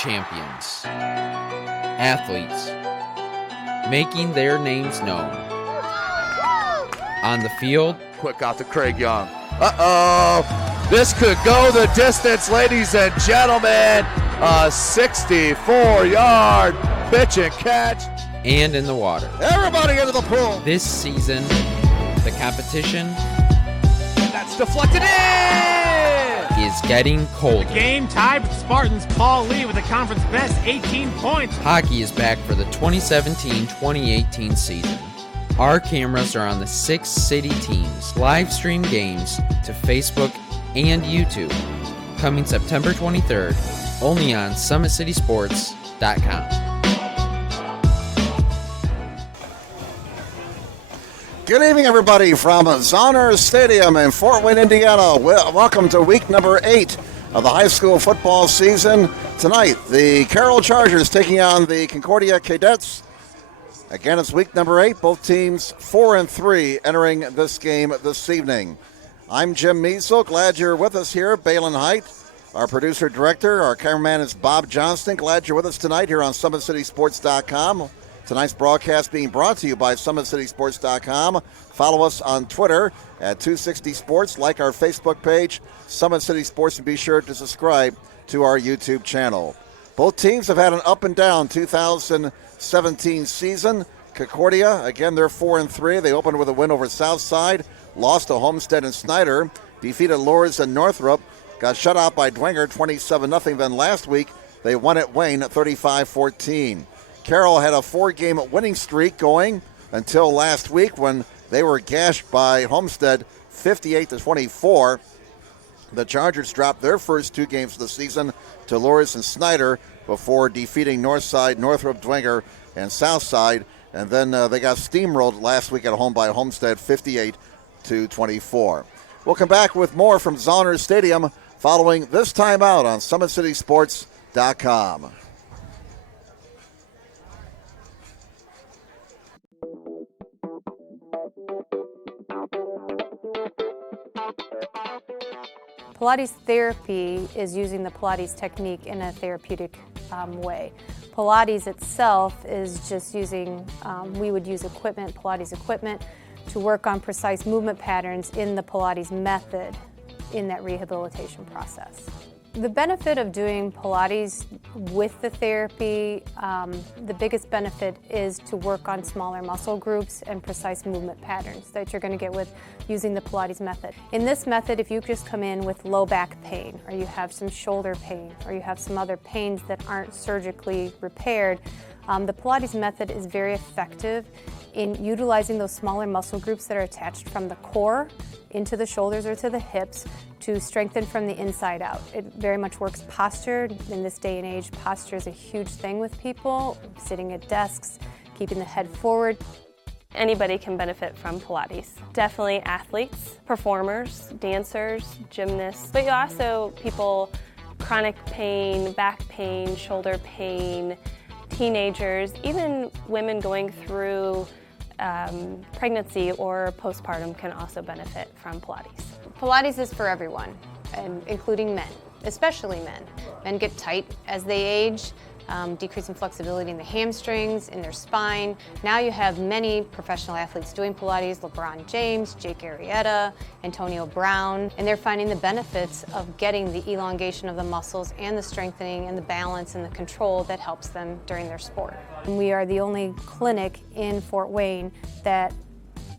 champions, athletes, making their names known. On the field, quick out to Craig Young. Uh-oh, this could go the distance, ladies and gentlemen. A 64-yard pitch and catch. And in the water. Everybody into the pool. This season, the competition that's deflected in. Is getting colder. The game tied with Spartans. Paul Lee with the conference best 18 points. Hockey is back for the 2017-2018 season. Our cameras are on the 6 city teams. Live stream games to Facebook and YouTube. Coming September 23rd, only on SummitCitySports.com. Good evening, everybody, from Zahner Stadium in Fort Wayne, Indiana. Welcome to week number 8 of the high school football season. Tonight, the Carroll Chargers taking on the Concordia Cadets. Again, it's week number 8. Both teams 4-3 entering this game this evening. I'm Jim Measel. Glad you're with us here. Balin Height, our producer-director. Our cameraman is Bob Johnston. Glad you're with us tonight here on SummitCitySports.com. Tonight's broadcast being brought to you by SummitCitySports.com. Follow us on Twitter at 260sports. Like our Facebook page, Summit City Sports, and be sure to subscribe to our YouTube channel. Both teams have had an up and down 2017 season. Concordia, again, they're 4-3. They opened with a win over Southside, lost to Homestead and Snyder, defeated Lourdes and Northrop, got shut out by Dwenger 27-0. Then last week, they won at Wayne 35-14. Carroll had a 4-game winning streak going until last week when they were gashed by Homestead 58-24. The Chargers dropped their first 2 games of the season to Lourdes and Snyder before defeating Northside, Northrop, Dwenger, and Southside. And then they got steamrolled last week at home by Homestead 58-24. We'll come back with more from Zahner Stadium following this timeout on SummitCitySports.com. Pilates therapy is using the Pilates technique in a therapeutic way. Pilates itself is just using, we would use equipment, Pilates equipment, to work on precise movement patterns in the Pilates method in that rehabilitation process. The benefit of doing Pilates with the therapy, the biggest benefit is to work on smaller muscle groups and precise movement patterns that you're going to get with using the Pilates method. In this method, if you just come in with low back pain, or you have some shoulder pain, or you have some other pains that aren't surgically repaired, the Pilates method is very effective in utilizing those smaller muscle groups that are attached from the core into the shoulders or to the hips to strengthen from the inside out. It very much works posture. In this day and age, posture is a huge thing with people, sitting at desks, keeping the head forward. Anybody can benefit from Pilates. Definitely athletes, performers, dancers, gymnasts, but you also people chronic pain, back pain, shoulder pain, teenagers, even women going through pregnancy or postpartum can also benefit from Pilates. Pilates is for everyone, and including men, especially men. Men get tight as they age, decreasing flexibility in the hamstrings, in their spine. Now you have many professional athletes doing Pilates, LeBron James, Jake Arrieta, Antonio Brown, and they're finding the benefits of getting the elongation of the muscles and the strengthening and the balance and the control that helps them during their sport. And we are the only clinic in Fort Wayne that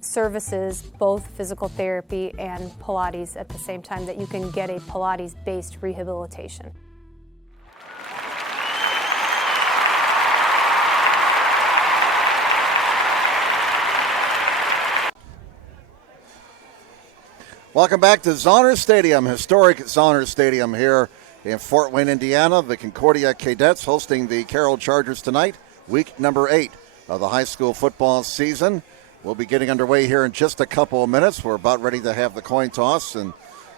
services both physical therapy and Pilates at the same time, that you can get a Pilates-based rehabilitation. Welcome back to Zahner Stadium, historic Zahner Stadium here in Fort Wayne, Indiana. The Concordia Cadets hosting the Carroll Chargers tonight, week number 8 of the high school football season. We'll be getting underway here in just a couple of minutes. We're about ready to have the coin toss in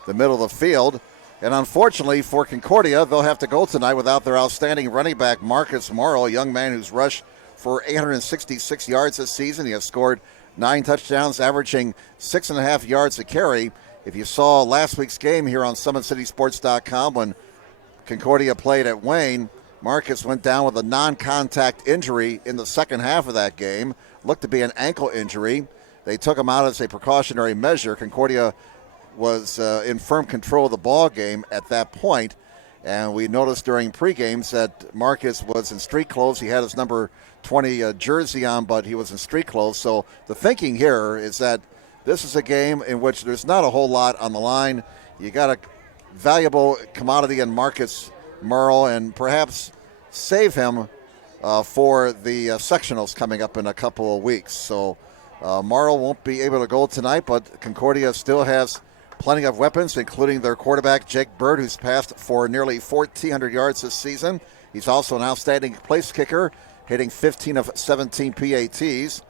the middle of the field. And unfortunately for Concordia, they'll have to go tonight without their outstanding running back, Marcus Morrow, a young man who's rushed for 866 yards this season. He has scored 9 touchdowns, averaging 6.5 yards a carry. If you saw last week's game here on SummitCitySports.com when Concordia played at Wayne, Marcus went down with a non-contact injury in the second half of that game. Looked to be an ankle injury. They took him out as a precautionary measure. Concordia was in firm control of the ball game at that point. And we noticed during pregames that Marcus was in street clothes. He had his number 20 jersey on, but he was in street clothes. So the thinking here is that this is a game in which there's not a whole lot on the line. You got a valuable commodity in Marcus Merle, and perhaps save him for the sectionals coming up in a couple of weeks. So Merle won't be able to go tonight, but Concordia still has plenty of weapons, including their quarterback, Jake Bird, who's passed for nearly 1,400 yards this season. He's also an outstanding place kicker, hitting 15 of 17 PATs.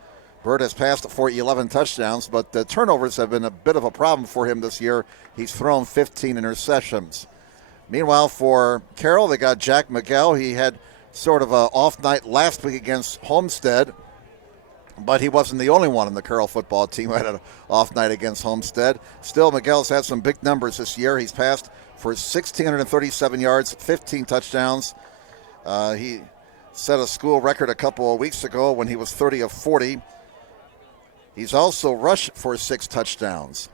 Bird has passed for 11 touchdowns, but the turnovers have been a bit of a problem for him this year. He's thrown 15 interceptions. Meanwhile, for Carroll, they got Jack Miguel. He had sort of an off night last week against Homestead, but he wasn't the only one in the Carroll football team who had an off night against Homestead. Still, Miguel's had some big numbers this year. He's passed for 1,637 yards, 15 touchdowns. He set a school record a couple of weeks ago when he was 30 of 40. He's also rushed for 6 touchdowns.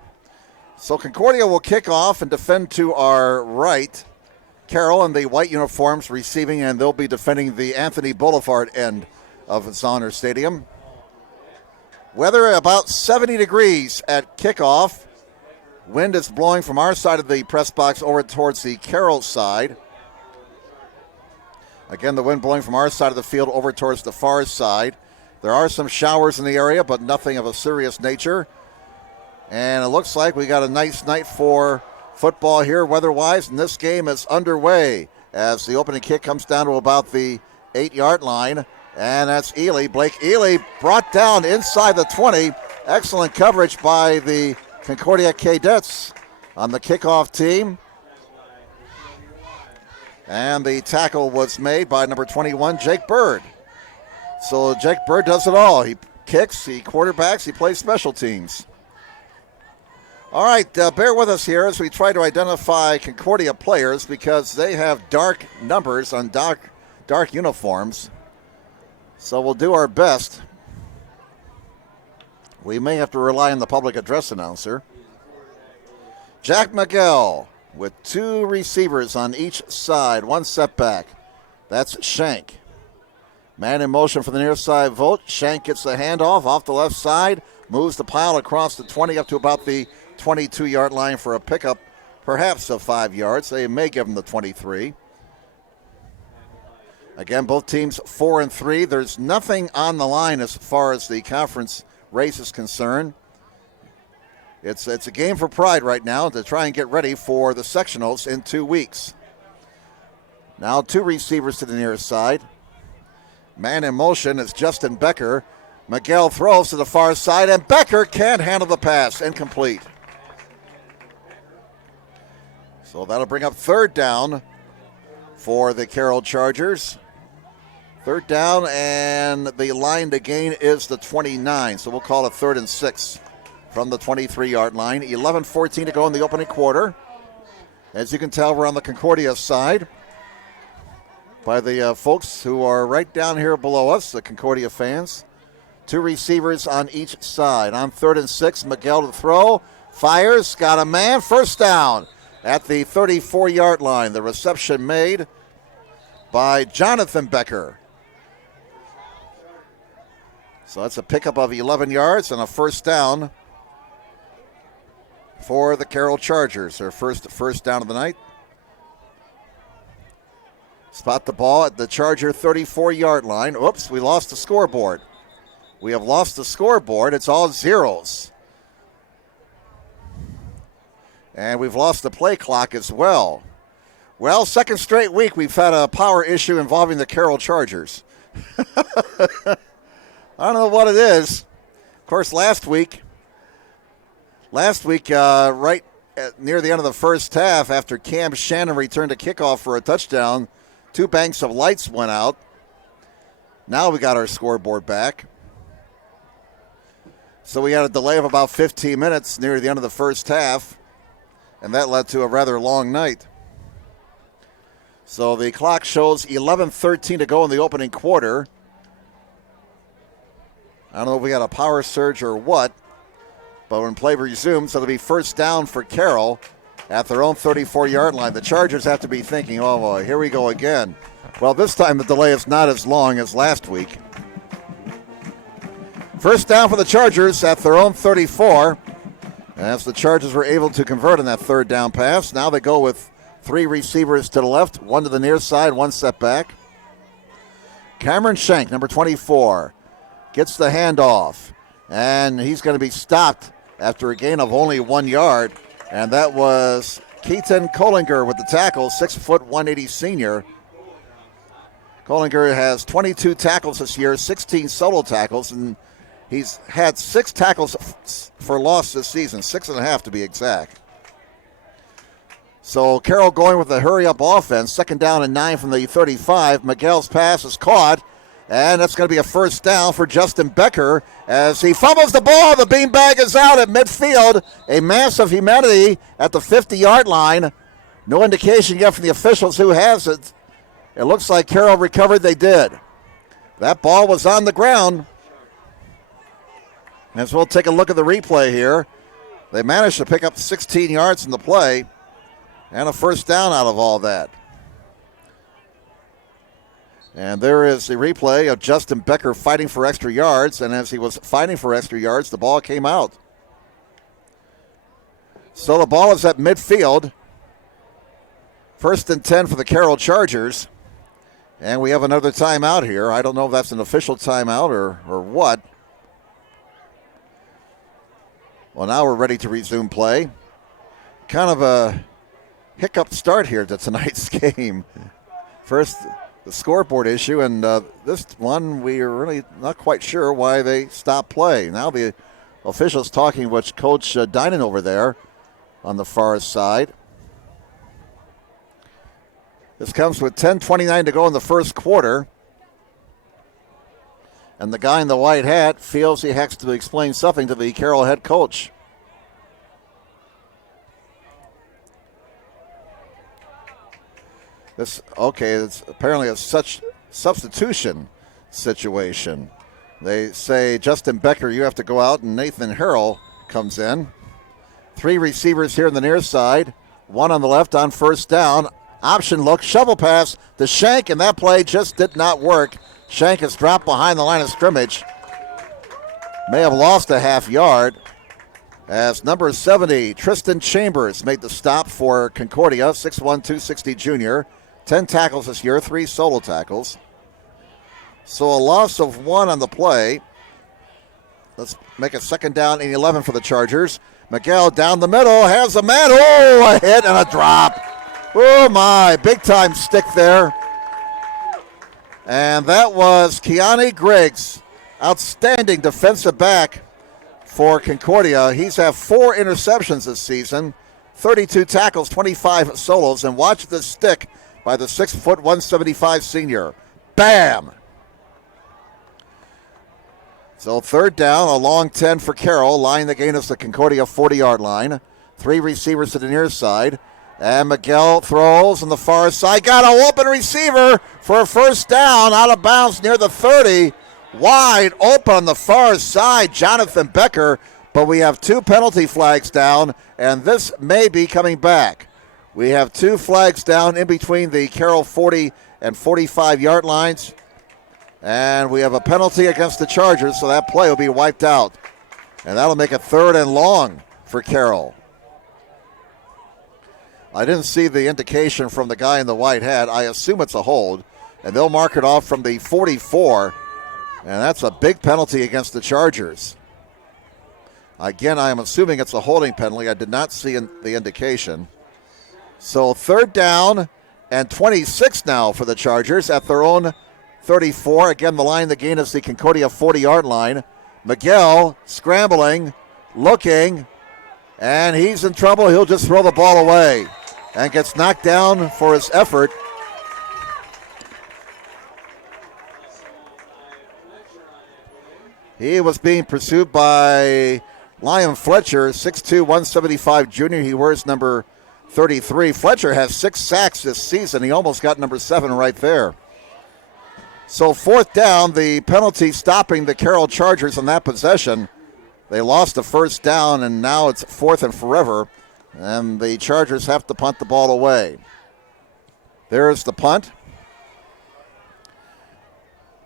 So Concordia will kick off and defend to our right. Carroll in the white uniforms receiving, and they'll be defending the Anthony Boulevard end of Zahner Stadium. Weather about 70 degrees at kickoff. Wind is blowing from our side of the press box over towards the Carroll side. Again, the wind blowing from our side of the field over towards the far side. There are some showers in the area, but nothing of a serious nature. And it looks like we got a nice night for football here weather-wise, and this game is underway as the opening kick comes down to about the 8-yard line. And that's Ely. Blake Ely brought down inside the 20. Excellent coverage by the Concordia Cadets on the kickoff team. And the tackle was made by number 21, Jake Bird. So Jake Bird does it all. He kicks, he quarterbacks, he plays special teams. All right, bear with us here as we try to identify Concordia players because they have dark numbers on dark uniforms. So we'll do our best. We may have to rely on the public address announcer. Jack Miguel with 2 receivers on each side, 1 setback. That's Shank. Man in motion for the near side vote. Shank gets the handoff off the left side, moves the pile across the 20 up to about the 22-yard line for a pickup, perhaps of 5 yards. They may give him the 23. Again, both teams 4-3. There's nothing on the line as far as the conference race is concerned. It's a game for pride right now to try and get ready for the sectionals in 2 weeks. Now 2 receivers to the near side. Man in motion is Justin Becker. Miguel throws to the far side, and Becker can't handle the pass. Incomplete. So that'll bring up 3rd down for the Carroll Chargers. 3rd down, and the line to gain is the 29. So we'll call it 3rd and 6 from the 23-yard line. 11:14 to go in the opening quarter. As you can tell, we're on the Concordia side by the folks who are right down here below us, the Concordia fans. 2 receivers on each side. On 3rd and 6, Miguel to throw. Fires, got a man, 1st down at the 34-yard line. The reception made by Jonathan Becker. So that's a pickup of 11 yards and a 1st down for the Carroll Chargers. Their first down of the night. Spot the ball at the Charger 34-yard line. Oops, we lost the scoreboard. We have lost the scoreboard. It's all zeros. And we've lost the play clock as well. Well, second straight week we've had a power issue involving the Carroll Chargers. I don't know what it is. Of course, last week, right near the end of the first half, after Cam Shannon returned a kickoff for a touchdown, 2 banks of lights went out. Now we got our scoreboard back. So we had a delay of about 15 minutes near the end of the first half, and that led to a rather long night. So the clock shows 11:13 to go in the opening quarter. I don't know if we got a power surge or what, but when play resumes, it'll be first down for Carroll at their own 34-yard line. The Chargers have to be thinking, oh, boy, here we go again. Well, this time the delay is not as long as last week. First down for the Chargers at their own 34. As the Chargers were able to convert on that third down pass, now they go with 3 receivers to the left, 1 to the near side, 1 step back. Cameron Shank, number 24, gets the handoff, and he's going to be stopped after a gain of only 1 yard, and that was Keaton Kollinger with the tackle, 6', 180 senior. Kollinger has 22 tackles this year, 16 solo tackles, and he's had 6 tackles for loss this season, 6.5 to be exact. So Carroll going with a hurry-up offense, 2nd down and 9 from the 35. Miguel's pass is caught, and that's going to be a first down for Justin Becker as he fumbles the ball. The beanbag is out at midfield. A massive humanity at the 50-yard line. No indication yet from the officials who has it. It looks like Carroll recovered. They did. That ball was on the ground. As we'll take a look at the replay here, they managed to pick up 16 yards in the play and a first down out of all that. And there is the replay of Justin Becker fighting for extra yards, and as he was fighting for extra yards, the ball came out. So the ball is at midfield. 1st and 10 for the Carroll Chargers. And we have another timeout here. I don't know if that's an official timeout or what. Well, now we're ready to resume play. Kind of a hiccup start here to tonight's game. First, the scoreboard issue, and this one we are really not quite sure why they stopped play. Now the officials talking with Coach Dinan over there on the far side. This comes with 10:29 to go in the first quarter. And the guy in the white hat feels he has to explain something to the Carroll head coach. It's apparently a such substitution situation. They say, Justin Becker, you have to go out, and Nathan Harrell comes in. 3 receivers here on the near side, 1 on the left on first down. Option look, shovel pass to Shank, and that play just did not work. Shank is dropped behind the line of scrimmage. May have lost a half yard as number 70, Tristan Chambers, made the stop for Concordia, 6'1", 260 junior. 10 tackles this year, 3 solo tackles. So a loss of 1 on the play. Let's make a 2nd down and 11 for the Chargers. Miguel down the middle, has a man. Oh, a hit and a drop. Oh, my, big-time stick there. And that was Keani Griggs, outstanding defensive back for Concordia. He's had 4 interceptions this season, 32 tackles, 25 solos, and watch this stick by the 6', 175 senior. Bam! So 3rd down, a long 10 for Carroll, line the gain is the Concordia 40-yard line. 3 receivers to the near side. And Miguel throws on the far side. Got an open receiver for a first down, out of bounds near the 30. Wide open on the far side, Jonathan Becker. But we have 2 penalty flags down, and this may be coming back. We have 2 flags down in between the Carroll 40 and 45-yard lines. And we have a penalty against the Chargers, so that play will be wiped out. And that'll make it 3rd and long for Carroll. I didn't see the indication from the guy in the white hat. I assume it's a hold, and they'll mark it off from the 44, and that's a big penalty against the Chargers. Again, I am assuming it's a holding penalty. I did not see the indication. So 3rd down and 26 now for the Chargers at their own 34. Again, the line, the gain is the Concordia 40-yard line. Miguel scrambling, looking, and he's in trouble. He'll just throw the ball away and gets knocked down for his effort. He was being pursued by Liam Fletcher, 6'2", 175 junior. He wears number 33. Fletcher has 6 sacks this season. He almost got number 7 right there. So 4th down, the penalty stopping the Carroll Chargers on that possession. They lost the first down, and now it's 4th and forever, and the Chargers have to punt the ball away. There's the punt.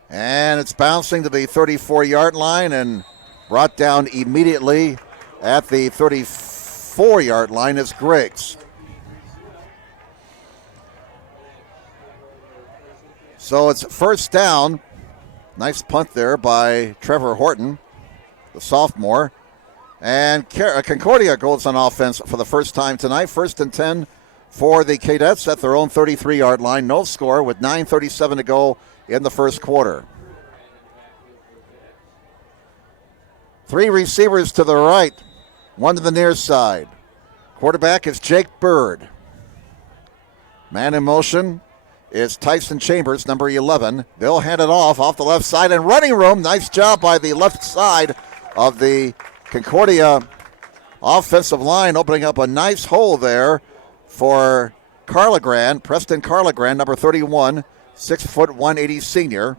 And it's bouncing to the 34-yard line and brought down immediately at the 34-yard line is Griggs. So it's first down. Nice punt there by Trevor Horton, the sophomore. And Concordia goes on offense for the first time tonight. 1st and 10 for the Cadets at their own 33-yard line. No score with 9:37 to go in the first quarter. 3 receivers to the right, 1 to the near side. Quarterback is Jake Bird. Man in motion is Tyson Chambers, number 11. They'll hand it off the left side and running room. Nice job by the left side of the Concordia offensive line, opening up a nice hole there for Preston Carlegran, number 31, 6', 180 senior.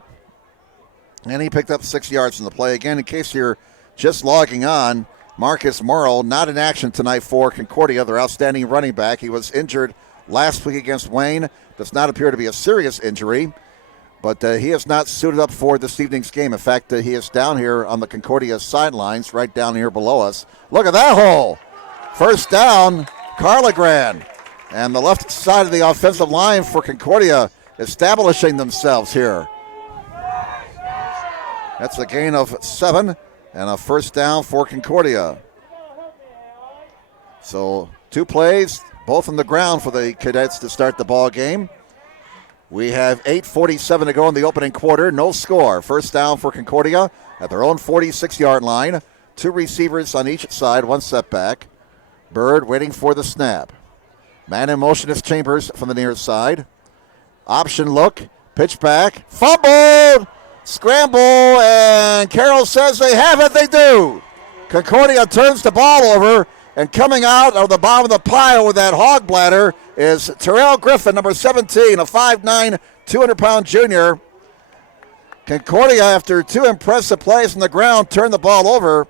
And he picked up 6 yards in the play. Again, in case you're just logging on, Marcus Morrow not in action tonight for Concordia, their outstanding running back. He was injured last week against Wayne. Does not appear to be a serious injury, but he is not suited up for this evening's game. In fact, he is down here on the Concordia sidelines, right down here below us. Look at that hole. First down, Carlegran. And the left side of the offensive line for Concordia establishing themselves here. That's a gain of 7 and a first down for Concordia. So 2 plays, both on the ground for the Cadets to start the ball game. We have 8:47 to go in the opening quarter. No score. First down for Concordia at their own 46-yard line. 2 receivers on each side, 1 setback. Bird waiting for the snap. Man in motion is Chambers from the near side. Option look, pitch back, fumbled, scramble, and Carroll says they have it. They do. Concordia turns the ball over, and coming out of the bottom of the pile with that hog bladder is Terrell Griffin, number 17, a 5'9", 200-pound junior. Concordia, after 2 impressive plays on the ground, turned the ball over.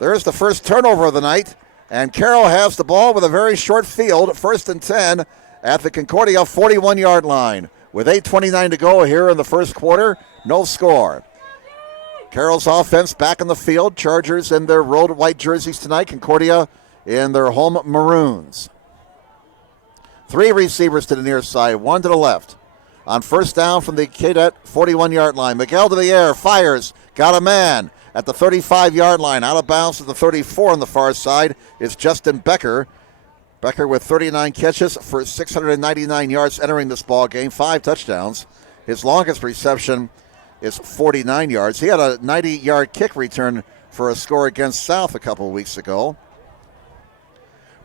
There's the first turnover of the night, and Carroll has the ball with a very short field, 1st and 10 at the Concordia 41-yard line. With 8:29 to go here in the first quarter, no score. Carroll's offense back on the field. Chargers in their road white jerseys tonight. Concordia in their home maroons. 3 receivers to the near side, 1 to the left. On first down from the Cadet 41-yard line. Miguel to the air, fires, got a man at the 35-yard line. Out of bounds at the 34 on the far side is Justin Becker. Becker with 39 catches for 699 yards entering this ball game, 5 touchdowns. His longest reception is 49 yards. He had a 90-yard kick return for a score against South a couple of weeks ago.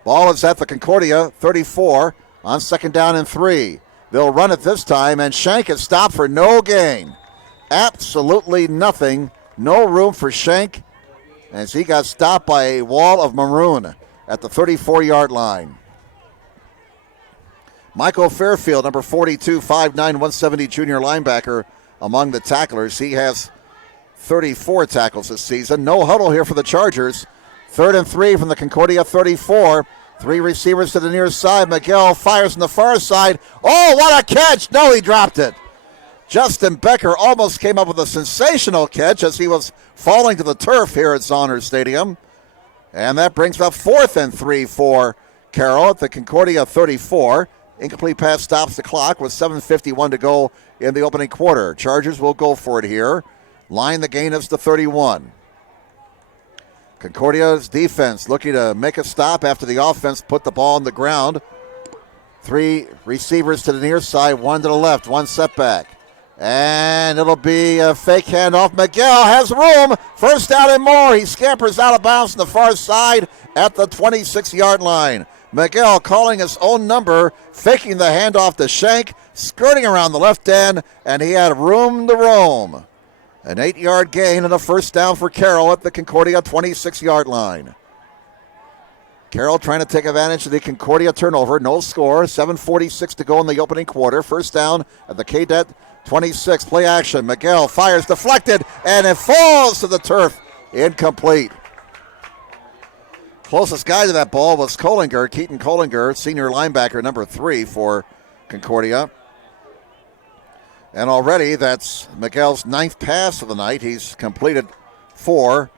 Ball is at the Concordia 34 on 2nd down and 3. They'll run it this time, and Shank is stopped for no gain. Absolutely nothing. No room for Shank as he got stopped by a wall of maroon at the 34-yard line. Michael Fairfield, number 42, 5'9", 170 junior linebacker among the tacklers. He has 34 tackles this season. No huddle here for the Chargers. 3rd and 3 from the Concordia 34. 3 receivers to the near side. Miguel fires on the far side. Oh, what a catch! No, he dropped it. Justin Becker almost came up with a sensational catch as he was falling to the turf here at Zoners Stadium. And that brings up 4th and 3 for Carroll at the Concordia 34. Incomplete pass stops the clock with 7:51 to go in the opening quarter. Chargers will go for it here. Line the gain is to 31. Concordia's defense looking to make a stop after the offense put the ball on the ground. 3 receivers to the near side, 1 to the left, 1 setback. And it'll be a fake handoff. Miguel has room. First down and more. He scampers out of bounds on the far side at the 26-yard line. Miguel calling his own number, faking the handoff to Shank, skirting around the left end, and he had room to roam. An 8-yard gain and a first down for Carroll at the Concordia 26-yard line. Carroll trying to take advantage of the Concordia turnover. No score. 7:46 to go in the opening quarter. First down at the Cadet 26. Play action. Miguel fires, deflected, and it falls to the turf. Incomplete. Closest guy to that ball was Keaton Collinger, senior linebacker, number 3 for Concordia. And already that's Miguel's 9th pass of the night. He's completed 4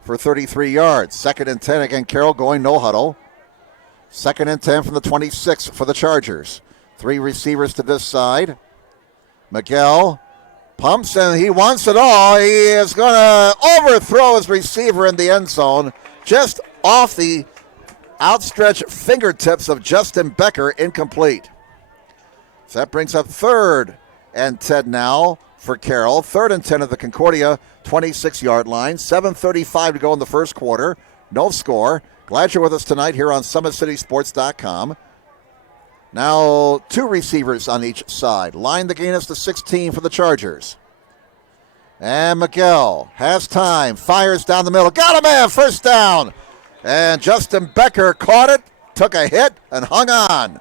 for 33 yards. 2nd and 10 again. Carroll going no huddle. 2nd and 10 from the 26 for the Chargers. 3 receivers to this side. Miguel pumps and he wants it all. He is going to overthrow his receiver in the end zone, just off the outstretched fingertips of Justin Becker. Incomplete. So that brings up 3rd and 10 now for Carroll. 3rd and 10 at the Concordia 26-yard line. 7:35 to go in the first quarter. No score. Glad you're with us tonight here on SummitCitySports.com. Now 2 receivers on each side. Line the gain is to 16 for the Chargers. And Miguel has time. Fires down the middle. Got a man. First down. And Justin Becker caught it, took a hit, and hung on.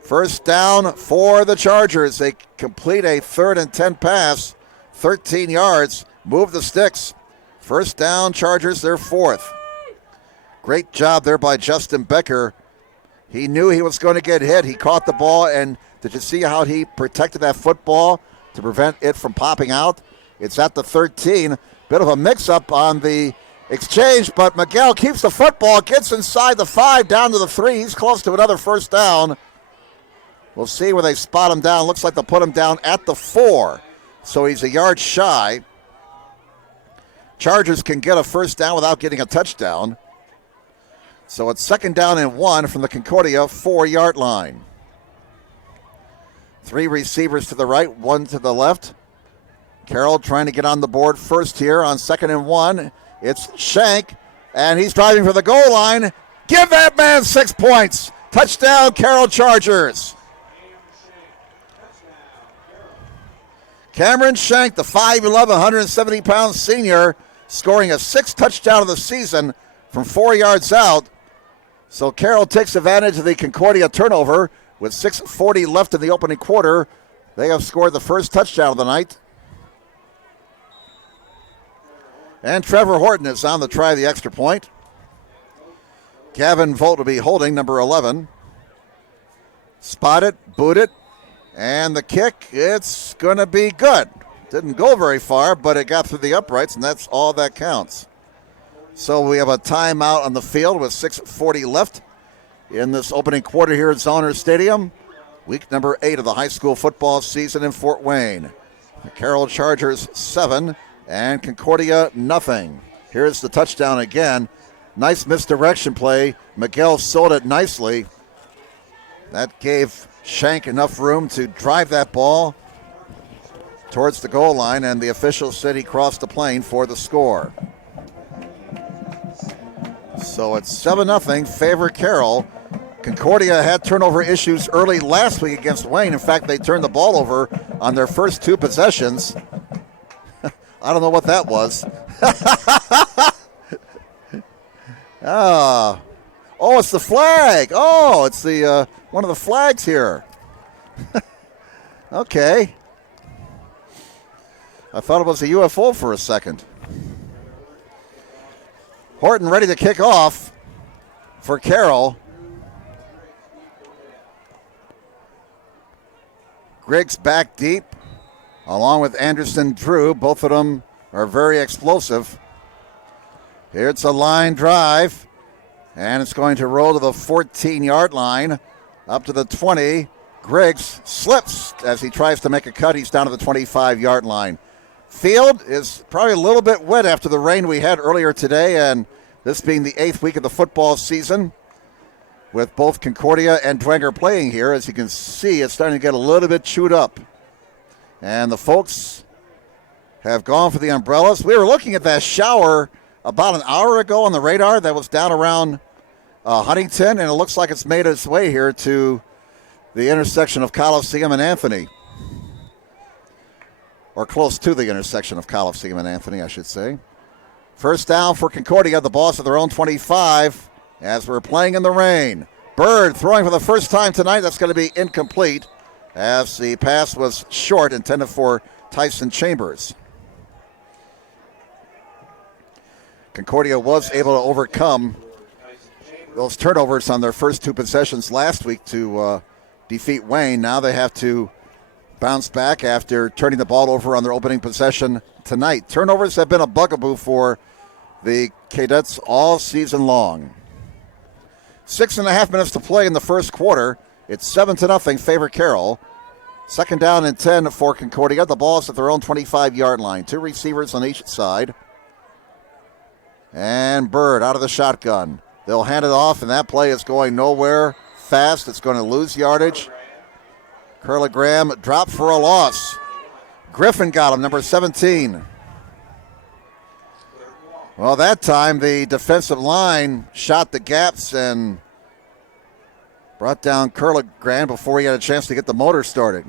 First down for the Chargers. They complete a 3rd and 10 pass. 13 yards. Move the sticks. First down, Chargers, their 4th. Great job there by Justin Becker. He knew he was going to get hit. He caught the ball, and did you see how he protected that football to prevent it from popping out? It's at the 13. Bit of a mix-up on the exchange, but Miguel keeps the football, gets inside the 5, down to the 3. He's close to another first down. We'll see where they spot him down. Looks like they'll put him down at the 4. So he's a yard shy. Chargers can get a first down without getting a touchdown. So it's 2nd down and 1 from the Concordia 4-yard line. 3 receivers to the right, 1 to the left. Carroll trying to get on the board first here on 2nd and 1. It's Shank, and he's driving for the goal line. Give that man 6 points. Touchdown, Carroll Chargers. Cameron Shank, the 5'11", 170-pound senior, scoring a 6th touchdown of the season from 4 yards out. So Carroll takes advantage of the Concordia turnover with 6:40 left in the opening quarter. They have scored the first touchdown of the night. And Trevor Horton is on the try of the extra point. Gavin Volt will be holding number 11. Spot it, boot it, and the kick, it's going to be good. Didn't go very far, but it got through the uprights, and that's all that counts. So we have a timeout on the field with 6:40 left in this opening quarter here at Zoner Stadium. Week number 8 of the high school football season in Fort Wayne. The Carroll Chargers 7 and Concordia nothing. Here's the touchdown again. Nice misdirection play. Miguel sold it nicely. That gave Shank enough room to drive that ball towards the goal line, and the officials said he crossed the plane for the score. So it's 7-0, favor Carroll. Concordia had turnover issues early last week against Wayne. In fact, they turned the ball over on their first 2 possessions. I don't know what that was. Oh, it's the flag. Oh, it's the one of the flags here. Okay. I thought it was a UFO for a second. Horton ready to kick off for Carroll. Griggs back deep, along with Anderson Drew. Both of them are very explosive. Here it's a line drive, and it's going to roll to the 14-yard line, up to the 20. Griggs slips as he tries to make a cut. He's down to the 25-yard line. Field is probably a little bit wet after the rain we had earlier today, and this being the 8th week of the football season, with both Concordia and Dwenger playing here. As you can see, it's starting to get a little bit chewed up. And the folks have gone for the umbrellas. We were looking at that shower about an hour ago on the radar that was down around Huntington, and it looks like it's made its way here to the intersection of Coliseum and Anthony. Or close to the intersection of Coliseum and Anthony, I should say. First down for Concordia, the ball's at their own 25 as we're playing in the rain. Bird throwing for the first time tonight. That's going to be incomplete as the pass was short, intended for Tyson Chambers. Concordia was able to overcome those turnovers on their first two possessions last week to defeat Wayne. Now they have to bounce back after turning the ball over on their opening possession tonight. Turnovers have been a bugaboo for the Cadets all season long. 6.5 minutes to play in the first quarter. It's 7-0 favor Carroll. Second down and 10 for Concordia. The ball's at their own 25-yard line. Two receivers on each side. And Bird out of the shotgun. They'll hand it off, and that play is going nowhere fast. It's going to lose yardage. Curly Graham dropped for a loss. Griffin got him, number 17. Well, that time the defensive line shot the gaps and brought down Curly Graham before he had a chance to get the motor started.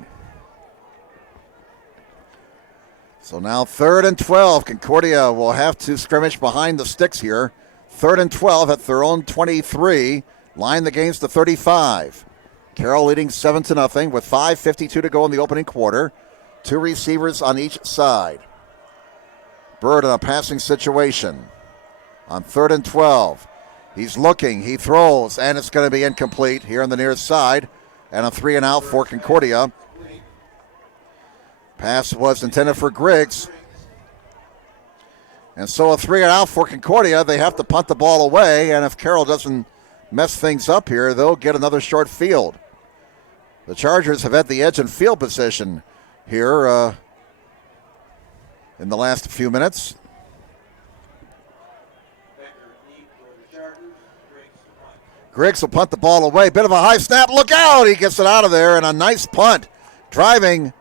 So now 3rd and 12. Concordia will have to scrimmage behind the sticks here. 3rd and 12 at their own 23. Line the game's to 35. Carroll leading 7-0 with 5:52 to go in the opening quarter. Two receivers on each side. Bird in a passing situation on 3rd and 12. He's looking, he throws, and it's going to be incomplete here on the near side. And a 3-and-out for Concordia. Pass was intended for Griggs. And so a 3-and-out for Concordia. They have to punt the ball away, and if Carroll doesn't mess things up here, they'll get another short field. The Chargers have had the edge in field position here in the last few minutes. Griggs will punt the ball away. Bit of a high snap. Look out! He gets it out of there, and a nice punt. Driving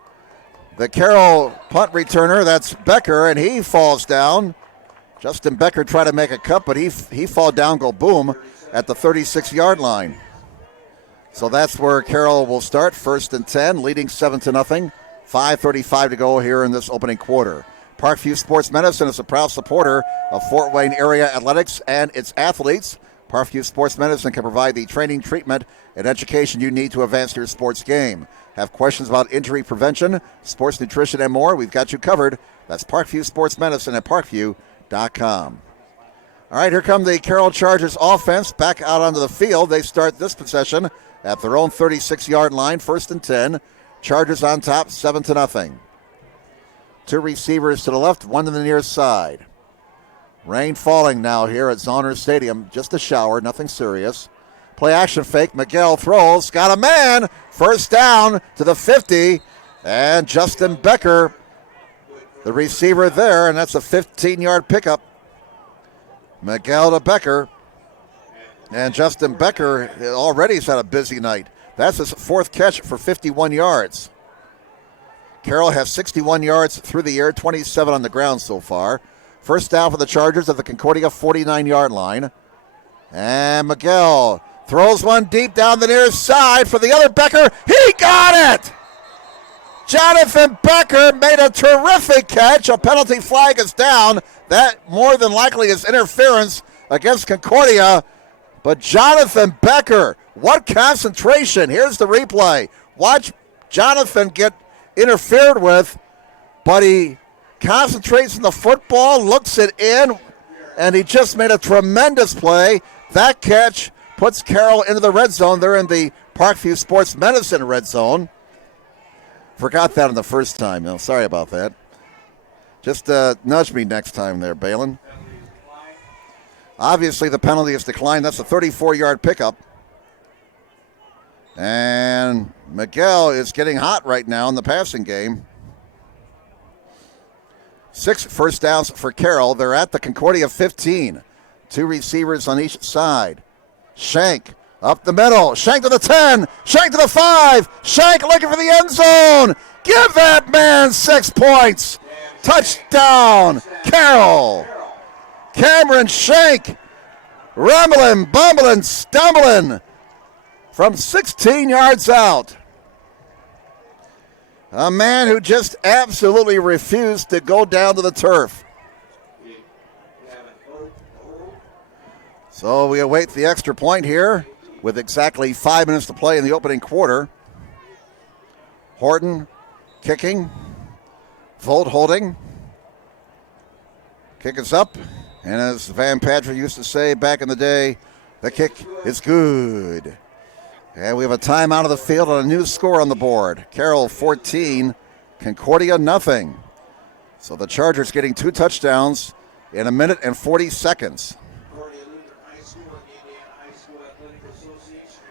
the Carroll punt returner, that's Becker, and he falls down. Justin Becker tried to make a cut, but he fall down, go boom, at the 36-yard line. So that's where Carroll will start, 1st and 10, leading 7-0. 5:35 to go here in this opening quarter. Parkview Sports Medicine is a proud supporter of Fort Wayne area athletics and its athletes. Parkview Sports Medicine can provide the training, treatment, and education you need to advance your sports game. Have questions about injury prevention, sports nutrition, and more? We've got you covered. That's Parkview Sports Medicine at parkview.com. All right, here come the Carroll Chargers offense back out onto the field. They start this possession at their own 36-yard line, 1st and 10. Chargers on top, 7-0. Two receivers to the left, one to the near side. Rain falling now here at Zonner Stadium. Just a shower, nothing serious. Play action fake. Miguel throws. Got a man. First down to the 50. And Justin Becker, the receiver there, and that's a 15-yard pickup. Miguel to Becker. And Justin Becker already has had a busy night. That's his 4th catch for 51 yards. Carroll has 61 yards through the air, 27 on the ground so far. First down for the Chargers at the Concordia 49-yard line. And Miguel throws one deep down the near side for the other Becker. He got it! Jonathan Becker made a terrific catch. A penalty flag is down. That more than likely is interference against Concordia. But Jonathan Becker, what concentration. Here's the replay. Watch Jonathan get interfered with, but he concentrates on the football, looks it in, and he just made a tremendous play. That catch puts Carroll into the red zone. They're in the Parkview Sports Medicine red zone. Forgot that on the first time. No, sorry about that. Just nudge me next time there, Balin. Obviously, the penalty is declined. That's a 34-yard pickup. And Miguel is getting hot right now in the passing game. 6 first downs for Carroll. They're at the Concordia 15. Two receivers on each side. Shank up the middle. Shank to the 10. Shank to the 5. Shank looking for the end zone. Give that man 6 points. Touchdown, Carroll. Cameron Shank, rumbling, bumbling, stumbling from 16 yards out. A man who just absolutely refused to go down to the turf. So we await the extra point here with exactly 5 minutes to play in the opening quarter. Horton kicking. Volt holding. Kick is up. And as Van Patrick used to say back in the day, the kick is good. And we have a timeout of the field and a new score on the board. Carroll 14, Concordia nothing. So the Chargers getting 2 touchdowns in 1 minute and 40 seconds.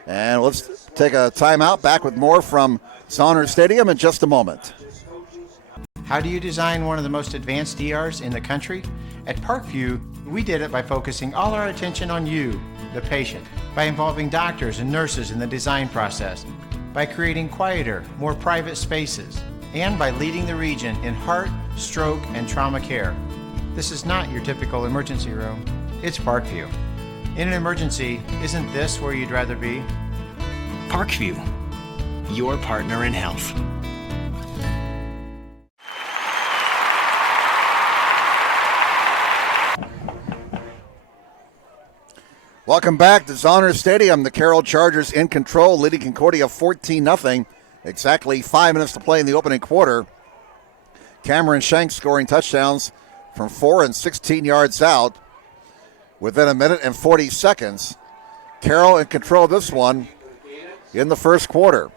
And let's take a timeout. Back with more from Saunders Stadium in just a moment. How do you design one of the most advanced ERs in the country? At Parkview, we did it by focusing all our attention on you, the patient, by involving doctors and nurses in the design process, by creating quieter, more private spaces, and by leading the region in heart, stroke, and trauma care. This is not your typical emergency room. It's Parkview. In an emergency, isn't this where you'd rather be? Parkview, your partner in health. Welcome back to Saunders Stadium. The Carroll Chargers in control, leading Concordia 14-0. Exactly 5 minutes to play in the opening quarter. Cameron Shank scoring touchdowns from 4 and 16 yards out within 1 minute and 40 seconds. Carroll in control of this one in the first quarter.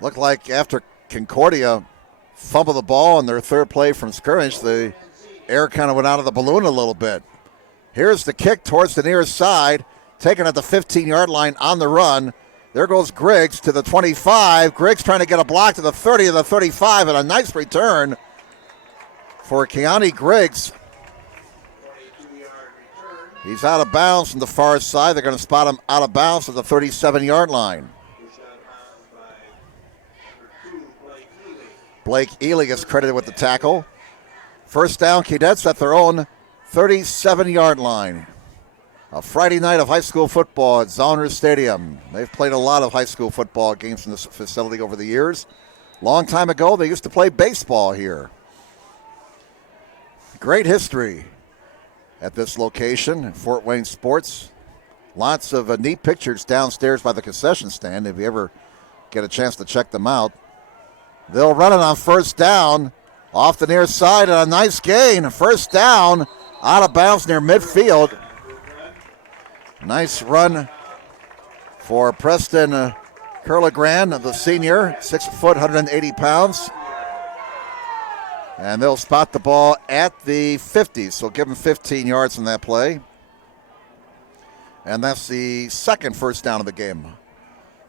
Looked like after Concordia fumbled the ball on their third play from scrimmage, the air kind of went out of the balloon a little bit. Here's the kick towards the near side, taken at the 15-yard line on the run. There goes Griggs to the 25. Griggs trying to get a block to the 30 to the 35, and a nice return for Keanu Griggs. He's out of bounds from the far side. They're going to spot him out of bounds at the 37-yard line. Blake Ely is credited with the tackle. First down, Cadets at their own 37-yard line. A Friday night of high school football at Saunders Stadium. They've played a lot of high school football games in this facility over the years. Long time ago, they used to play baseball here. Great history at this location, Fort Wayne Sports. Lots of neat pictures downstairs by the concession stand if you ever get a chance to check them out. They'll run it on first down off the near side, and a nice gain. First down out of bounds near midfield. Nice run for Preston Curlegrand, the senior, 6 foot, 180 pounds. And they'll spot the ball at the 50, so give them 15 yards in that play. And that's the second first down of the game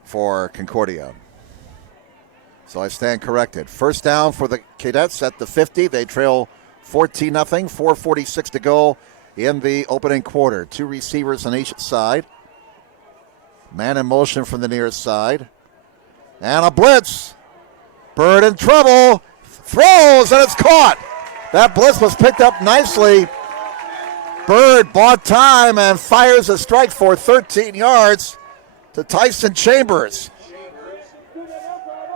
for Concordia. So I stand corrected. First down for the Cadets at the 50. They trail 14-0, 4:46 to go in the opening quarter. 2 receivers on each side. Man in motion from the near side. And a blitz. Bird in trouble. Throws, and it's caught. That blitz was picked up nicely. Bird bought time and fires a strike for 13 yards to Tyson Chambers.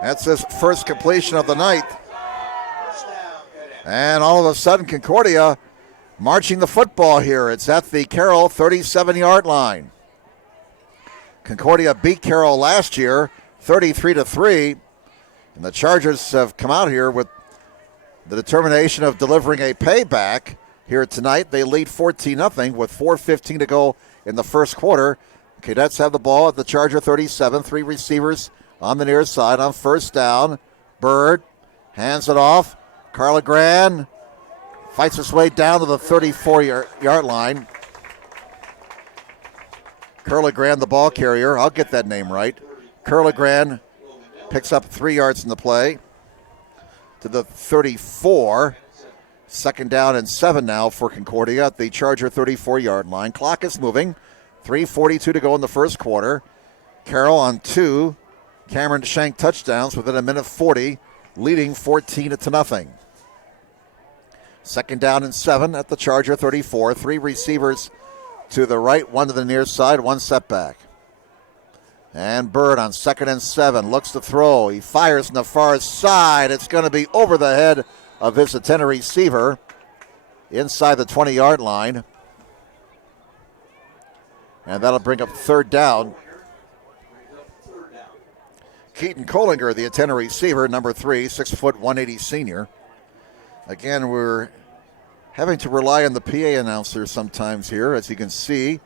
That's his first completion of the night. And all of a sudden, Concordia marching the football here. It's at the Carroll 37-yard line. Concordia beat Carroll last year 33-3. And the Chargers have come out here with the determination of delivering a payback here tonight. They lead 14-0 with 4:15 to go in the first quarter. Cadets have the ball at the Charger 37. 3 receivers on the near side on first down. Bird hands it off. Curlegrand fights his way down to the 34-yard line. Curlegrand, the ball carrier. I'll get that name right. Curlegrand picks up 3 yards in the play to the 34. Second down and 7 now for Concordia at the Charger 34-yard line. Clock is moving. 3:42 to go in the first quarter. Carroll on 2 Cameron Shank touchdowns within 1:40, leading 14-0. Second down and 7 at the Charger 34. 3 receivers to the right, 1 to the near side, 1 setback. And Bird on 2nd and 7 looks to throw. He fires on the far side. It's going to be over the head of his intended receiver. inside the 20-yard line. And that'll bring up third down. Keaton Kohlinger, the antenna receiver, number 3, 6 foot 180 senior. Again, we're having to rely on the PA announcer sometimes here, as you can see.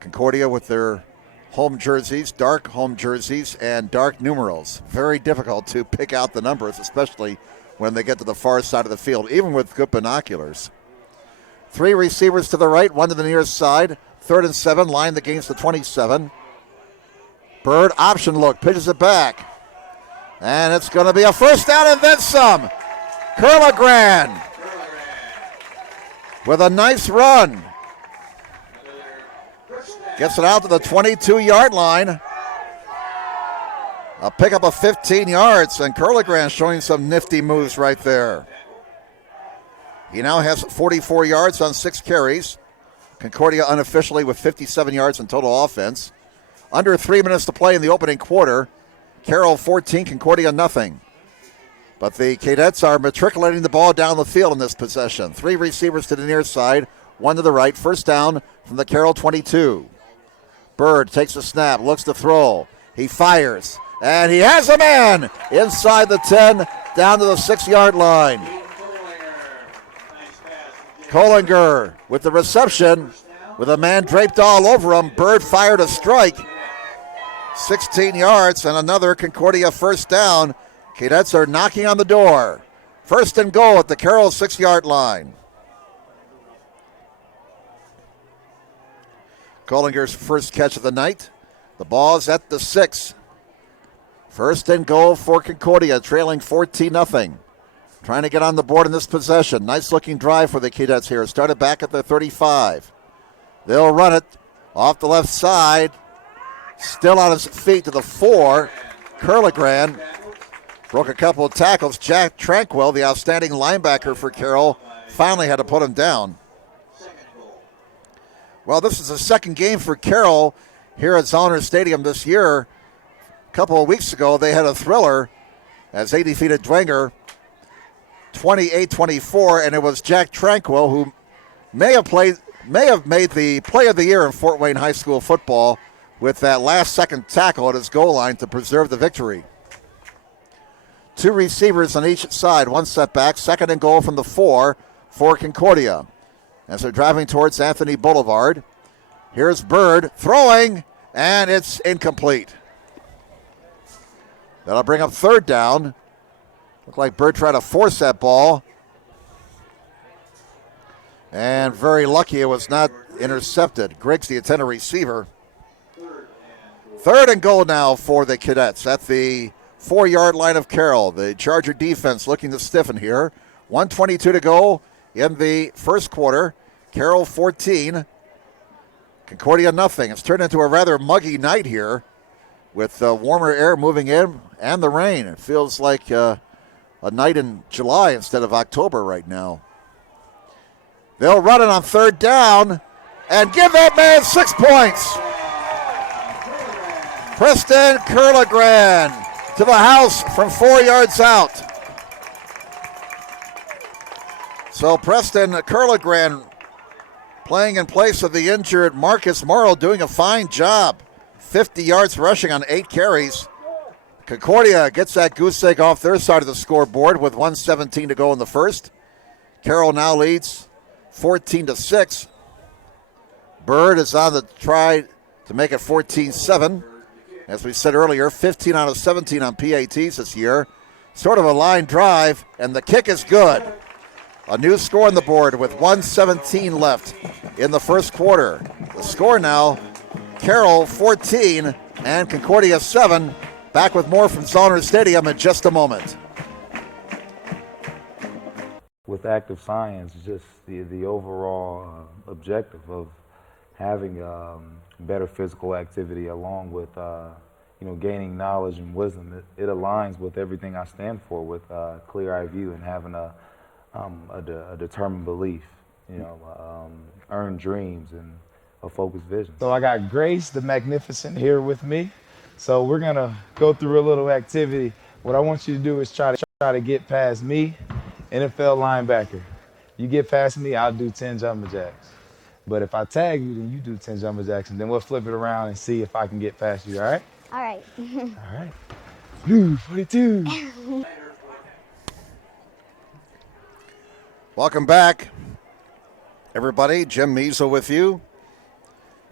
Concordia with their home jerseys, dark home jerseys, and dark numerals. Very difficult to pick out the numbers, especially when they get to the far side of the field, even with good binoculars. 3 receivers to the right, 1 to the near side. 3rd and 7, line against the 27. Bird, option look, pitches it back. And it's going to be a first down and then some. Curligran with a nice run. Gets it out to the 22-yard line. A pickup of 15 yards, and Curligran showing some nifty moves right there. He now has 44 yards on 6 carries. Concordia unofficially with 57 yards in total offense. Under 3 minutes to play in the opening quarter. Carroll 14, Concordia nothing. But the Cadets are matriculating the ball down the field in this possession. 3 receivers to the near side, 1 to the right. First down from the Carroll 22. Bird takes the snap, looks to throw. He fires, and he has a man inside the 10, down to the 6-yard line. Kohlinger with the reception, with a man draped all over him. Bird fired a strike. 16 yards and another Concordia first down. Cadets are knocking on the door. First and goal at the Carroll 6-yard line. Kohlinger's first catch of the night. The ball is at the 6. First and goal for Concordia, trailing 14-0. Trying to get on the board in this possession. Nice looking drive for the Cadets here. Started back at the 35. They'll run it off the left side. Still on his feet to the 4. Curligran broke a couple of tackles. Jack Tranquil, the outstanding linebacker for Carroll, finally had to put him down. Well, this is the second game for Carroll here at Zollner Stadium this year. A couple of weeks ago, they had a thriller as they defeated Dwenger 28-24, and it was Jack Tranquil who may have made the play of the year in Fort Wayne High School football with that last-second tackle at his goal line to preserve the victory. 2 receivers on each side, 1 setback, second and goal from the 4 for Concordia. As they're driving towards Anthony Boulevard, here's Bird throwing, and it's incomplete. That'll bring up third down. Looked like Bird tried to force that ball. And very lucky it was not intercepted. Griggs, the antenna receiver. Third and goal now for the Cadets at the 4-yard line of Carroll. The Charger defense looking to stiffen here. 1:22 to go in the first quarter. Carroll 14. Concordia nothing. It's turned into a rather muggy night here with warmer air moving in and the rain. It feels like a night in July instead of October right now. They'll run it on third down and give that man 6 points. Preston Curligran to the house from 4 yards out. So Preston Curligran playing in place of the injured Marcus Morrow, doing a fine job. 50 yards rushing on 8 carries. Concordia gets that goose egg off their side of the scoreboard with 1:17 to go in the first. Carroll now leads 14-6. Bird is on the try to make it 14-7. As we said earlier, 15 out of 17 on PATs this year. Sort of a line drive, and the kick is good. A new score on the board with 1:17 left in the first quarter. The score now, Carroll 14 and Concordia 7. Back with more from Zollner Stadium in just a moment. With active science, just the overall objective of having better physical activity along with gaining knowledge and wisdom, it aligns with everything I stand for, with clear-eye view and having a determined belief, earned dreams and a focused vision. So I got Grace the Magnificent here with me. So we're gonna go through a little activity. What I want you to do is try to get past me, NFL linebacker. You get past me, I'll do 10 jumping jacks. But if I tag you, then you do 10 jumping jacks, and then we'll flip it around and see if I can get past you, all right? All right. All right. Blue 42. Welcome back, everybody. Jim Measle with you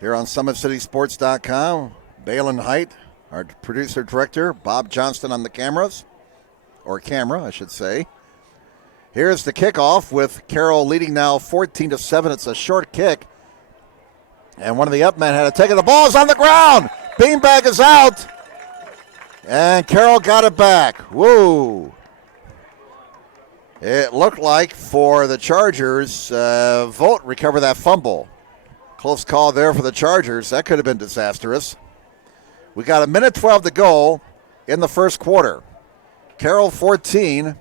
here on SummitCitySports.com. Balin Height, our producer-director. Bob Johnston on the cameras, or camera, I should say. Here's the kickoff with Carroll leading now 14-7. It's a short kick. And one of the up men had to take it. The ball's on the ground. Beanbag is out. And Carroll got it back. Whoa. It looked like for the Chargers, Vogt recovered that fumble. Close call there for the Chargers. That could have been disastrous. We got 1:12 to go in the first quarter. Carroll 14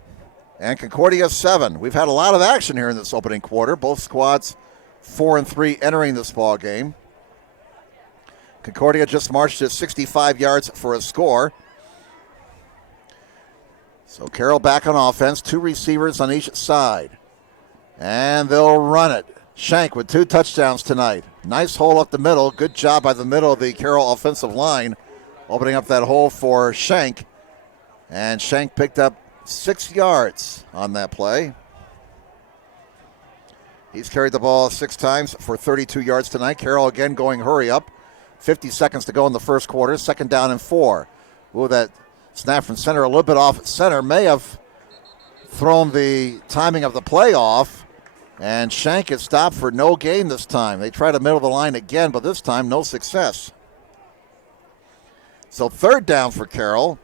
and Concordia 7. We've had a lot of action here in this opening quarter. Both squads 4-3 entering this ball game. Concordia just marched at 65 yards for a score. So Carroll back on offense, 2 receivers on each side. And they'll run it. Shank with 2 touchdowns tonight. Nice hole up the middle. Good job by the middle of the Carroll offensive line, opening up that hole for Shank. And Shank picked up 6 yards on that play. He's carried the ball 6 times for 32 yards tonight. Carroll again going hurry up. 50 seconds to go in the first quarter. 2nd down and 4. Ooh, that snap from center a little bit off center may have thrown the timing of the play off. And Shank is stopped for no gain this time. They try to middle the line again, but this time no success. So 3rd down for Carroll.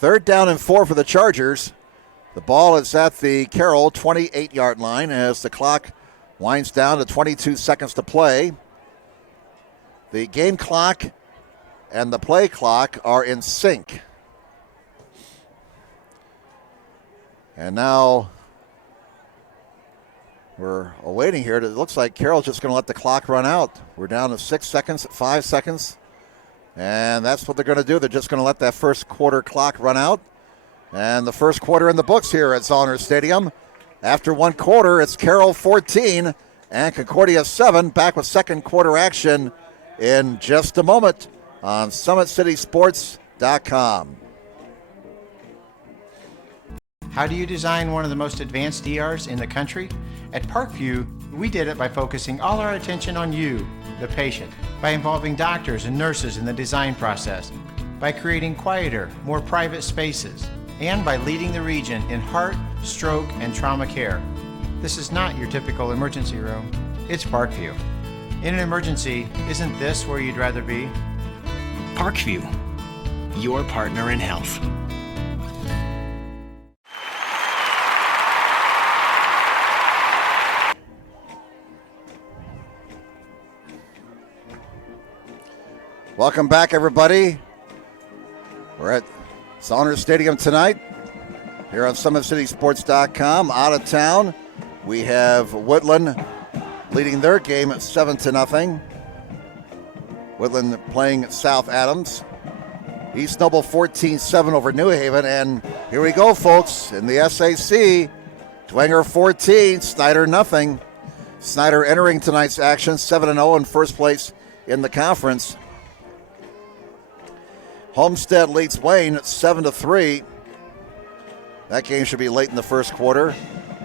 3rd down and 4 for the Chargers. The ball is at the Carroll 28-yard line as the clock winds down to 22 seconds to play. The game clock and the play clock are in sync. And now we're awaiting here. It looks like Carroll's just going to let the clock run out. We're down to 6 seconds, 5 seconds. And that's what they're going to do. They're just going to let that first quarter clock run out. And the first quarter in the books here at Zoner Stadium. After 1 quarter, it's Carroll 14 and Concordia 7. Back with second quarter action in just a moment on SummitCitySports.com. How do you design one of the most advanced ERs in the country? At Parkview, we did it by focusing all our attention on you, the patient, by involving doctors and nurses in the design process, by creating quieter, more private spaces, and by leading the region in heart, stroke, and trauma care. This is not your typical emergency room. It's Parkview. In an emergency, isn't this where you'd rather be? Parkview, your partner in health. Welcome back, everybody. We're at Zoner Stadium tonight here on SummitCitySports.com. Out of town, we have Woodland leading their game at 7-0. Woodland playing South Adams. East Noble 14-7 over New Haven. And here we go, folks, in the SAC. Dwenger 14, Snyder nothing. Snyder entering tonight's action, 7-0 in first place in the conference. Homestead leads Wayne 7-3. That game should be late in the first quarter.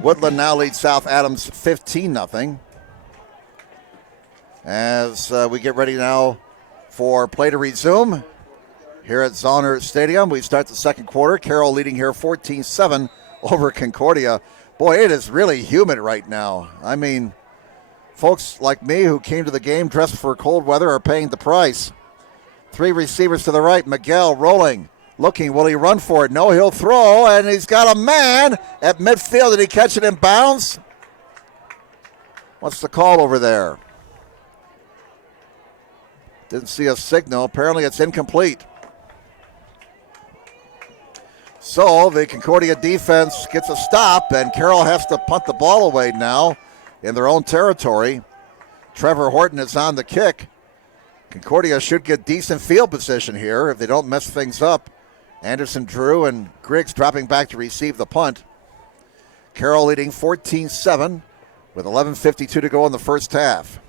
Woodland now leads South Adams 15-0. As we get ready now for play to resume here at Zoner Stadium. We start the second quarter. Carroll leading here 14-7 over Concordia. Boy, it is really humid right now. I mean, folks like me who came to the game dressed for cold weather are paying the price. 3 receivers to the right. Miguel rolling, looking. Will he run for it? No, he'll throw, and he's got a man at midfield. Did he catch it in bounds? What's the call over there? Didn't see a signal. Apparently it's incomplete. So the Concordia defense gets a stop, and Carroll has to punt the ball away now in their own territory. Trevor Horton is on the kick. Concordia should get decent field position here if they don't mess things up. Anderson Drew and Griggs dropping back to receive the punt. Carroll leading 14-7 with 11:52 to go in the first half.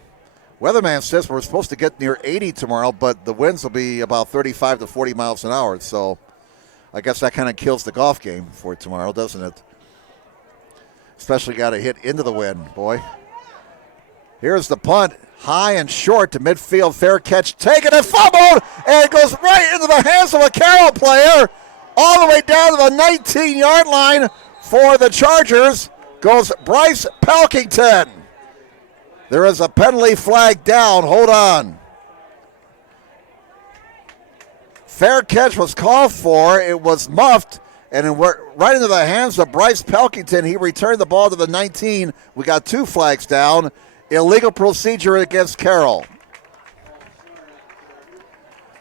Weatherman says we're supposed to get near 80 tomorrow, but the winds will be about 35 to 40 miles an hour. So I guess that kind of kills the golf game for tomorrow, doesn't it? Especially got to hit into the wind, boy. Here's the punt, high and short to midfield, fair catch, taken and fumbled, and it goes right into the hands of a Carroll player, all the way down to the 19-yard line for the Chargers goes Bryce Pelkington. There is a penalty flag down. Hold on. Fair catch was called for. It was muffed, and it went right into the hands of Bryce Pelkington. He returned the ball to the 19. We got 2 flags down. Illegal procedure against Carroll.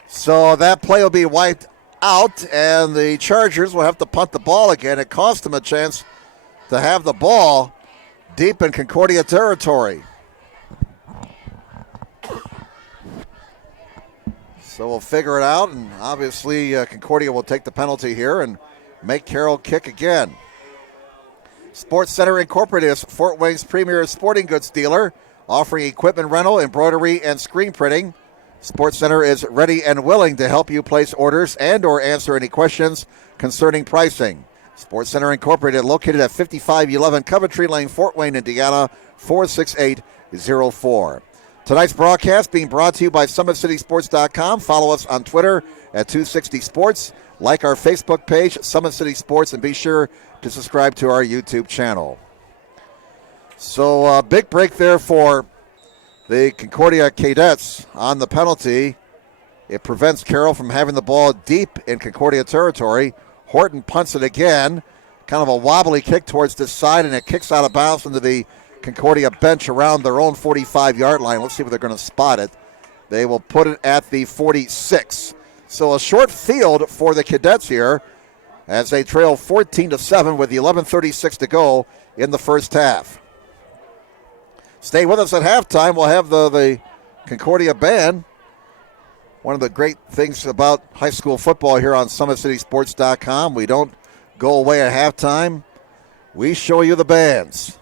So that play will be wiped out, and the Chargers will have to punt the ball again. It cost them a chance to have the ball deep in Concordia territory. So we'll figure it out, and obviously Concordia will take the penalty here and make Carroll kick again. Sports Center Incorporated is Fort Wayne's premier sporting goods dealer, offering equipment rental, embroidery, and screen printing. Sports Center is ready and willing to help you place orders and or answer any questions concerning pricing. Sports Center Incorporated, located at 5511 Coventry Lane, Fort Wayne, Indiana, 46804. Tonight's broadcast being brought to you by SummitCitySports.com. Follow us on Twitter at 260 Sports. Like our Facebook page, Summit City Sports, and be sure to subscribe to our YouTube channel. So big break there for the Concordia Cadets on the penalty. It prevents Carroll from having the ball deep in Concordia territory. Horton punts it again. Kind of a wobbly kick towards the side, and it kicks out of bounds into the Concordia bench around their own 45-yard line. Let's see if they're going to spot it. They will put it at the 46. So a short field for the Cadets here as they trail 14-7 with 11:36 to go in the first half. Stay with us at halftime. We'll have the Concordia band. One of the great things about high school football here on SummitCitySports.com, we don't go away at halftime. We show you the bands.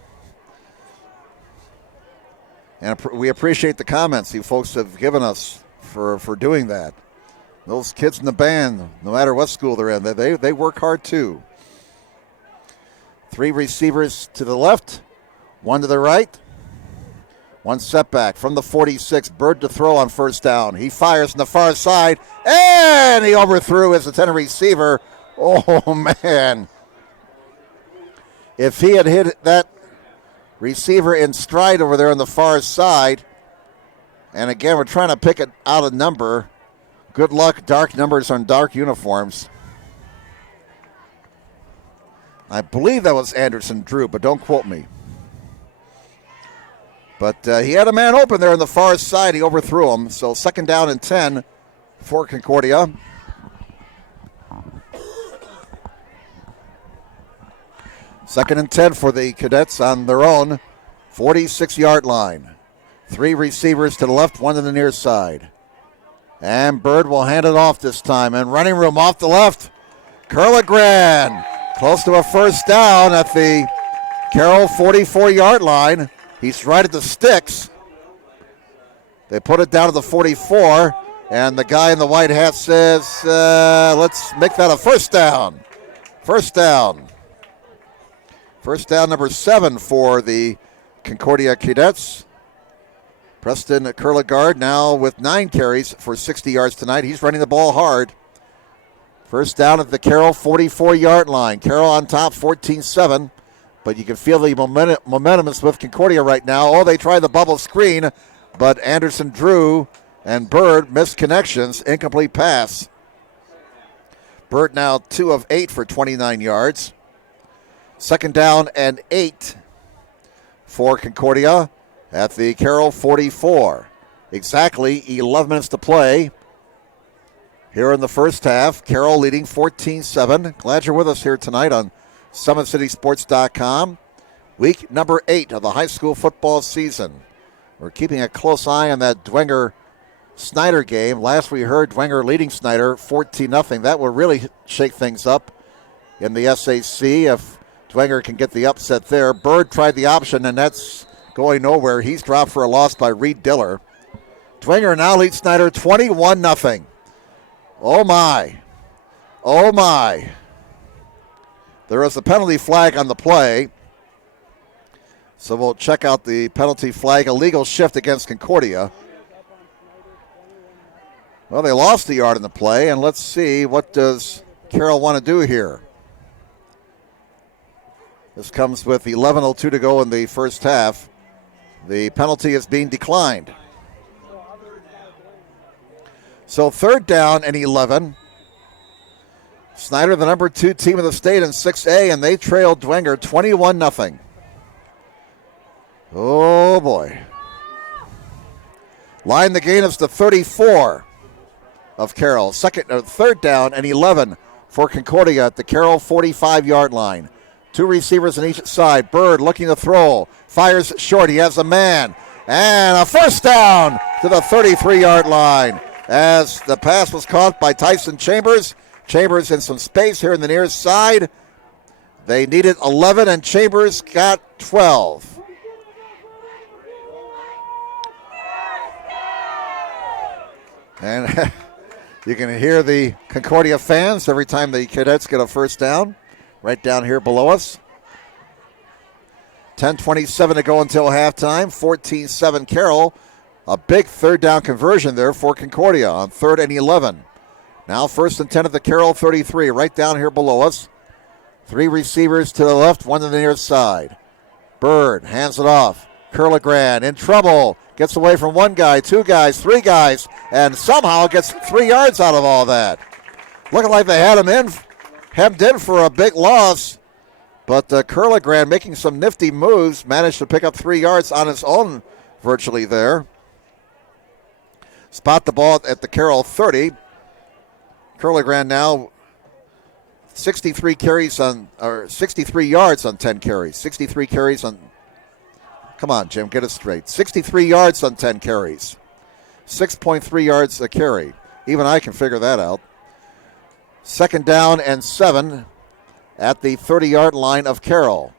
And we appreciate the comments you folks have given us for doing that. Those kids in the band, no matter what school they're in, they work hard too. 3 receivers to the left, 1 to the right. 1 setback from the 46. Bird to throw on first down. He fires on the far side, and he overthrew his intended receiver. Oh, man. If he had hit that receiver in stride over there on the far side, and again, we're trying to pick it out a number. Good luck, dark numbers on dark uniforms. I believe that was Anderson Drew, but don't quote me. But he had a man open there on the far side. He overthrew him. So 2nd down and 10 for Concordia. Second and 10 for the Cadets on their own 46-yard line. 3 receivers to the left, 1 to the near side. And Bird will hand it off this time. And running room off the left. Curligran close to a first down at the Carroll 44-yard line. He's right at the sticks. They put it down to the 44. And the guy in the white hat says, let's make that a first down. First down. First down number 7 for the Concordia Cadets. Preston Curligard now with 9 carries for 60 yards tonight. He's running the ball hard. First down at the Carroll 44-yard line. Carroll on top 14-7. But you can feel the momentum is with Concordia right now. Oh, they tried the bubble screen, but Anderson Drew and Bird missed connections. Incomplete pass. Bird now 2 of 8 for 29 yards. 2nd down and 8 for Concordia at the Carroll 44. Exactly 11 minutes to play here in the first half. Carroll leading 14-7. Glad you're with us here tonight on SummitCitySports.com. Week number 8 of the high school football season. We're keeping a close eye on that Dwenger-Snyder game. Last we heard, Dwenger leading Snyder 14-0. That will really shake things up in the SAC if Dwenger can get the upset there. Bird tried the option, and that's going nowhere. He's dropped for a loss by Reed Diller. Dwenger now leads Snyder 21-0. Oh, my. Oh, my. There is a penalty flag on the play. So we'll check out the penalty flag. Illegal shift against Concordia. Well, they lost the yard in the play, and let's see, what does Carroll want to do here? This comes with 11:02 to go in the first half. The penalty is being declined. So 3rd down and 11. Snyder, the number 2 team in the state in 6A, and they trailed Dwenger 21-0. Oh, boy. Line the gain is to 34 of Carroll. 3rd down and 11 for Concordia at the Carroll 45-yard line. 2 receivers on each side. Bird looking to throw. Fires short. He has a man. And a first down to the 33-yard line as the pass was caught by Tyson Chambers. Chambers in some space here in the near side. They needed 11, and Chambers got 12. And you can hear the Concordia fans every time the Cadets get a first down, right down here below us. 10:27 to go until halftime. 14-7 Carroll. A big 3rd down conversion there for Concordia on 3rd and 11. Now 1st and 10 at the Carroll 33, right down here below us. 3 receivers to the left, 1 to the near side. Bird hands it off. Curligran in trouble. Gets away from 1 guy, 2 guys, 3 guys, and somehow gets 3 yards out of all that. Looking like they had him hemmed in for a big loss. But Curligran, making some nifty moves, managed to pick up 3 yards on his own virtually there. Spot the ball at the Carroll 30. Curligran now 63 yards on 10 carries. 63 carries on, come on, Jim, get it straight. 63 yards on 10 carries. 6.3 yards a carry. Even I can figure that out. 2nd down and 7 at the 30-yard line of Carroll.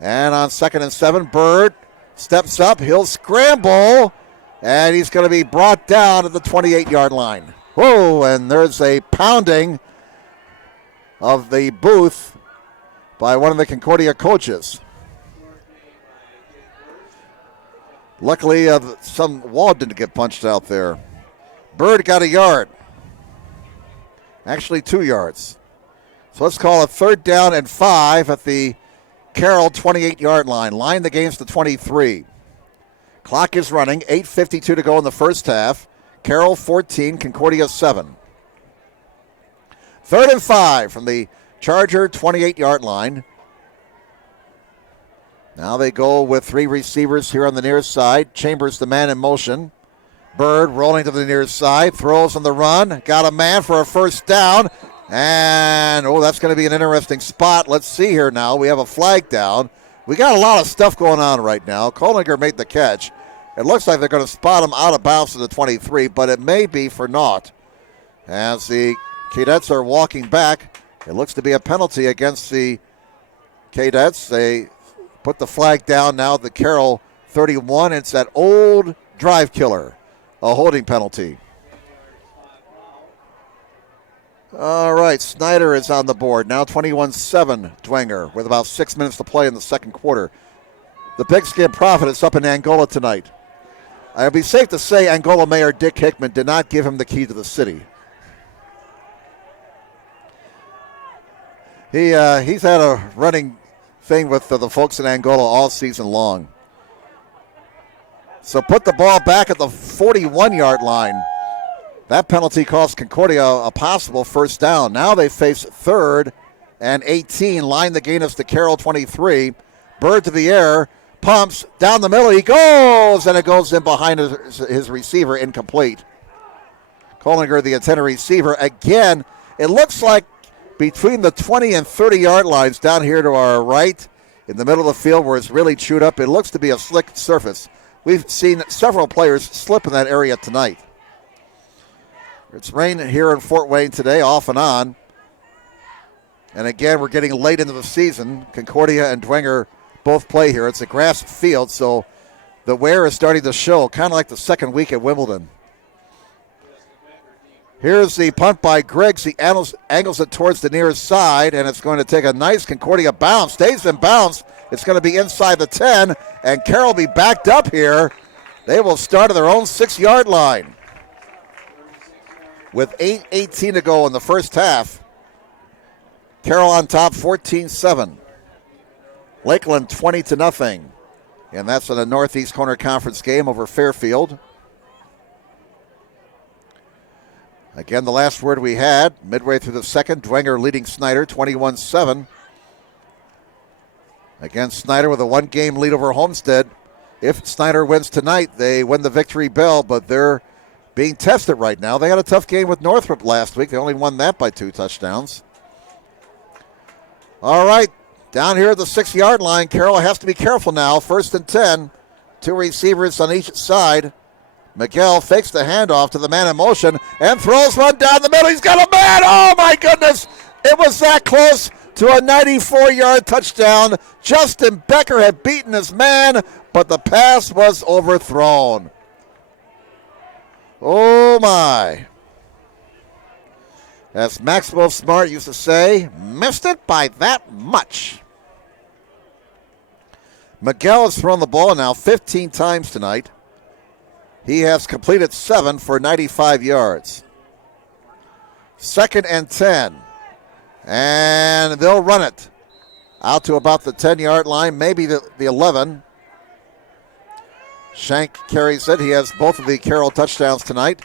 And on 2nd and 7, Bird steps up. He'll scramble, and he's going to be brought down at the 28-yard line. Whoa, and there's a pounding of the booth by one of the Concordia coaches. Luckily, some wall didn't get punched out there. Bird got a yard. Actually, 2 yards. So let's call it 3rd down and 5 at the Carroll 28-yard line. Line the game's to 23. Clock is running. 8:52 to go in the first half. Carroll 14, Concordia 7. 3rd and 5 from the Charger 28-yard line. Now they go with 3 receivers here on the near side. Chambers, the man in motion. Bird rolling to the near side, throws on the run. Got a man for a first down. And, that's going to be an interesting spot. Let's see here now. We have a flag down. We got a lot of stuff going on right now. Kohlinger made the catch. It looks like they're going to spot him out of bounds to the 23, but it may be for naught. As the Cadets are walking back, it looks to be a penalty against the Cadets. They put the flag down now at the Carroll 31. It's that old drive killer, a holding penalty. All right, Snyder is on the board. Now 21-7 Dwenger with about 6 minutes to play in the second quarter. The Pigskin Prophet is up in Angola tonight. I'll be safe to say Angola Mayor Dick Hickman did not give him the key to the city. He's had a running thing with the folks in Angola all season long. So put the ball back at the 41-yard line. That penalty cost Concordia a possible first down. Now they face 3rd and 18. Line the gain is to Carroll 23. Bird to the air. Pumps down the middle. He goes, and it goes in behind his receiver, incomplete. Kohlinger, the intended receiver. Again, it looks like between the 20 and 30-yard lines down here to our right, in the middle of the field where it's really chewed up, it looks to be a slick surface. We've seen several players slip in that area tonight. It's rained here in Fort Wayne today, off and on. And again, we're getting late into the season. Concordia and Dwenger both play here. It's a grass field, so the wear is starting to show, kind of like the second week at Wimbledon. Here's the punt by Griggs. He angles it towards the near side, and it's going to take a nice Concordia bounce. Stays in bounce. It's going to be inside the 10, and Carroll will be backed up here. They will start at their own 6-yard line. With 8:18 to go in the first half. Carroll on top, 14-7. Lakeland 20-0. And that's in the Northeast Corner Conference game over Fairfield. Again, the last word we had, midway through the second, Dwenger leading Snyder 21-7. Again, Snyder with a 1-game lead over Homestead. If Snyder wins tonight, they win the victory bell, but they're being tested right now. They had a tough game with Northrop last week. They only won that by 2 touchdowns. All right, down here at the 6-yard line, Carroll has to be careful now. 1st and 10, 2 receivers on each side. Miguel fakes the handoff to the man in motion and throws one down the middle. He's got a man. Oh, my goodness. It was that close to a 94-yard touchdown. Justin Becker had beaten his man, but the pass was overthrown. Oh, my. As Maxwell Smart used to say, missed it by that much. Miguel has thrown the ball now 15 times tonight. He has completed 7 for 95 yards. 2nd and 10. And they'll run it out to about the 10-yard line, maybe the 11. Shank carries it. He has both of the Carroll touchdowns tonight.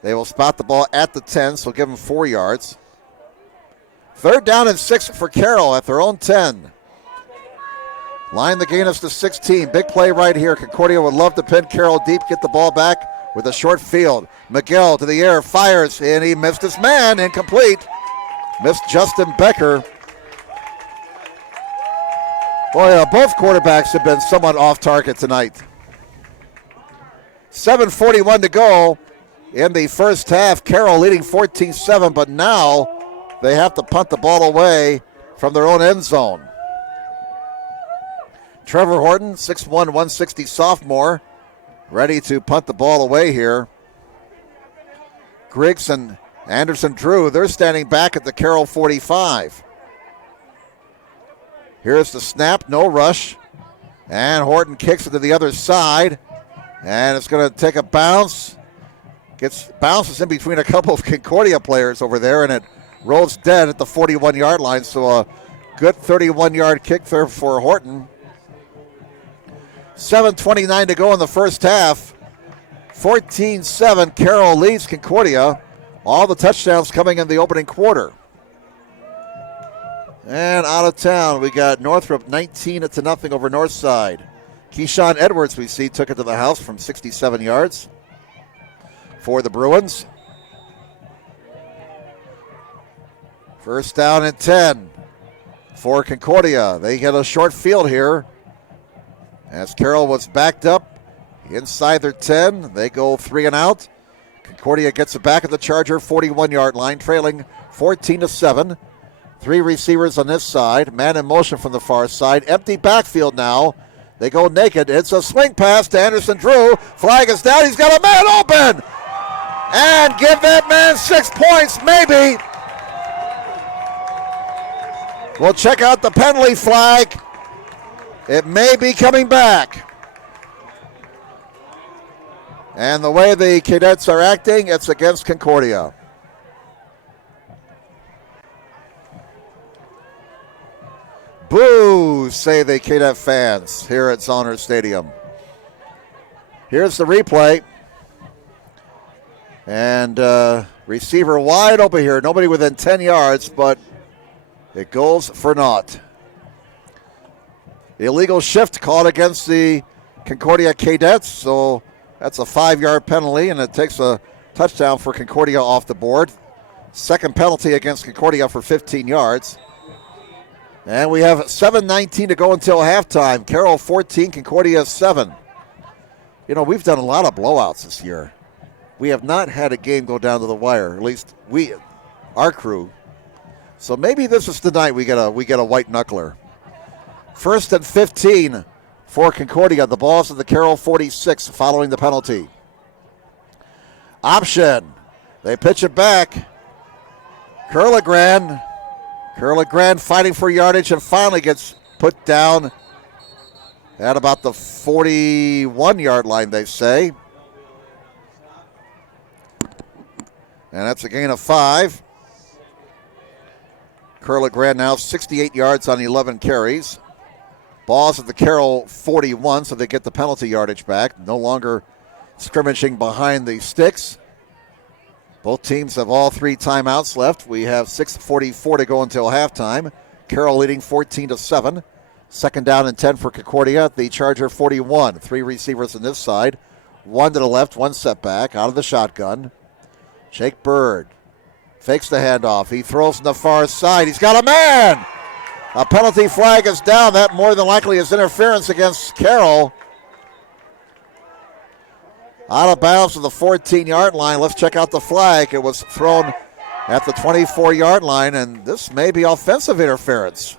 They will spot the ball at the 10, so give him 4 yards. 3rd down and 6 for Carroll at their own 10. Line the gainers to 16. Big play right here. Concordia would love to pin Carroll deep, get the ball back with a short field. Miguel to the air, fires, and he missed his man. Incomplete. Missed Justin Becker. Boy, both quarterbacks have been somewhat off target tonight. 7:41 to go in the first half. Carroll leading 14-7, but now they have to punt the ball away from their own end zone. Trevor Horton, 6'1", 160 sophomore, ready to punt the ball away here. Griggs and Anderson Drew, they're standing back at the Carroll 45. Here's the snap, no rush. And Horton kicks it to the other side. And it's going to take a bounce. Bounces in between a couple of Concordia players over there, and it rolls dead at the 41-yard line. So a good 31-yard kick there for Horton. 7:29 to go in the first half. 14-7, Carroll leads Concordia. All the touchdowns coming in the opening quarter. And out of town, we got Northrop 19-0 over Northside. Keyshawn Edwards, we see, took it to the house from 67 yards for the Bruins. 1st down and 10 for Concordia. They get a short field here. As Carroll was backed up inside their 10, they go 3 and out. Concordia gets it back at the Charger 41-yard line, trailing 14-7. 3 receivers on this side. Man in motion from the far side. Empty backfield now. They go naked. It's a swing pass to Anderson Drew. Flag is down. He's got a man open. And give that man 6 points, maybe. We'll check out the penalty flag. It may be coming back. And the way the Cadets are acting, it's against Concordia. Boo, say the Cadet fans here at Zonner Stadium. Here's the replay. And receiver wide open here. Nobody within 10 yards, but it goes for naught. The illegal shift called against the Concordia Cadets, so that's a 5-yard penalty, and it takes a touchdown for Concordia off the board. Second penalty against Concordia for 15 yards. And we have 7:19 to go until halftime. Carroll 14, Concordia 7. You know, we've done a lot of blowouts this year. We have not had a game go down to the wire, at least our crew. So maybe this is the night we get a white knuckler. 1st and 15 for Concordia. The ball's at the Carroll 46 following the penalty. Option. They pitch it back. Curligran fighting for yardage and finally gets put down at about the 41-yard line, they say. And that's a gain of 5. Curligran now 68 yards on 11 carries. Ball's at the Carroll 41, so they get the penalty yardage back. No longer scrimmaging behind the sticks. Both teams have all 3 timeouts left. We have 6:44 to go until halftime. Carroll leading 14-7. 2nd down and 10 for Concordia. The Charger 41. 3 receivers on this side. 1 to the left, 1 setback out of the shotgun. Jake Bird fakes the handoff. He throws on the far side. He's got a man. A penalty flag is down. That more than likely is interference against Carroll. Out of bounds to the 14-yard line. Let's check out the flag. It was thrown at the 24-yard line, and this may be offensive interference.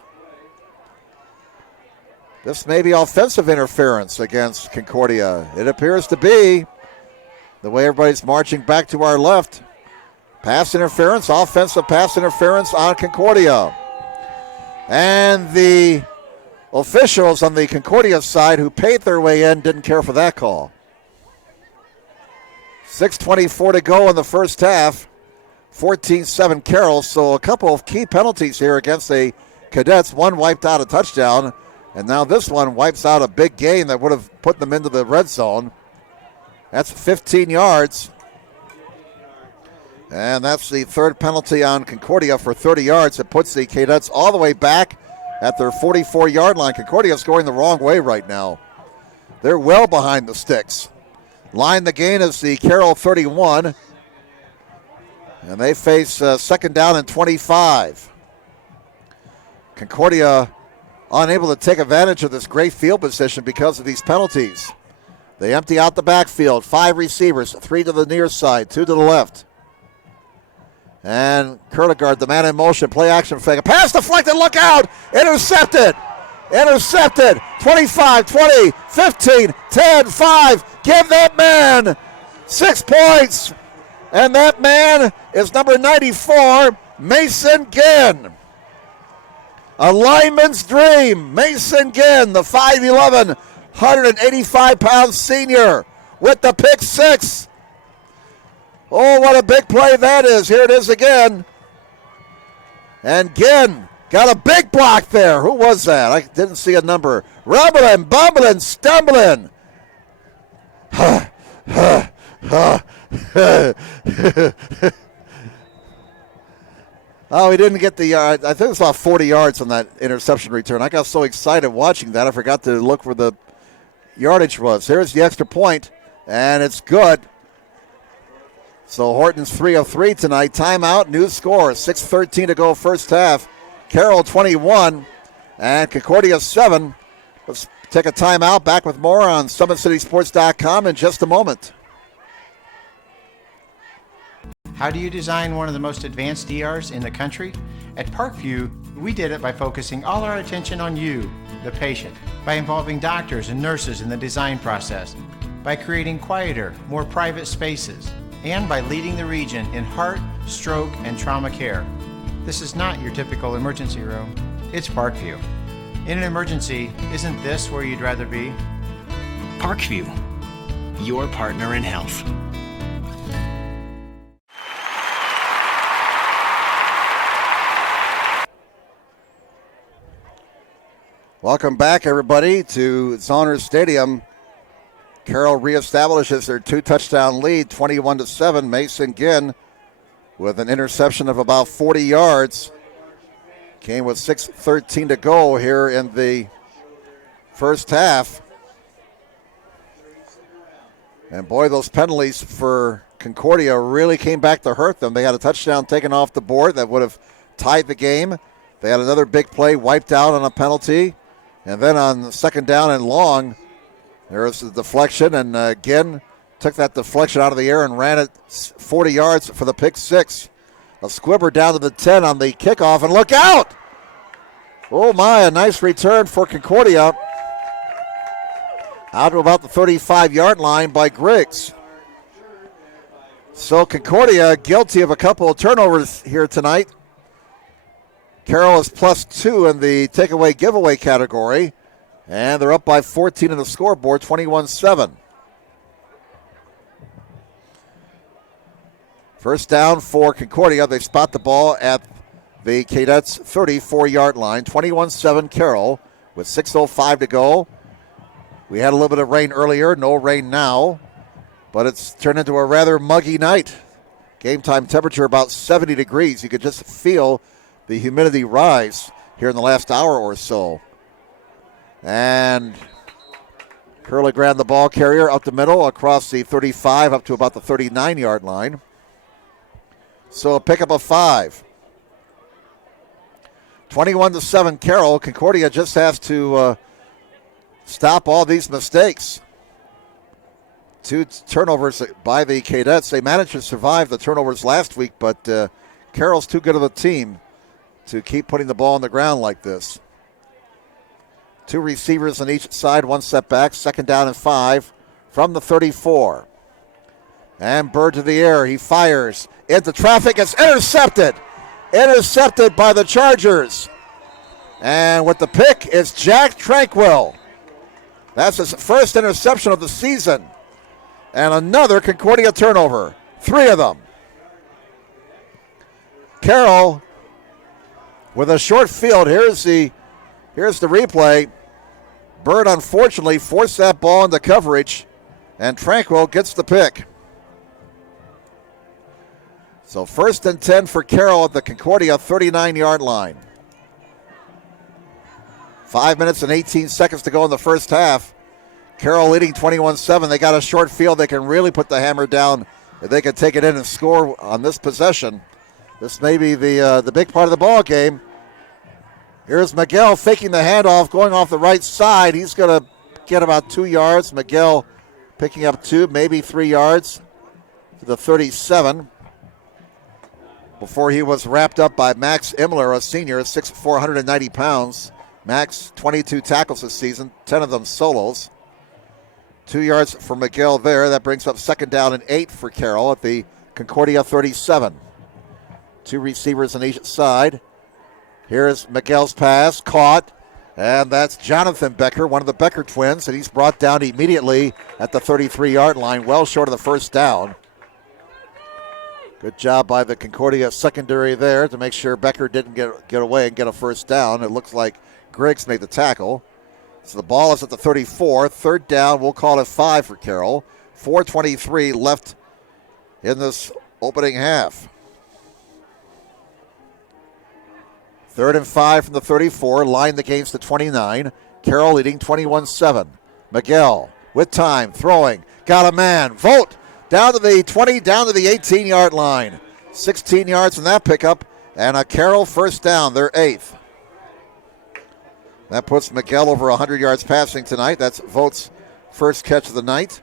This may be offensive interference against Concordia. It appears to be. The way everybody's marching back to our left. Pass interference, offensive pass interference on Concordia. And the officials on the Concordia side who paid their way in didn't care for that call. 6:24 to go in the first half. 14-7 Carroll, so a couple of key penalties here against the Cadets. One wiped out a touchdown, and now this one wipes out a big gain that would have put them into the red zone. That's 15 yards. And that's the 3rd penalty on Concordia for 30 yards. It puts the Cadets all the way back at their 44-yard line. Concordia's going the wrong way right now. They're well behind the sticks. Line the gain is the Carroll 31. And they face 2nd down and 25. Concordia unable to take advantage of this great field position because of these penalties. They empty out the backfield. 5 receivers, 3 to the near side, 2 to the left. And Kurtegard, the man in motion, play action fake. Pass deflected, look out! Intercepted! 25, 20, 15, 10, 5. Give that man 6 points. And that man is number 94, Mason Ginn. A lineman's dream. Mason Ginn, the 5'11", 185-pound senior with the pick 6. Oh, what a big play that is. Here it is again. And Ginn got a big block there. Who was that? I didn't see a number. Rumbling, bumbling, stumbling. Oh, he didn't get the yard. I think it was about 40 yards on that interception return. I got so excited watching that, I forgot to look where the yardage was. Here's the extra point, and it's good. So Horton's 3 of 3 tonight. Timeout, new score, 6:13 to go first half. Carroll 21 and Concordia 7. Let's take a timeout. Back with more on SummitCitySports.com in just a moment. How do you design one of the most advanced ERs in the country? At Parkview, we did it by focusing all our attention on you, the patient, by involving doctors and nurses in the design process, by creating quieter, more private spaces, and by leading the region in heart, stroke, and trauma care. This is not your typical emergency room. It's Parkview. In an emergency, isn't this where you'd rather be? Parkview, your partner in health. Welcome back, everybody, to Zoners Stadium. Carroll reestablishes their 2-touchdown lead, 21-7. Mason Ginn with an interception of about 40 yards. Came with 6:13 to go here in the first half. And boy, those penalties for Concordia really came back to hurt them. They had a touchdown taken off the board that would have tied the game. They had another big play wiped out on a penalty. And then on 2nd down and long, there was the deflection, and Ginn took that deflection out of the air and ran it 40 yards for the pick 6. A squibber down to the 10 on the kickoff, and look out! Oh my, a nice return for Concordia. Out to about the 35-yard line by Griggs. So Concordia guilty of a couple of turnovers here tonight. Carroll is +2 in the takeaway giveaway category, and they're up by 14 in the scoreboard, 21-7. First down for Concordia. They spot the ball at the Cadets' 34-yard line, 21-7 Carroll with 6:05 to go. We had a little bit of rain earlier, no rain now, but it's turned into a rather muggy night. Game time temperature about 70 degrees. You could just feel the humidity rise here in the last hour or so. And Curley grabbed the ball carrier up the middle across the 35 up to about the 39-yard line. So a pickup of 5. 21-7 Carroll. Concordia just has to stop all these mistakes. 2 turnovers by the Cadets. They managed to survive the turnovers last week, but Carroll's too good of a team to keep putting the ball on the ground like this. 2 receivers on each side, 1 step back, 2nd down and 5 from the 34. And Bird to the air. He fires into traffic. It's intercepted. Intercepted by the Chargers. And with the pick is Jack Tranquil. That's his first interception of the season. And another Concordia turnover. 3 of them. Carroll with a short field. Here's the replay. Bird unfortunately forced that ball into coverage, and Tranquil gets the pick. So 1st and 10 for Carroll at the Concordia 39-yard line. 5 minutes and 18 seconds to go in the first half. Carroll leading 21-7. They got a short field. They can really put the hammer down. If they can take it in and score on this possession, this may be the big part of the ball game. Here's Miguel faking the handoff, going off the right side. He's going to get about 2 yards. Miguel picking up 2, maybe 3 yards to the 37. Before he was wrapped up by Max Imler, a senior, 6'4", 190 pounds. Max, 22 tackles this season, 10 of them solos. 2 yards for Miguel there. That brings up 2nd down and 8 for Carroll at the Concordia 37. 2 receivers on each side. Here's Miguel's pass, caught, and that's Jonathan Becker, one of the Becker twins, and he's brought down immediately at the 33-yard line, well short of the first down. Good job by the Concordia secondary there to make sure Becker didn't get away and get a first down. It looks like Griggs made the tackle. So the ball is at the 34. 3rd down, we'll call it 5 for Carroll. 4:23 left in this opening half. 3rd and 5 from the 34, lined against the 29. Carroll leading 21-7. Miguel with time, throwing, got a man. Vogt down to the 20, down to the 18-yard line. 16 yards from that pickup, and a Carroll first down, their 8th. That puts Miguel over 100 yards passing tonight. That's Vogt's first catch of the night.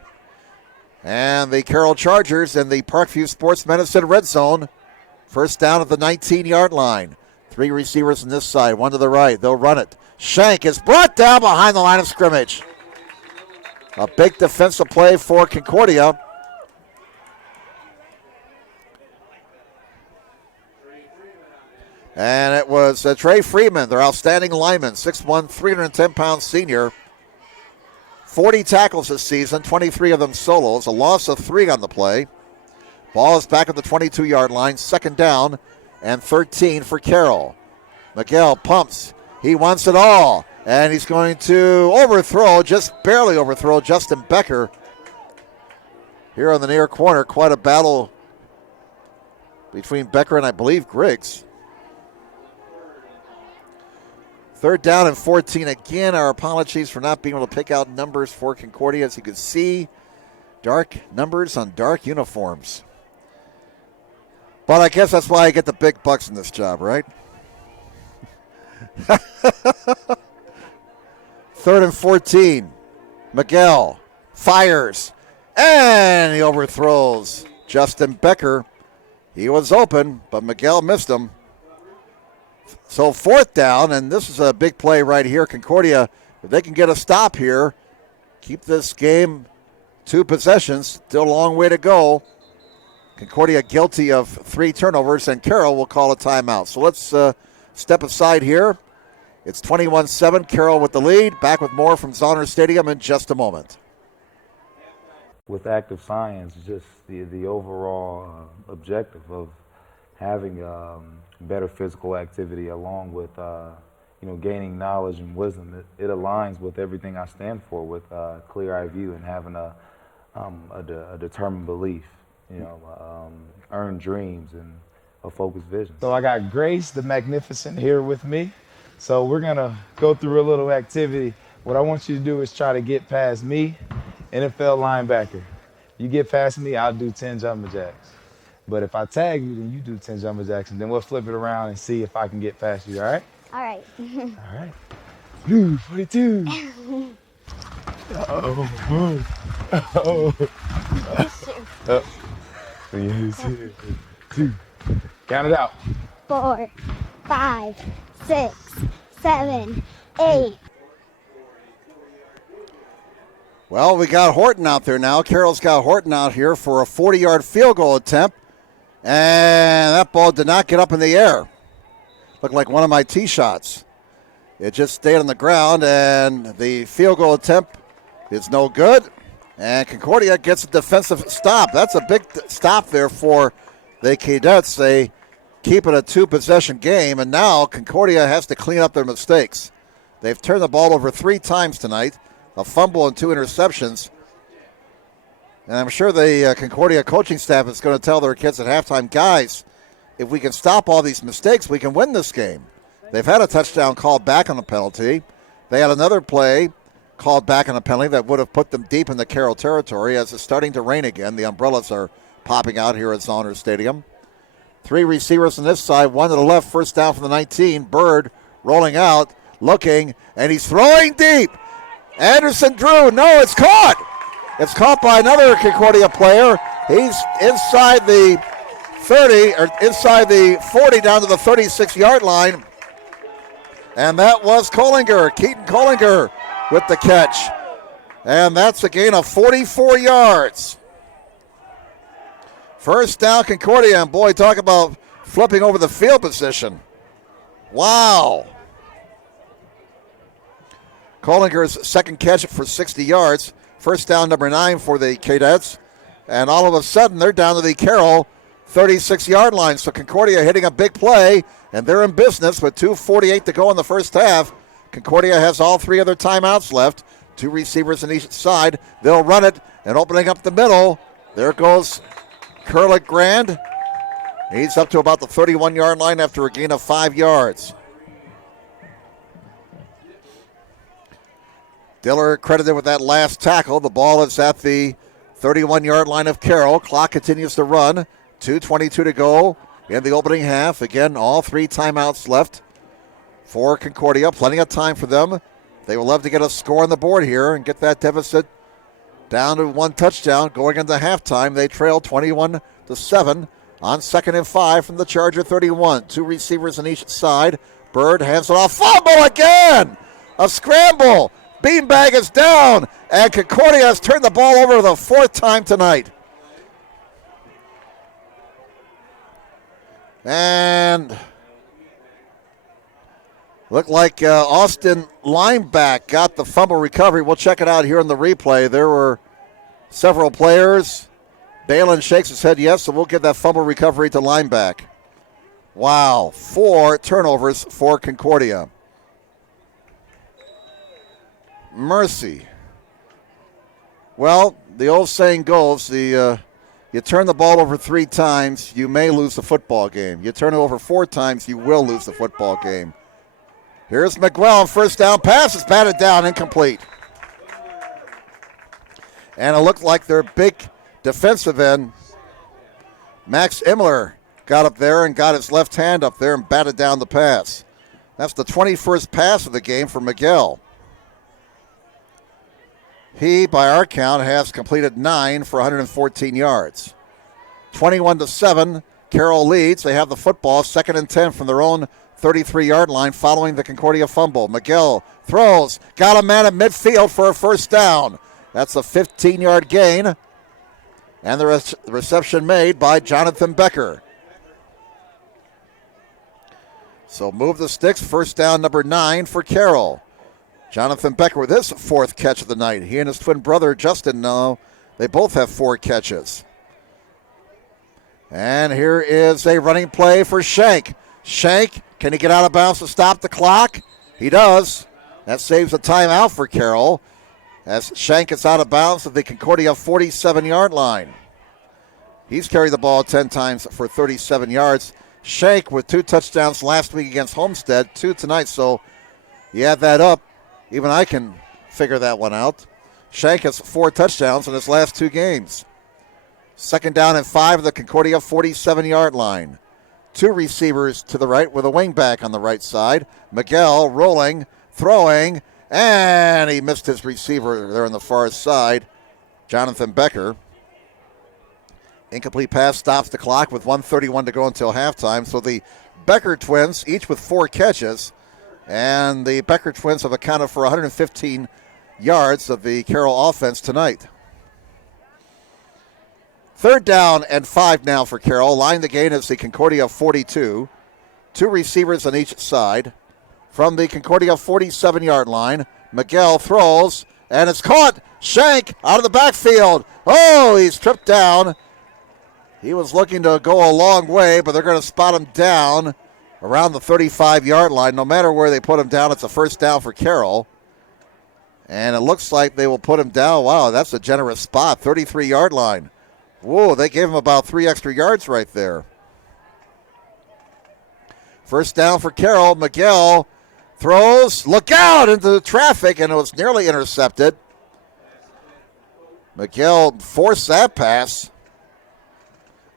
And the Carroll Chargers in the Parkview Sports Medicine red zone. First down at the 19-yard line. 3 receivers on this side, 1 to the right. They'll run it. Shank is brought down behind the line of scrimmage. A big defensive play for Concordia. And it was Trey Freeman, their outstanding lineman, 6'1", 310-pound senior. 40 tackles this season, 23 of them solos, a loss of 3 on the play. Ball is back at the 22-yard line, 2nd down and 13 for Carroll. Miguel pumps. He wants it all. And he's going to overthrow, just barely overthrow, Justin Becker. Here on the near corner, quite a battle between Becker and I believe Griggs. 3rd down and 14. Again, our apologies for not being able to pick out numbers for Concordia. As you can see, dark numbers on dark uniforms. But I guess that's why I get the big bucks in this job, right? 3rd and 14. Miguel fires, and he overthrows Justin Becker. He was open, but Miguel missed him. So 4th down, and this is a big play right here. Concordia, if they can get a stop here, keep this game 2 possessions, still a long way to go. Concordia guilty of 3 turnovers, and Carroll will call a timeout. So let's step aside here. It's 21-7, Carroll with the lead. Back with more from Zonner Stadium in just a moment. With active science, just the overall objective of having better physical activity along with gaining knowledge and wisdom, it aligns with everything I stand for, with clear-eye view and having a determined belief, earned dreams and a focused vision. So I got Grace the Magnificent here with me. So we're gonna go through a little activity. What I want you to do is try to get past me, NFL linebacker. You get past me, I'll do 10 jumping jacks. But if I tag you, then you do 10 jumping jacks, and then we'll flip it around and see if I can get past you, all right? All right. All right. Blue 42. Uh-oh. Uh-oh. Uh-oh. 2. Count it out. 4, 5, 6, 7, 8. Well, we got Horton out there now. Carroll's got Horton out here for a 40-yard field goal attempt. And that ball did not get up in the air. Looked like one of my tee shots. It just stayed on the ground, and the field goal attempt is no good. And Concordia gets a defensive stop. That's a big stop there for the Cadets. They keep it a 2-possession game, and now Concordia has to clean up their mistakes. They've turned the ball over 3 times tonight, a fumble and 2 interceptions. And I'm sure the Concordia coaching staff is going to tell their kids at halftime, guys, if we can stop all these mistakes, we can win this game. They've had a touchdown called back on a penalty. They had another play called back on a penalty that would have put them deep in the Carroll territory. As it's starting to rain again, the umbrellas are popping out here at Zonner Stadium. 3 receivers on this side, 1 to the left, first down from the 19. Bird rolling out, looking, and he's throwing deep. Anderson Drew, no, it's caught. It's caught by another Concordia player. He's inside the 30, or inside the 40, down to the 36-yard line. And that was Kollinger, Keaton Kollinger with the catch. And that's a gain of 44 yards. First down, Concordia, and boy, talk about flipping over the field position. Wow. Kollinger's second catch for 60 yards. First down, number 9 for the Cadets. And all of a sudden, they're down to the Carroll 36-yard line. So Concordia hitting a big play, and they're in business with 2:48 to go in the first half. Concordia has all 3 of their timeouts left. 2 receivers on each side. They'll run it, and opening up the middle, there goes Kerlick Grand. He's up to about the 31-yard line after a gain of 5 yards. Diller credited with that last tackle. The ball is at the 31-yard line of Carroll. Clock continues to run. 2:22 to go in the opening half. Again, all 3 timeouts left for Concordia. Plenty of time for them. They would love to get a score on the board here and get that deficit down to 1 touchdown. Going into halftime, they trail 21-7 on 2nd and 5 from the Charger 31. 2 receivers on each side. Bird hands it off. Fumble again! A scramble. Beanbag is down, and Concordia has turned the ball over the 4th time tonight. And looked like Austin Lineback got the fumble recovery. We'll check it out here in the replay. There were several players. Balin shakes his head yes, so we'll give that fumble recovery to Lineback. Wow, 4 turnovers for Concordia. Mercy. Well, the old saying goes, you turn the ball over 3 times, you may lose the football game. You turn it over 4 times, you will lose the football game. Here's McGuell, first down pass is batted down, incomplete. And it looked like their big defensive end, Max Imler, got up there and got his left hand up there and batted down the pass. That's the 21st pass of the game for Miguel. He, by our count, has completed 9 for 114 yards. 21-7, Carroll leads. They have the football, 2nd and 10 from their own 33-yard line following the Concordia fumble. Miguel throws, got a man at midfield for a first down. That's a 15-yard gain. And the reception made by Jonathan Becker. So move the sticks, first down number 9 for Carroll. Jonathan Becker with his 4th catch of the night. He and his twin brother Justin, they both have 4 catches. And here is a running play for Shank. Shank, can he get out of bounds to stop the clock? He does. That saves a timeout for Carroll as Shank is out of bounds at the Concordia 47-yard line. He's carried the ball 10 times for 37 yards. Shank with 2 touchdowns last week against Homestead, 2 tonight. So you add that up, even I can figure that one out. Shank has 4 touchdowns in his last 2 games. 2nd down and 5 at the Concordia 47-yard line. 2 receivers to the right with a wingback on the right side. Miguel rolling, throwing, and he missed his receiver there on the far side, Jonathan Becker. Incomplete pass stops the clock with 1:31 to go until halftime. So the Becker twins, each with 4 catches, and the Becker twins have accounted for 115 yards of the Carroll offense tonight. 3rd down and 5 now for Carroll. Line the gain is the Concordia 42. 2 receivers on each side. From the Concordia 47-yard line, Miguel throws, and it's caught. Shank out of the backfield. Oh, he's tripped down. He was looking to go a long way, but they're going to spot him down around the 35-yard line. No matter where they put him down, it's a first down for Carroll. And it looks like they will put him down. Wow, that's a generous spot, 33-yard line. Whoa, they gave him about 3 extra yards right there. First down for Carroll. Miguel throws, look out into the traffic, and it was nearly intercepted. Miguel forced that pass.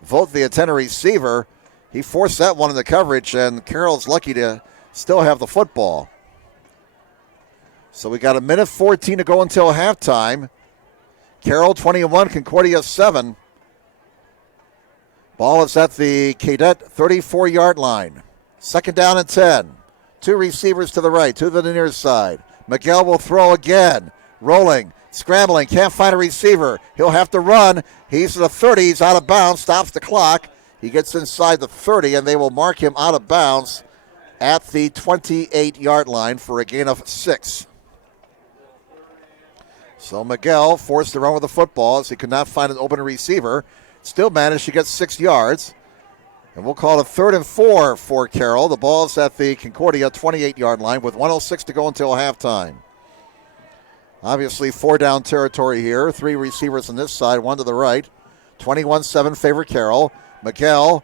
Vote the intended receiver. He forced that one in the coverage, and Carroll's lucky to still have the football. So we got 1:14 to go until halftime. Carroll 21, Concordia 7. Ball is at the Cadet 34-yard line. 2nd down and 10. 2 receivers to the right, 2 to the near side. Miguel will throw again. Rolling, scrambling, can't find a receiver. He'll have to run. He's at the 30, he's out of bounds, stops the clock. He gets inside the 30, and they will mark him out of bounds at the 28-yard line for a gain of 6. So Miguel forced to run with the football as he could not find an open receiver. Still managed to get 6 yards. And we'll call it 3rd and 4 for Carroll. The ball is at the Concordia 28-yard line with 1:06 to go until halftime. Obviously 4-down territory here. 3 receivers on this side, 1 to the right. 21-7 favor Carroll. Miguel,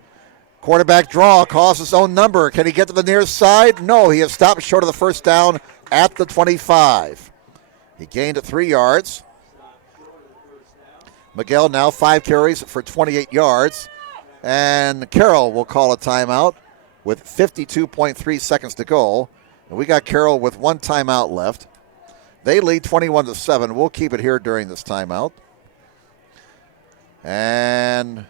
quarterback draw, calls his own number. Can he get to the near side? No, he has stopped short of the first down at the 25. He gained 3 yards. Miguel now 5 carries for 28 yards. And Carroll will call a timeout with 52.3 seconds to go. And we got Carroll with 1 timeout left. They lead 21-7. We'll keep it here during this timeout. And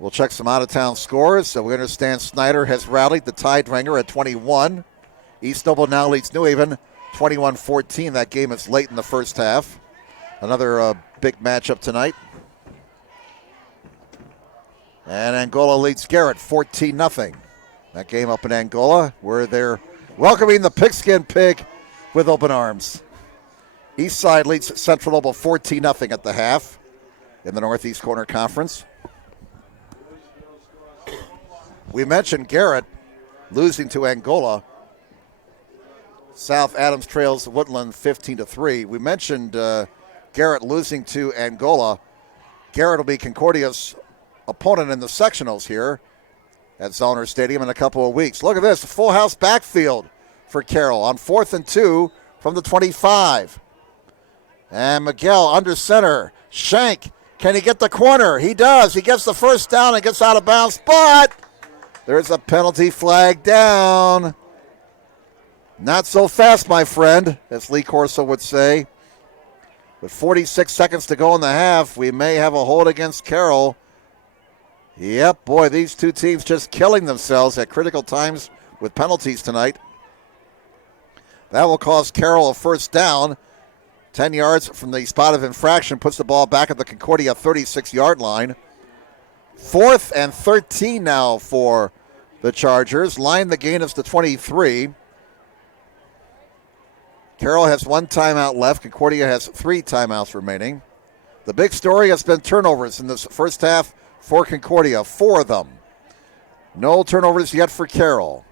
we'll check some out-of-town scores. So we understand Snyder has rallied the Tide Ringer at 21. East Noble now leads New Haven 21-14. That game is late in the first half. Another big matchup tonight. And Angola leads Garrett 14-0. That game up in Angola where they're welcoming the Pigskin Pig with open arms. Eastside leads Central Noble 14-0 at the half in the Northeast Corner Conference. We mentioned Garrett losing to Angola. South Adams trails Woodland 15-3. We mentioned Garrett losing to Angola. Garrett will be Concordia's opponent in the sectionals here at Zollner Stadium in a couple of weeks. Look at this, a full house backfield for Carroll on 4th and 2 from the 25. And Miguel under center. Shank, can he get the corner? He does. He gets the first down and gets out of bounds, but there's a penalty flag down. Not so fast, my friend, as Lee Corso would say. With 46 seconds to go in the half, we may have a hold against Carroll. Yep, boy, these two teams just killing themselves at critical times with penalties tonight. That will cost Carroll a first down. 10 yards from the spot of infraction, puts the ball back at the Concordia 36-yard line. 4th and 13 now for the Chargers. Line the gain is to 23. Carroll has 1 timeout left. Concordia has 3 timeouts remaining. The big story has been turnovers in this first half for Concordia, 4 of them. No turnovers yet for Carroll.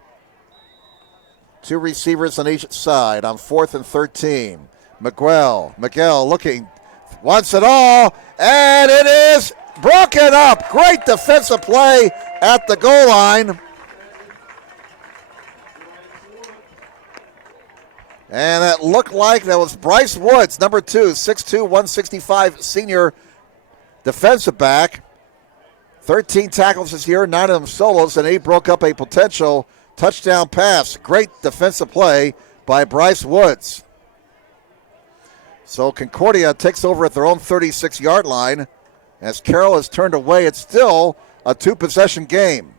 2 receivers on each side on 4th and 13. Miguel looking, wants it all, and it is broken up. Great defensive play at the goal line. And that looked like that was Bryce Woods, number 2, 6'2", 165 senior defensive back. 13 tackles this year, 9 of them solos, and he broke up a potential touchdown pass. Great defensive play by Bryce Woods. So Concordia takes over at their own 36-yard line. As Carroll is turned away, it's still a 2-possession game.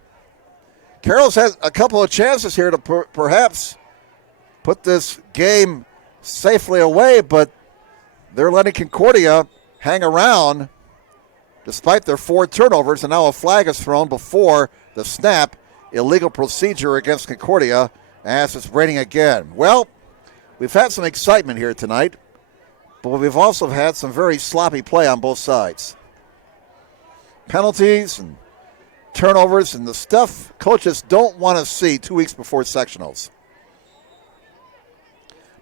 Carroll's had a couple of chances here to perhaps put this game safely away, but they're letting Concordia hang around despite their 4 turnovers, and now a flag is thrown before the snap. Illegal procedure against Concordia as it's raining again. Well, we've had some excitement here tonight, but we've also had some very sloppy play on both sides. Penalties and turnovers and the stuff coaches don't want to see 2 weeks before sectionals.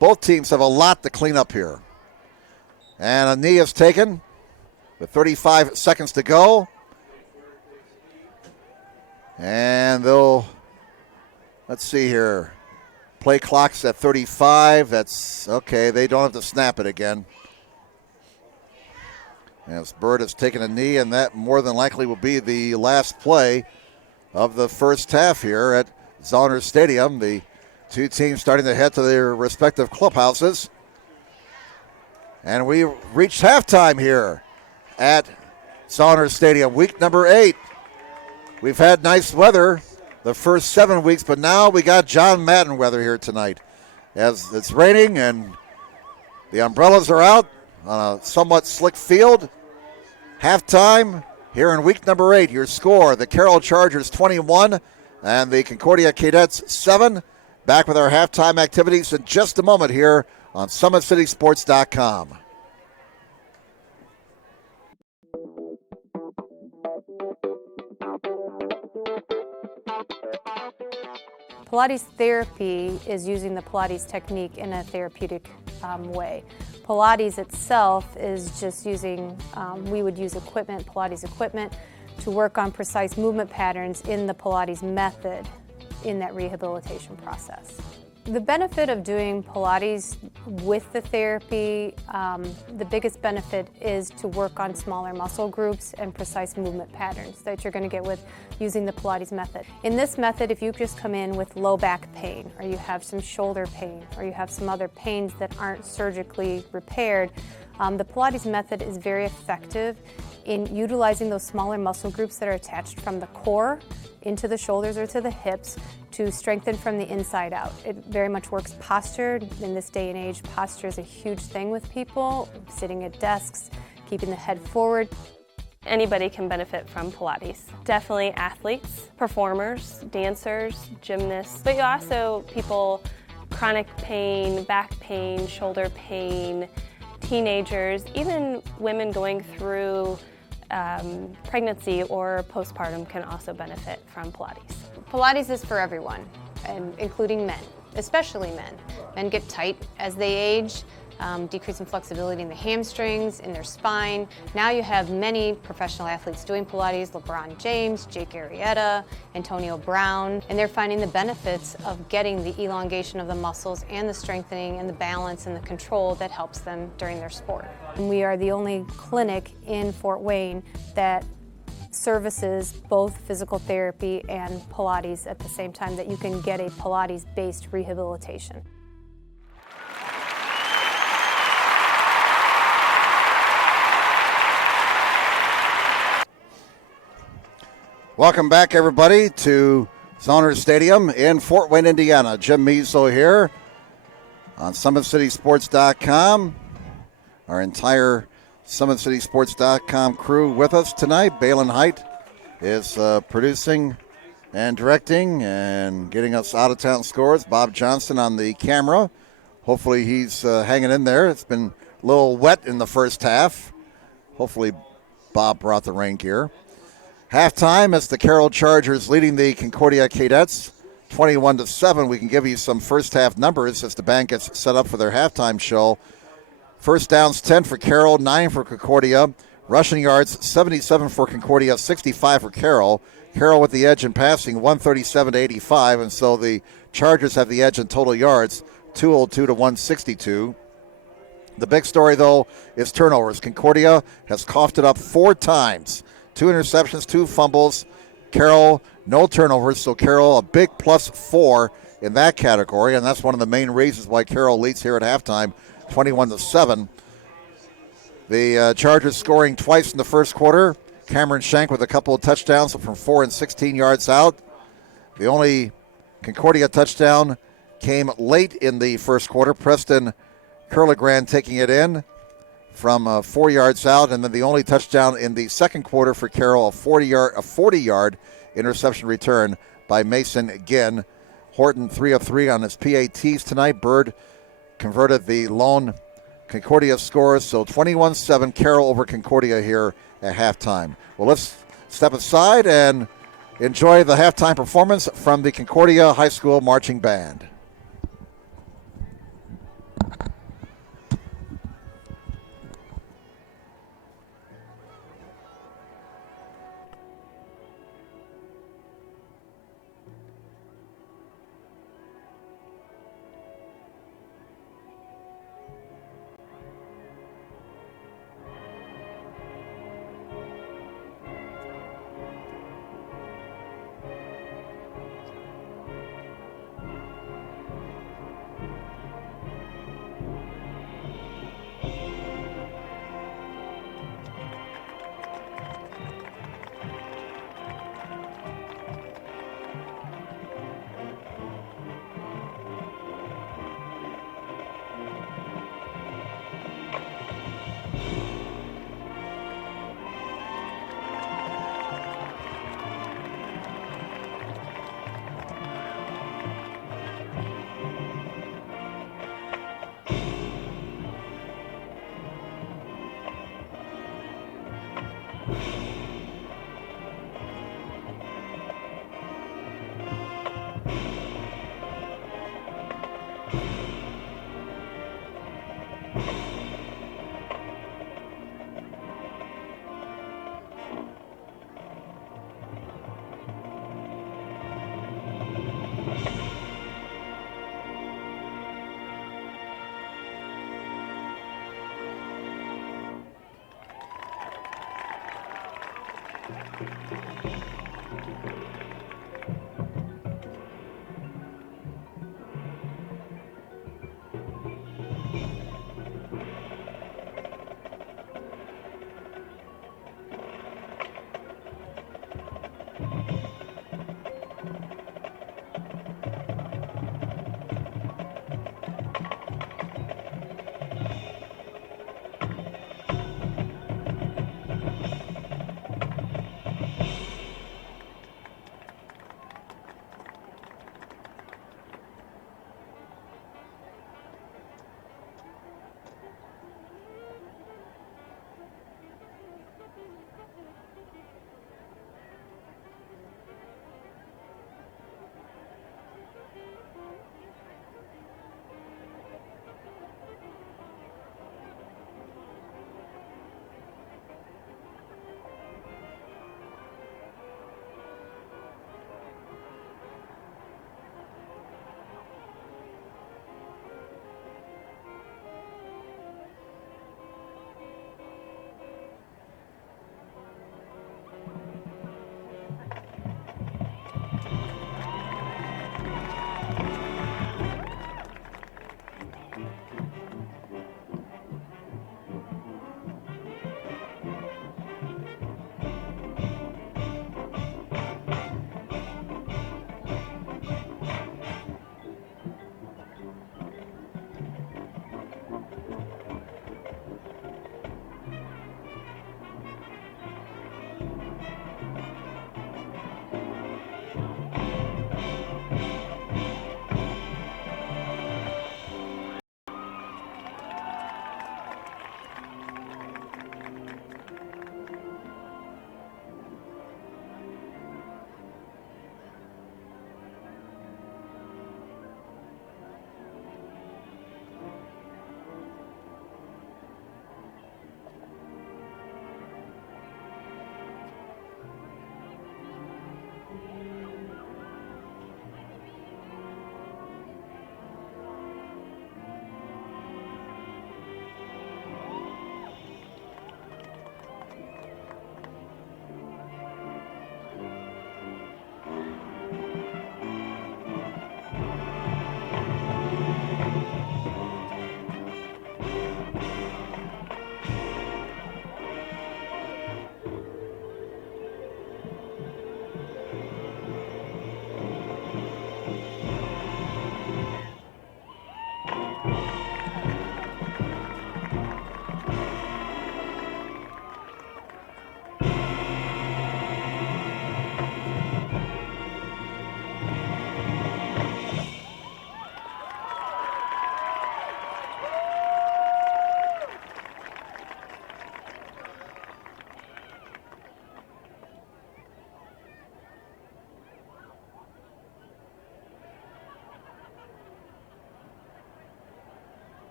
Both teams have a lot to clean up here. And a knee is taken with 35 seconds to go. And they'll, let's see here. Play clock's at 35. That's okay. They don't have to snap it again. As Bird has taken a knee, and that more than likely will be the last play of the first half here at Zoners Stadium. The 2 teams starting to head to their respective clubhouses. And we reached halftime here at Zoners Stadium, week number 8. We've had nice weather the first 7 weeks, but now we got John Madden weather here tonight. As it's raining and the umbrellas are out on a somewhat slick field. Halftime here in week number 8. Your score, the Carroll Chargers 21 and the Concordia Cadets 7. Back with our halftime activities in just a moment here on SummitCitySports.com. Pilates therapy is using the Pilates technique in a therapeutic way. Pilates itself is just using, we would use equipment, Pilates equipment, to work on precise movement patterns in the Pilates method in that rehabilitation process. The benefit of doing Pilates with the therapy, the biggest benefit is to work on smaller muscle groups and precise movement patterns that you're going to get with using the Pilates method. In this method, if you just come in with low back pain, or you have some shoulder pain, or you have some other pains that aren't surgically repaired, the Pilates method is very effective in utilizing those smaller muscle groups that are attached from the core into the shoulders or to the hips to strengthen from the inside out. It very much works posture. In this day and age, posture is a huge thing with people, sitting at desks, keeping the head forward. Anybody can benefit from Pilates. Definitely athletes, performers, dancers, gymnasts, but also people, chronic pain, back pain, shoulder pain, teenagers, even women going through pregnancy or postpartum can also benefit from Pilates. Pilates is for everyone, and including men, especially men. Men get tight as they age, decreasing flexibility in the hamstrings, in their spine. Now you have many professional athletes doing Pilates, LeBron James, Jake Arrieta, Antonio Brown, and they're finding the benefits of getting the elongation of the muscles and the strengthening and the balance and the control that helps them during their sport. And we are the only clinic in Fort Wayne that services both physical therapy and Pilates at the same time, that you can get a Pilates-based rehabilitation. Welcome back, everybody, to Zoners Stadium in Fort Wayne, Indiana. Jim Measle here on SummitCitySports.com. Our entire SummitCitySports.com crew with us tonight. Balin Height is producing and directing and getting us out-of-town scores. Bob Johnson on the camera. Hopefully he's hanging in there. It's been a little wet in the first half. Hopefully Bob brought the rain gear. Halftime, it's the Carroll Chargers leading the Concordia Cadets 21-7. We can give you some first-half numbers as the band gets set up for their halftime show. First downs, 10 for Carroll, 9 for Concordia. Rushing yards, 77 for Concordia, 65 for Carroll. Carroll with the edge in passing, 137-85, and so the Chargers have the edge in total yards, 202 to 162. The big story, though, is turnovers. Concordia has coughed it up 4 times. 2 interceptions, 2 fumbles. Carroll, no turnovers, so Carroll a big +4 in that category, and that's one of the main reasons why Carroll leads here at halftime, 21-7. The Chargers scoring twice in the first quarter. Cameron Shank with a couple of touchdowns from 4 and 16 yards out. The only Concordia touchdown came late in the first quarter. Preston Curlegrand taking it in from 4 yards out, and then the only touchdown in the second quarter for Carroll, a 40-yard interception return by Mason Ginn. Horton 3 of 3 on his PATs tonight. Bird converted the lone Concordia scores, so 21-7 Carroll over Concordia here at halftime. Well, let's step aside and enjoy the halftime performance from the Concordia High School Marching Band.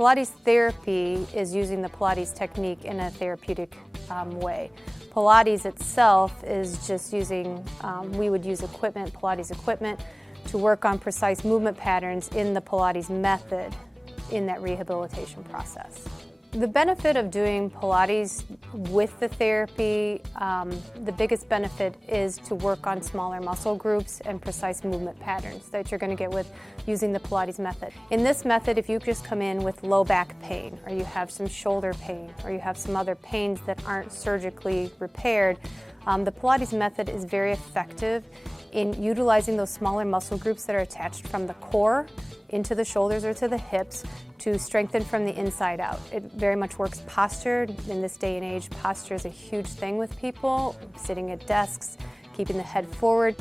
Pilates therapy is using the Pilates technique in a therapeutic way. Pilates itself is just using, we would use equipment, Pilates equipment, to work on precise movement patterns in the Pilates method in that rehabilitation process. The benefit of doing Pilates with the therapy, the biggest benefit is to work on smaller muscle groups and precise movement patterns that you're going to get with using the Pilates method. In this method, if you just come in with low back pain, or you have some shoulder pain, or you have some other pains that aren't surgically repaired, the Pilates method is very effective in utilizing those smaller muscle groups that are attached from the core into the shoulders or to the hips to strengthen from the inside out. It very much works posture. In this day and age, posture is a huge thing with people, sitting at desks, keeping the head forward.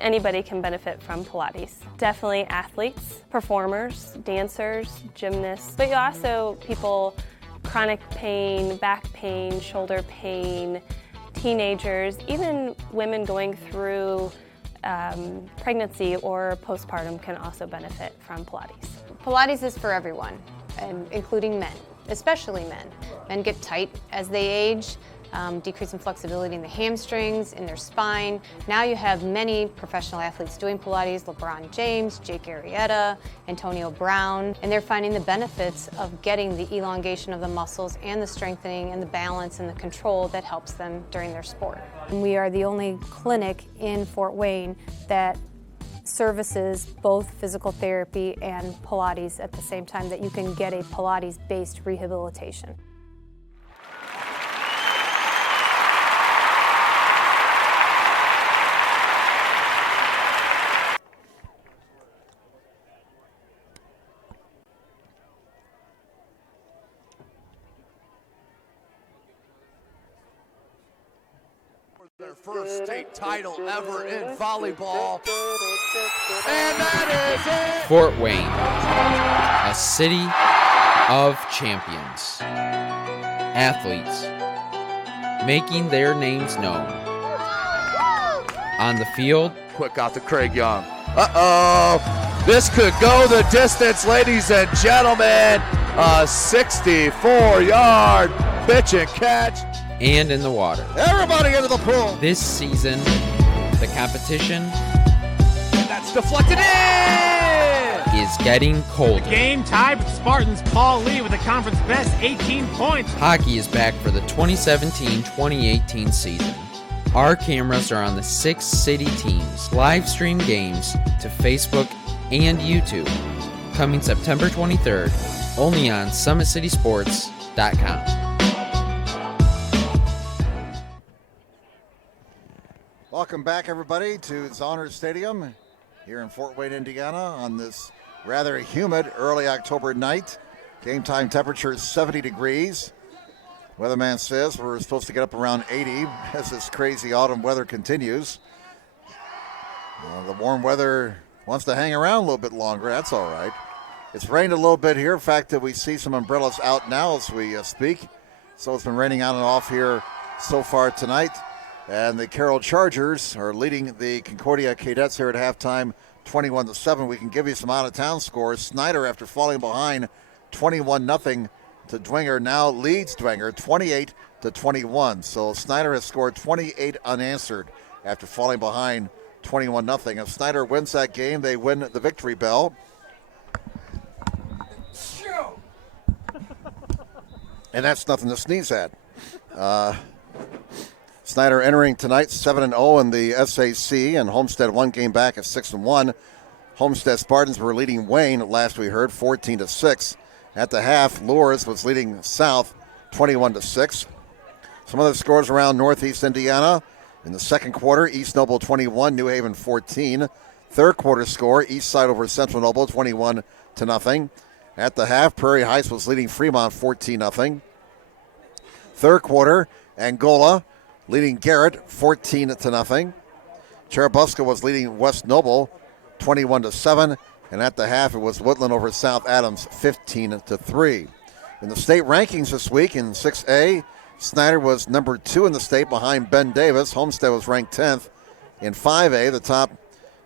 Anybody can benefit from Pilates. Definitely athletes, performers, dancers, gymnasts, but also people, chronic pain, back pain, shoulder pain, teenagers, even women going through pregnancy or postpartum can also benefit from Pilates. Pilates is for everyone, and including men, especially men. Men get tight as they age, decreasing flexibility in the hamstrings, in their spine. Now you have many professional athletes doing Pilates, LeBron James, Jake Arrieta, Antonio Brown, and they're finding the benefits of getting the elongation of the muscles and the strengthening and the balance and the control that helps them during their sport. And we are the only clinic in Fort Wayne that services both physical therapy and Pilates at the same time, that you can get a Pilates-based rehabilitation. Their first state title ever in volleyball. And that is it! Fort Wayne, a city of champions. Athletes making their names known. On the field, Quick out to Craig Young. Uh-oh! This could go the distance, ladies and gentlemen. A 64-yard pitch and catch. and in the water. Everybody into the pool. This season, the competition That's deflected in! is getting colder. Game tied with Spartans. Paul Lee with the conference best, 18 points. Hockey is back for the 2017-2018 season. Our cameras are on the 6 city teams. Live stream games to Facebook and YouTube. Coming September 23rd, only on SummitCitySports.com. Welcome back, everybody, to Zonner Stadium here in Fort Wayne, Indiana, on this rather humid early October night. Game time temperature is 70 degrees. Weatherman says we're supposed to get up around 80 as this crazy autumn weather continues. The warm weather wants to hang around a little bit longer. That's all right. It's rained a little bit here. In fact, we see some umbrellas out now as we speak. So it's been raining on and off here so far tonight. And the Carroll Chargers are leading the Concordia Cadets here at halftime, 21-7. We can give you some out-of-town scores. Snyder, after falling behind 21-0 to Dwenger, now leads Dwenger 28-21. So Snyder has scored 28 unanswered after falling behind 21-0. If Snyder wins that game, they win the victory bell. And that's nothing to sneeze at. Snyder entering tonight 7-0 in the SAC, and Homestead one game back at 6-1. Homestead Spartans were leading Wayne last we heard 14-6. At the half, Lourdes was leading South 21-6. Some other scores around Northeast Indiana. In the second quarter, East Noble 21, New Haven 14. Third quarter score, East Side over Central Noble 21-0. At the half, Prairie Heights was leading Fremont 14-0. Third quarter, Angola leading Garrett 14-0. Cherubusca was leading West Noble 21-7. And at the half, it was Woodland over South Adams 15-3. In the state rankings this week in 6A, Snyder was number 2 in the state behind Ben Davis. Homestead was ranked 10th. In 5A, the top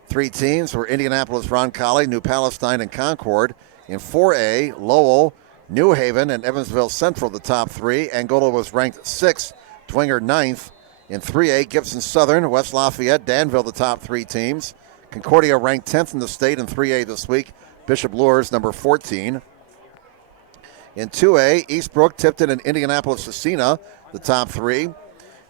3 teams were Indianapolis, Roncalli, New Palestine, and Concord. In 4A, Lowell, New Haven and Evansville Central the top three. Angola was ranked 6th, Dwenger 9th. In 3A, Gibson Southern, West Lafayette, Danville the top three teams. Concordia ranked 10th in the state in 3A this week. Bishop Luers number 14. In 2A, Eastbrook, Tipton, and Indianapolis-Scecina the top three.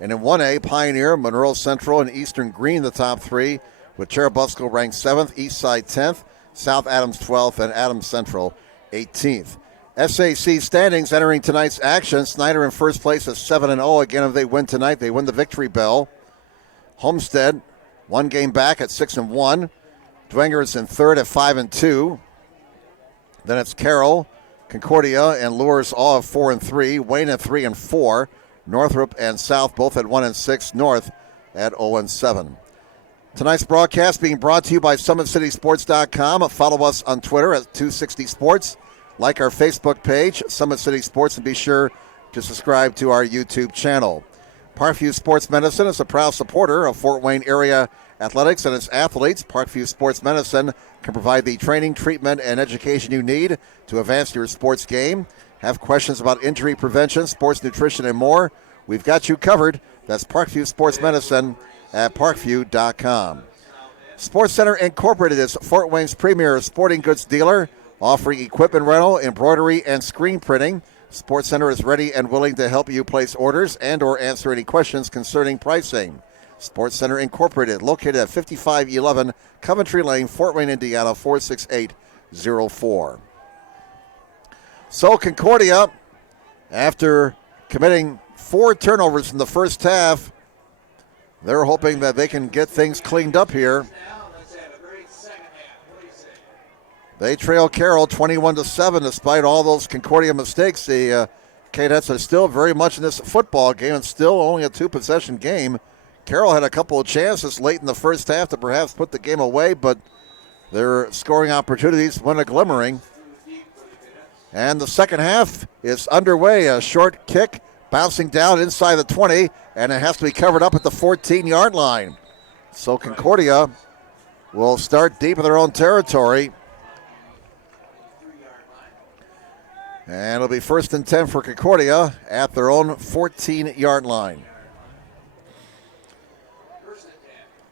And in 1A, Pioneer, Monroe Central, and Eastern Green the top three, with Cherubusco ranked 7th, Eastside 10th, South Adams 12th, and Adams Central 18th. SAC standings entering tonight's action. Snyder in first place at 7-0. Again, if they win tonight, they win the victory bell. Homestead, one game back at 6-1. Dwenger is in third at 5-2. Then it's Carroll, Concordia, and Luers all at 4-3. Wayne at 3-4. Northrop and South both at 1-6. North at 0-7. Tonight's broadcast being brought to you by SummitCitySports.com. Follow us on Twitter at 260sports. Like our Facebook page, Summit City Sports, and be sure to subscribe to our YouTube channel. Parkview Sports Medicine is a proud supporter of Fort Wayne area athletics and its athletes. Parkview Sports Medicine can provide the training, treatment, and education you need to advance your sports game. Have questions about injury prevention, sports nutrition, and more? We've got you covered. That's Parkview Sports Medicine at parkview.com. Sports Center Incorporated is Fort Wayne's premier sporting goods dealer, offering equipment rental, embroidery, and screen printing. Sports Center is ready and willing to help you place orders and or answer any questions concerning pricing. Sports Center Incorporated, located at 5511 Coventry Lane, Fort Wayne, Indiana, 46804. So Concordia, after committing 4 turnovers in the first half, they're hoping that they can get things cleaned up here. They trail Carroll 21-7 despite all those Concordia mistakes. The Cadets are still very much in this football game and still only a 2-possession game. Carroll had a couple of chances late in the first half to perhaps put the game away, but their scoring opportunities went a glimmering. And the second half is underway. A short kick bouncing down inside the 20, and it has to be covered up at the 14-yard line. So Concordia will start deep in their own territory. And it'll be 1st and 10 for Concordia at their own 14-yard line.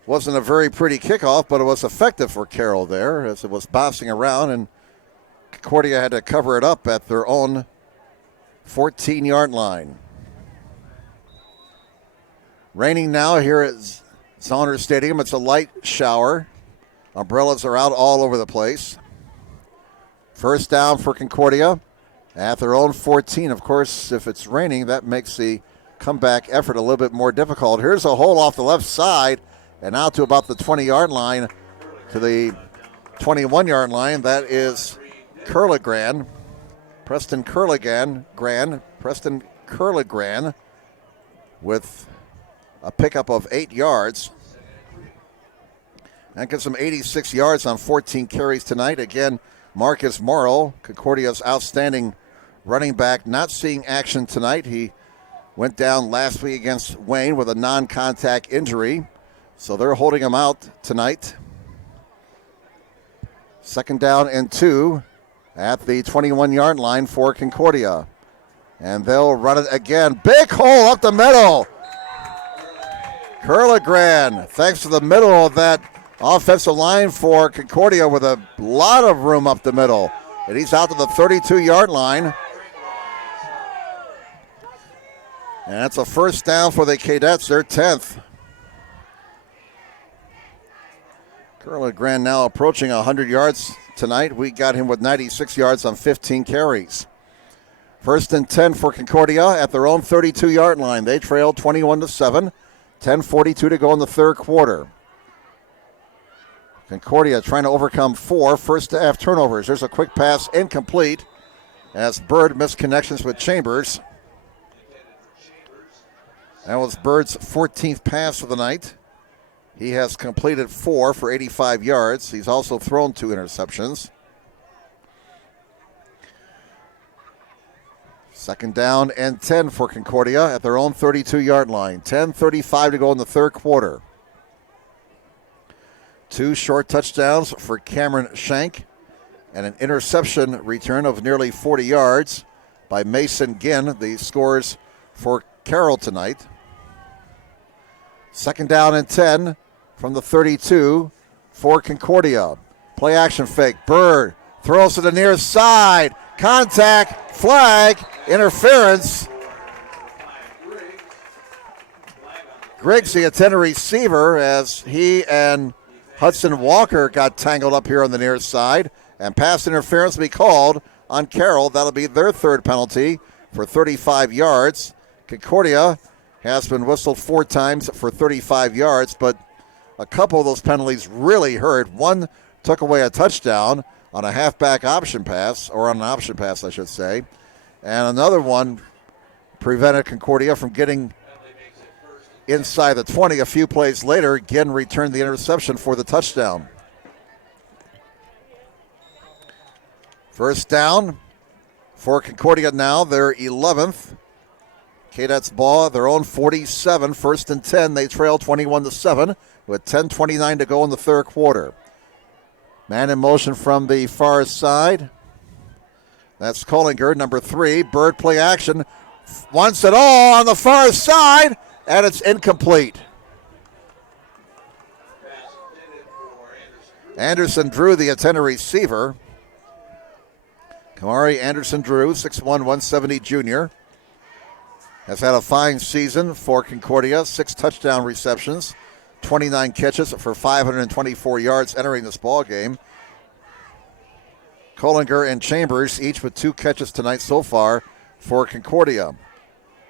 Wasn't a very pretty kickoff, but it was effective for Carroll there as it was bouncing around, and Concordia had to cover it up at their own 14-yard line. Raining now here at Zonner Stadium. It's a light shower. Umbrellas are out all over the place. First down for Concordia at their own 14. Of course, if it's raining, that makes the comeback effort a little bit more difficult. Here's a hole off the left side and out to about the 20-yard line to the 21-yard line. That is Curligran, Preston Curligran with a pickup of 8 yards. That gives him 86 yards on 14 carries tonight. Again, Marcus Morrow, Concordia's outstanding running back, not seeing action tonight. He went down last week against Wayne with a non-contact injury, so they're holding him out tonight. 2nd down and 2 at the 21-yard line for Concordia. And they'll run it again. Big hole up the middle. Curligran, thanks to the middle of that offensive line for Concordia with a lot of room up the middle. And he's out to the 32-yard line. And that's a first down for the Cadets, their 10th. Curligran now approaching 100 yards tonight. We got him with 96 yards on 15 carries. 1st and 10 for Concordia at their own 32-yard line. They trail 21-7. 10:42 to go in the third quarter. Concordia trying to overcome 4 first half turnovers. There's a quick pass incomplete as Bird missed connections with Chambers. That was Bird's 14th pass of the night. He has completed 4 for 85 yards. He's also thrown 2 interceptions. 2nd down and 10 for Concordia at their own 32-yard line. 10:35 to go in the third quarter. 2 short touchdowns for Cameron Shank and an interception return of nearly 40 yards by Mason Ginn, the scores for Carroll tonight. Second down and 10 from the 32 for Concordia. Play action fake. Bird throws to the near side. Contact, flag, interference. Griggs, the attendant receiver, as he and Hudson Walker got tangled up here on the near side, and pass interference will be called on Carroll. That'll be their third penalty for 35 yards. Concordia has been whistled 4 times for 35 yards, but a couple of those penalties really hurt. One took away a touchdown on a halfback option pass, or on an option pass, I should say, and another one prevented Concordia from getting inside the 20. A few plays later, again returned the interception for the touchdown. First down for Concordia now, their 11th. Cadets ball at their own 47, 1st and 10. They trail 21-7 with 10:29 to go in the third quarter. Man in motion from the far side. That's Collinger, number 3. Bird play action. Wants it all on the far side, and it's incomplete. Anderson Drew, the attendant receiver. Kamari Anderson Drew, 6'1", 170 junior. Has had a fine season for Concordia. 6 touchdown receptions, 29 catches for 524 yards entering this ball game. Collinger and Chambers each with 2 catches tonight so far for Concordia.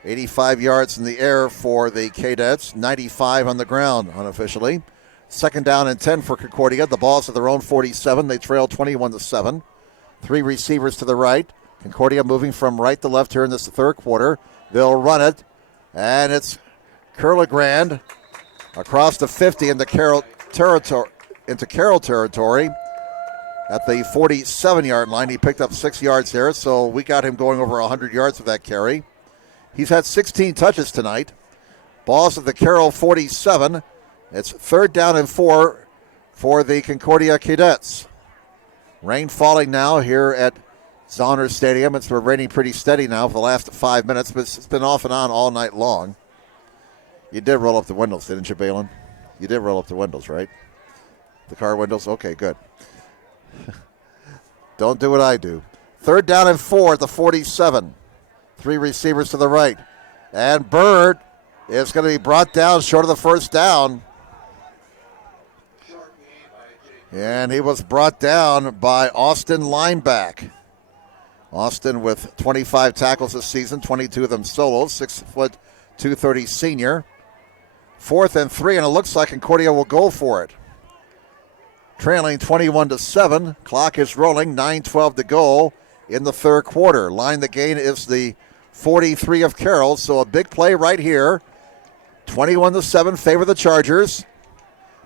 85 yards in the air for the Cadets, 95 on the ground unofficially. Second down and 10 for Concordia. The ball's at their own 47. They trail 21-7. 3 receivers to the right. Concordia moving from right to left here in this third quarter. They'll run it, and it's Curlegrand across the 50 into Carroll territory. At the 47-yard line, he picked up 6 yards there, so we got him going over 100 yards with that carry. He's had 16 touches tonight. Ball's at the Carroll 47. It's third down and 4 for the Concordia Cadets. Rain falling now here at Zauner Stadium. It's been raining pretty steady now for the last 5 minutes, but it's been off and on all night long. You did roll up the windows, didn't you, Balin? You did roll up the windows, right? The car windows? Okay, good. Don't do what I do. Third down and 4 at the 47. 3 receivers to the right. And Bird is going to be brought down short of the first down. And he was brought down by Austin Lineback. Austin with 25 tackles this season, 22 of them solos, 6', 230 senior. 4th and 3, and it looks like Concordia will go for it. Trailing 21-7. Clock is rolling, 9:12 to go in the third quarter. Line the gain is the 43 of Carroll, so a big play right here. 21-7, favor the Chargers.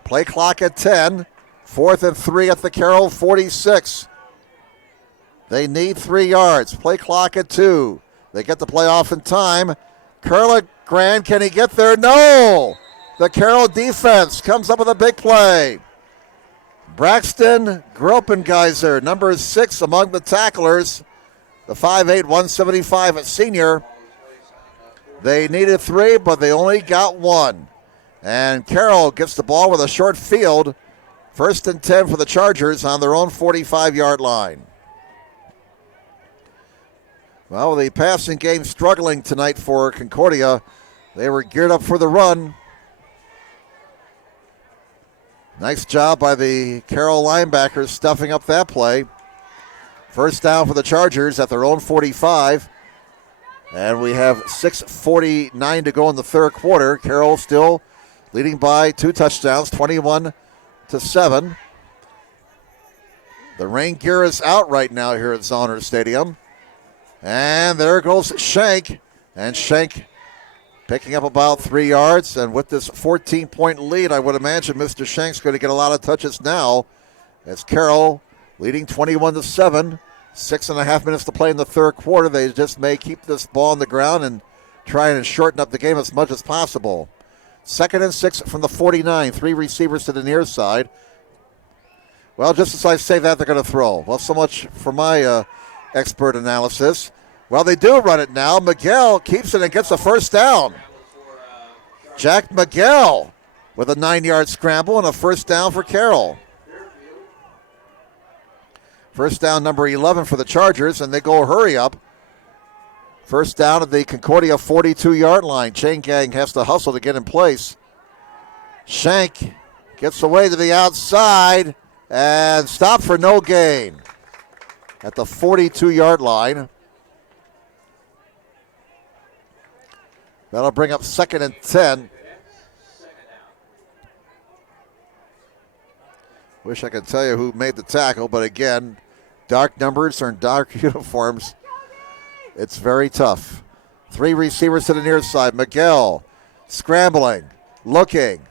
Play clock at 10. 4th and 3 at the Carroll 46. They need 3 yards. Play clock at 2. They get the play off in time. Curlegrand, can he get there? No! The Carroll defense comes up with a big play. Braxton Gropengeiser, number 6 among the tacklers. The 5'8", 175 senior. They needed 3, but they only got 1. And Carroll gets the ball with a short field. 1st and 10 for the Chargers on their own 45-yard line. Well, the passing game struggling tonight for Concordia. They were geared up for the run. Nice job by the Carroll linebackers stuffing up that play. First down for the Chargers at their own 45. And we have 6:49 to go in the third quarter. Carroll still leading by 2 touchdowns, 21-7. The rain gear is out right now here at Zauner Stadium. And there goes Shank. And Shank picking up about 3 yards. And with this 14-point lead, I would imagine Mr. Shank's going to get a lot of touches now. As Carroll leading 21-7. 6.5 minutes to play in the third quarter. They just may keep this ball on the ground and try and shorten up the game as much as possible. 2nd and 6 from the 49. 3 receivers to the near side. Well, just as I say that, they're going to throw. Well, so much for my expert analysis. Well, they do run it now. Miguel keeps it and gets a first down. Jack Miguel with a 9-yard scramble and a first down for Carroll. First down number 11 for the Chargers, and they go hurry up. First down at the Concordia 42-yard line. Chain gang has to hustle to get in place. Shank gets away to the outside and stopped for no gain at the 42-yard line. That'll bring up 2nd and 10. Wish I could tell you who made the tackle, but again, dark numbers or in dark uniforms, it's very tough. 3 receivers to the near side. Miguel scrambling, looking,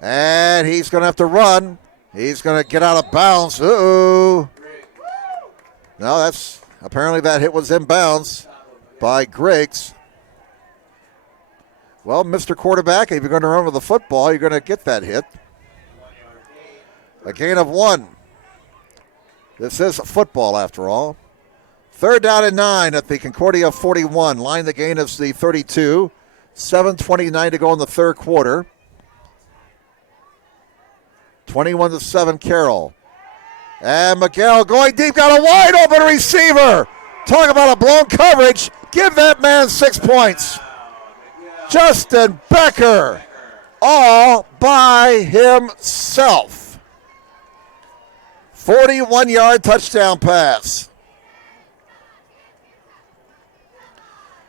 and he's going to have to run. He's going to get out of bounds. Uh-oh. No, apparently that hit was inbounds by Griggs. Well, Mr. Quarterback, if you're going to run with the football, you're going to get that hit. A gain of 1. This is football after all. 3rd down and 9 at the Concordia 41. Line the gain is the 32. 7:29 to go in the third quarter. 21-7 Carroll. And Miguel going deep, got a wide open receiver. Talk about a blown coverage. Give that man 6 points. Justin Becker all by himself. 41-yard touchdown pass.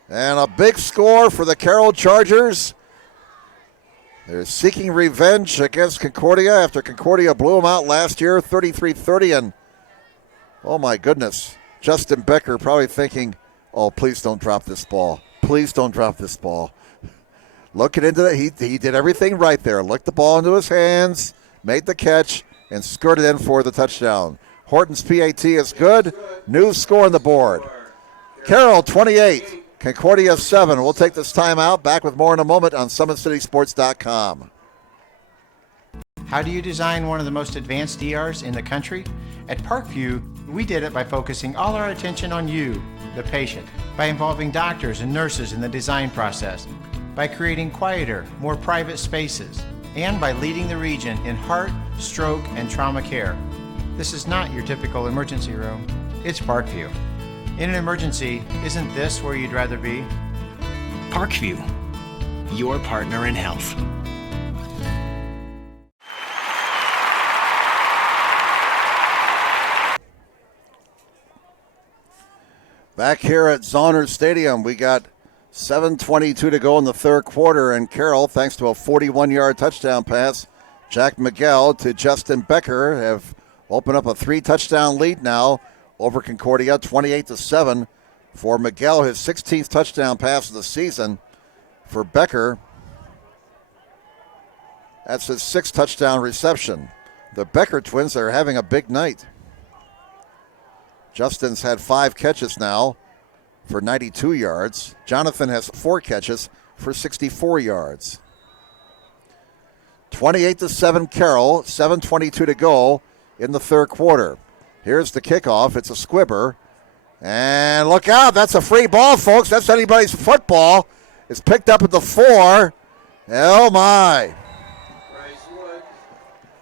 And a big score for the Carroll Chargers. They're seeking revenge against Concordia after Concordia blew them out last year, 33-30. And, oh my goodness, Justin Becker probably thinking, oh, please don't drop this ball. Please don't drop this ball. Looking into it, he did everything right there. Looked the ball into his hands, made the catch, and skirted in for the touchdown. Horton's PAT is good. New score on the board. Carroll 28, Concordia 7. We'll take this time out. Back with more in a moment on SummitCitySports.com. How do you design one of the most advanced ERs in the country? At Parkview, we did it by focusing all our attention on you, the patient, by involving doctors and nurses in the design process, by creating quieter, more private spaces, and by leading the region in heart, stroke, and trauma care. This is not your typical emergency room. It's Parkview. In an emergency, isn't this where you'd rather be? Parkview, your partner in health. Back here at Zonner Stadium, we got 7:22 to go in the third quarter, and Carroll, thanks to a 41-yard touchdown pass, Jack Miguel to Justin Becker, have opened up a 3-touchdown lead now over Concordia, 28-7 for Miguel, his 16th touchdown pass of the season. For Becker, that's his 6th touchdown reception. The Becker twins are having a big night. Justin's had 5 catches now for 92 yards. Jonathan has 4 catches for 64 yards. 28-7 Carroll, 7:22 to go in the third quarter. Here's the kickoff. It's a squibber. And look out, that's a free ball, folks. That's anybody's football. It's picked up at the 4. Oh, my.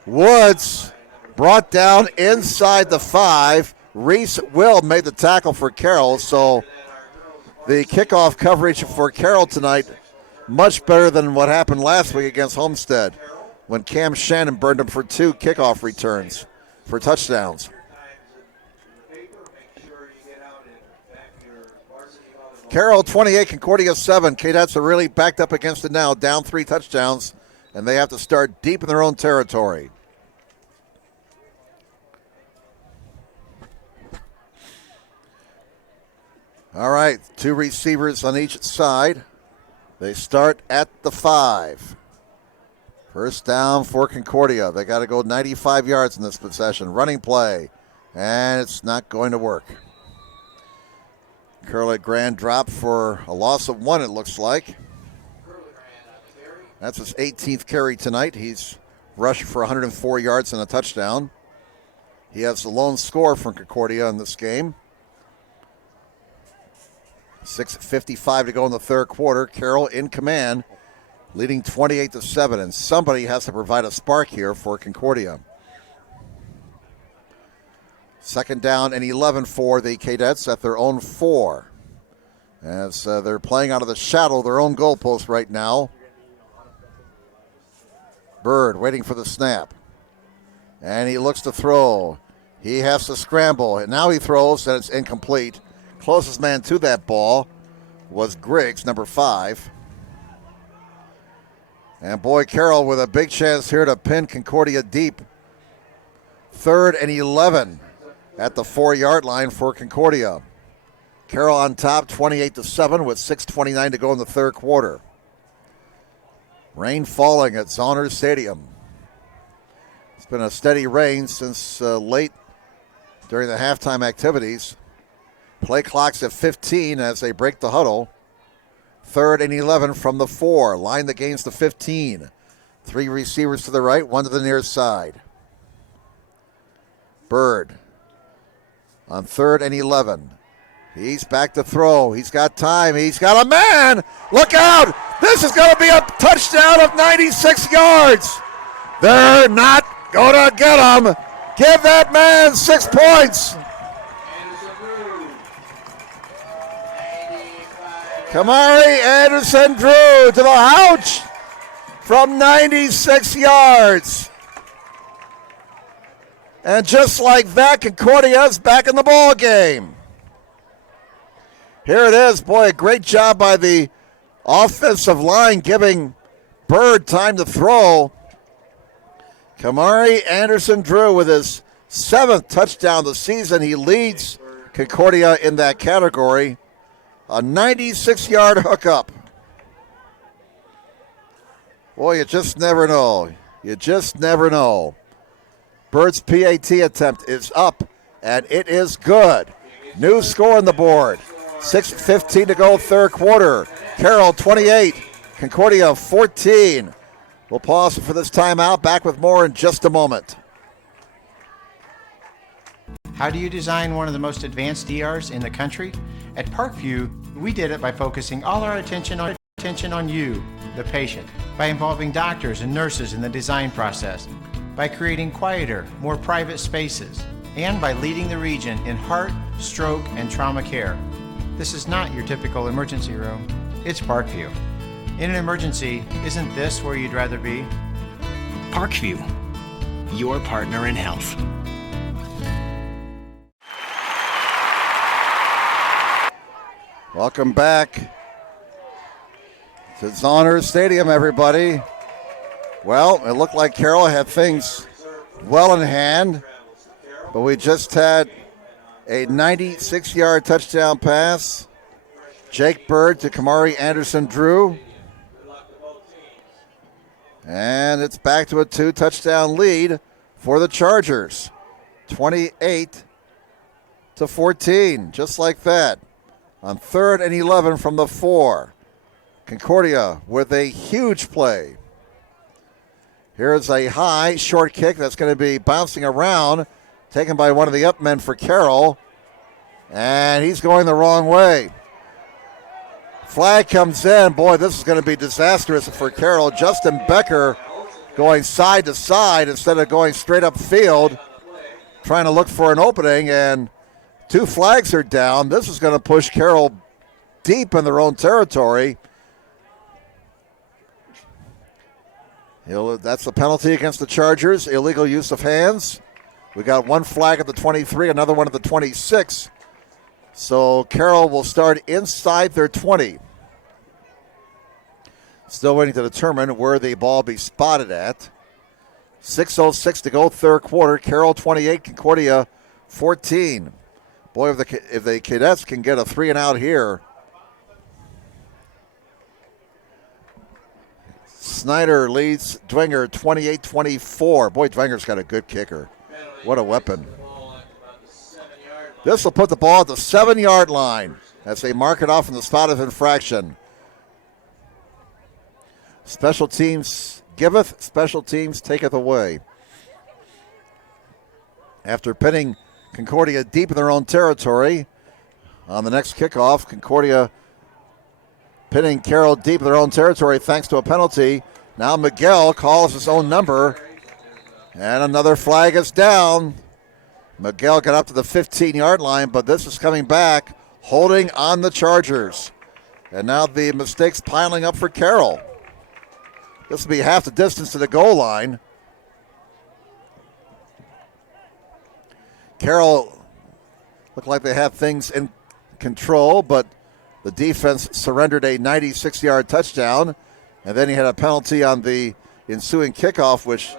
Woods brought down inside the 5. Reese Will made the tackle for Carroll, so the kickoff coverage for Carroll tonight, much better than what happened last week against Homestead when Cam Shannon burned him for 2 kickoff returns for touchdowns. Carroll 28, Concordia 7. Cadets are really backed up against it now, down 3 touchdowns, and they have to start deep in their own territory. All right, 2 receivers on each side. They start at the 5. First down for Concordia. They got to go 95 yards in this possession. Running play, and it's not going to work. Curley Grand drop for a loss of 1, it looks like. That's his 18th carry tonight. He's rushed for 104 yards and a touchdown. He has the lone score from Concordia in this game. 6:55 to go in the third quarter. Carroll in command, leading 28-7, and somebody has to provide a spark here for Concordia. Second down and 11 for the Cadets at their own 4. As they're playing out of the shadow of their own goalpost right now. Bird waiting for the snap. And he looks to throw. He has to scramble. And now he throws, and it's incomplete. Closest man to that ball was Griggs, number 5. And boy, Carroll with a big chance here to pin Concordia deep. 3rd and 11 at the 4-yard line for Concordia. Carroll on top, 28-7 with 6:29 to go in the third quarter. Rain falling at Zoners Stadium. It's been a steady rain since late during the halftime activities. Play clock's at 15 as they break the huddle. 3rd and 11 from the 4. Line that gains the 15. 3 receivers to the right, 1 to the near side. Bird on 3rd and 11. He's back to throw. He's got time. He's got a man. Look out. This is going to be a touchdown of 96 yards. They're not going to get him. Give that man 6 points. Kamari Anderson-Drew to the ouch from 96 yards. And just like that, Concordia's back in the ball game. Here it is. Boy, a great job by the offensive line giving Bird time to throw. Kamari Anderson-Drew with his 7th touchdown of the season. He leads Concordia in that category. A 96-yard hookup. Boy, you just never know. You just never know. Bird's PAT attempt is up, and it is good. New score on the board. 6:15 to go, third quarter. Carroll 28, Concordia 14. We'll pause for this timeout. Back with more in just a moment. How do you design one of the most advanced ERs in the country? At Parkview, we did it by focusing all our attention on you, the patient, by involving doctors and nurses in the design process, by creating quieter, more private spaces, and by leading the region in heart, stroke, and trauma care. This is not your typical emergency room. It's Parkview. In an emergency, isn't this where you'd rather be? Parkview, your partner in health. Welcome back to Zoners Stadium, everybody. Well, it looked like Carroll had things well in hand, but we just had a 96-yard touchdown pass. Jake Bird to Kamari Anderson-Drew. And it's back to a 2-touchdown lead for the Chargers. 28-14, just like that. On 3rd and 11 from the 4. Concordia with a huge play. Here's a high, short kick that's going to be bouncing around, taken by one of the up men for Carroll. And he's going the wrong way. Flag comes in. Boy, this is going to be disastrous for Carroll. Justin Becker going side to side instead of going straight up field, trying to look for an opening, and 2 flags are down. This is going to push Carroll deep in their own territory. That's the penalty against the Chargers, illegal use of hands. We got 1 flag at the 23, another one at the 26. So Carroll will start inside their 20. Still waiting to determine where the ball be spotted at. 6:06 to go, third quarter. Carroll 28, Concordia 14. Boy, if the Cadets can get a 3-and-out here. Snyder leads Dwenger 28-24. Boy, Dwenger's got a good kicker. What a weapon. This will put the ball at the 7-yard line as they mark it off in the spot of infraction. Special teams giveth, special teams taketh away. after pinning Concordia deep in their own territory. On the next kickoff, Concordia pinning Carroll deep in their own territory thanks to a penalty. Now Miguel calls his own number, and another flag is down. Miguel got up to the 15-yard line, but this is coming back, holding on the Chargers. And now the mistakes piling up for Carroll. This will be half the distance to the goal line. Carroll looked like they had things in control, but the defense surrendered a 96-yard touchdown, and then he had a penalty on the ensuing kickoff, which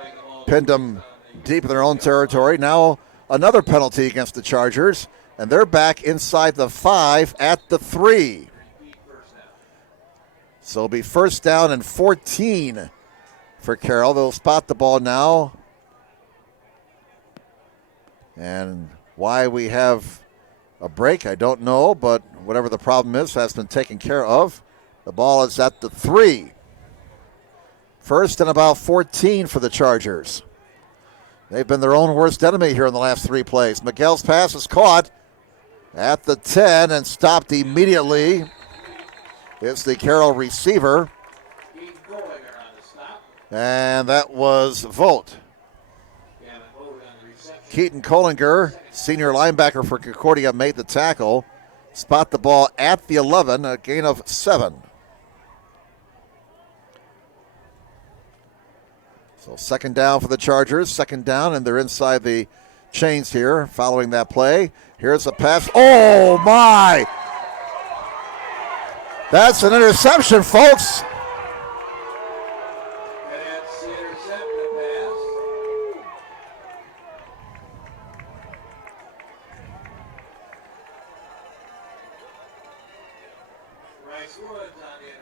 pinned them deep in their own territory. Now another penalty against the Chargers, and they're back inside the 5 at the 3. So it'll be first down and 14 for Carroll. They'll spot the ball now. And why we have a break, I don't know, but whatever the problem is has been taken care of. The ball is at the 3. First and about 14 for the Chargers. They've been their own worst enemy here in the last 3 plays. Miguel's pass is caught at the 10 and stopped immediately. It's the Carroll receiver. And that was Vogt. Keaton Kollinger, senior linebacker for Concordia, made the tackle. Spot the ball at the 11, a gain of 7. So second down for the Chargers. Second down, and they're inside the chains here following that play. Here's a pass. Oh, my! That's an interception, folks.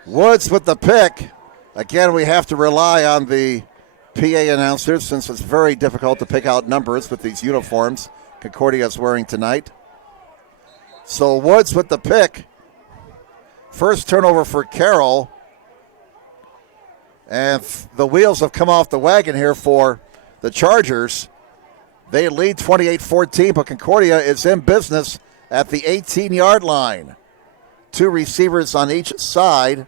Woods with the pick. Again, we have to rely on the PA announcers since it's very difficult to pick out numbers with these uniforms Concordia is wearing tonight. So Woods with the pick. First turnover for Carroll. And the wheels have come off the wagon here for the Chargers. They lead 28-14, but Concordia is in business at the 18-yard line. 2 receivers on each side.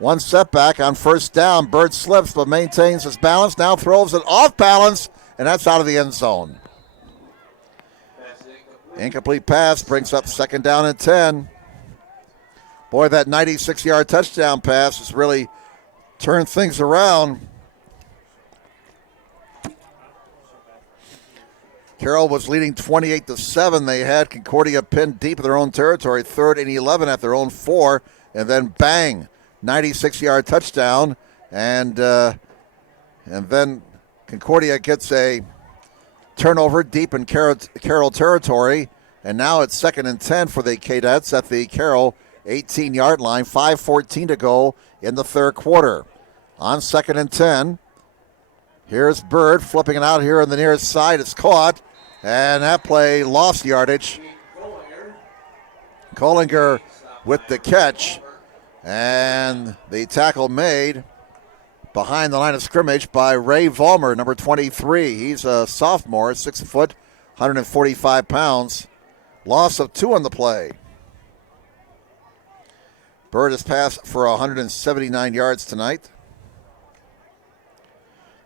1 setback on first down. Bird slips but maintains his balance. Now throws it off balance, and that's out of the end zone. Incomplete pass brings up second down and 10. Boy, that 96-yard touchdown pass has really turned things around. Carroll was leading 28-7. They had Concordia pinned deep in their own territory, 3rd and 11 at their own 4, and then bang, 96-yard touchdown, and then Concordia gets a turnover deep in Carroll territory, and now it's 2nd and 10 for the Cadets at the Carroll 18-yard line. 5:14 to go in the third quarter. On 2nd and 10, here's Bird flipping it out here on the nearest side. It's caught, and that play lost yardage. Kollinger with the catch, and the tackle made behind the line of scrimmage by Ray Vollmer, number 23. He's a sophomore, 6 foot, 145 pounds. Loss of 2 on the play. Bird has passed for 179 yards tonight.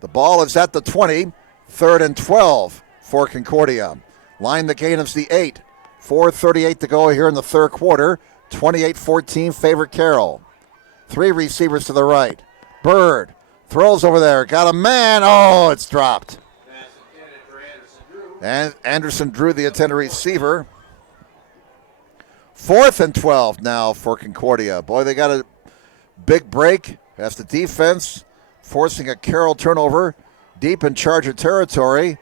The ball is at the 20, 3rd and 12 for Concordia. Line the gain is the 8. 4:38 to go here in the third quarter. 28-14 favor Carroll. 3 receivers to the right. Bird throws over there. Got a man. Oh, it's dropped. And Anderson Drew, the intended receiver. 4th and 12 now for Concordia. Boy, they got a big break as the defense forcing a Carroll turnover deep in Charger territory.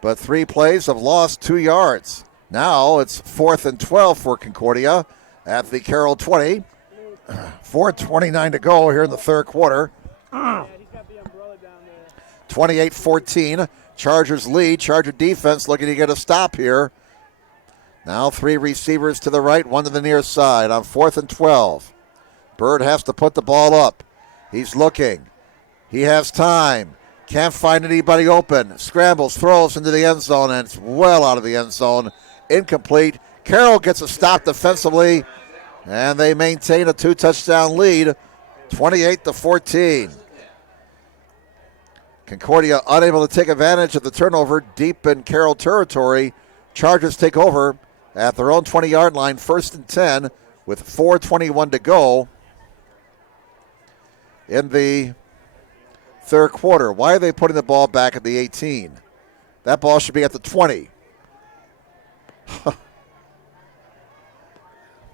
But 3 plays have lost 2 yards. Now it's 4th and 12 for Concordia at the Carroll 20. 4:29 to go here in the third quarter. 28-14. Chargers lead. Charger defense looking to get a stop here. Now 3 receivers to the right, 1 to the near side on 4th and 12. Bird has to put the ball up. He's looking. He has time. Can't find anybody open. Scrambles, throws into the end zone, and it's well out of the end zone. Incomplete. Carroll gets a stop defensively, and they maintain a 2-touchdown lead, 28-14. Concordia unable to take advantage of the turnover deep in Carroll territory. Chargers take over at their own 20-yard line, 1st and 10, with 4:21 to go in the third quarter. Why are they putting the ball back at the 18? That ball should be at the 20.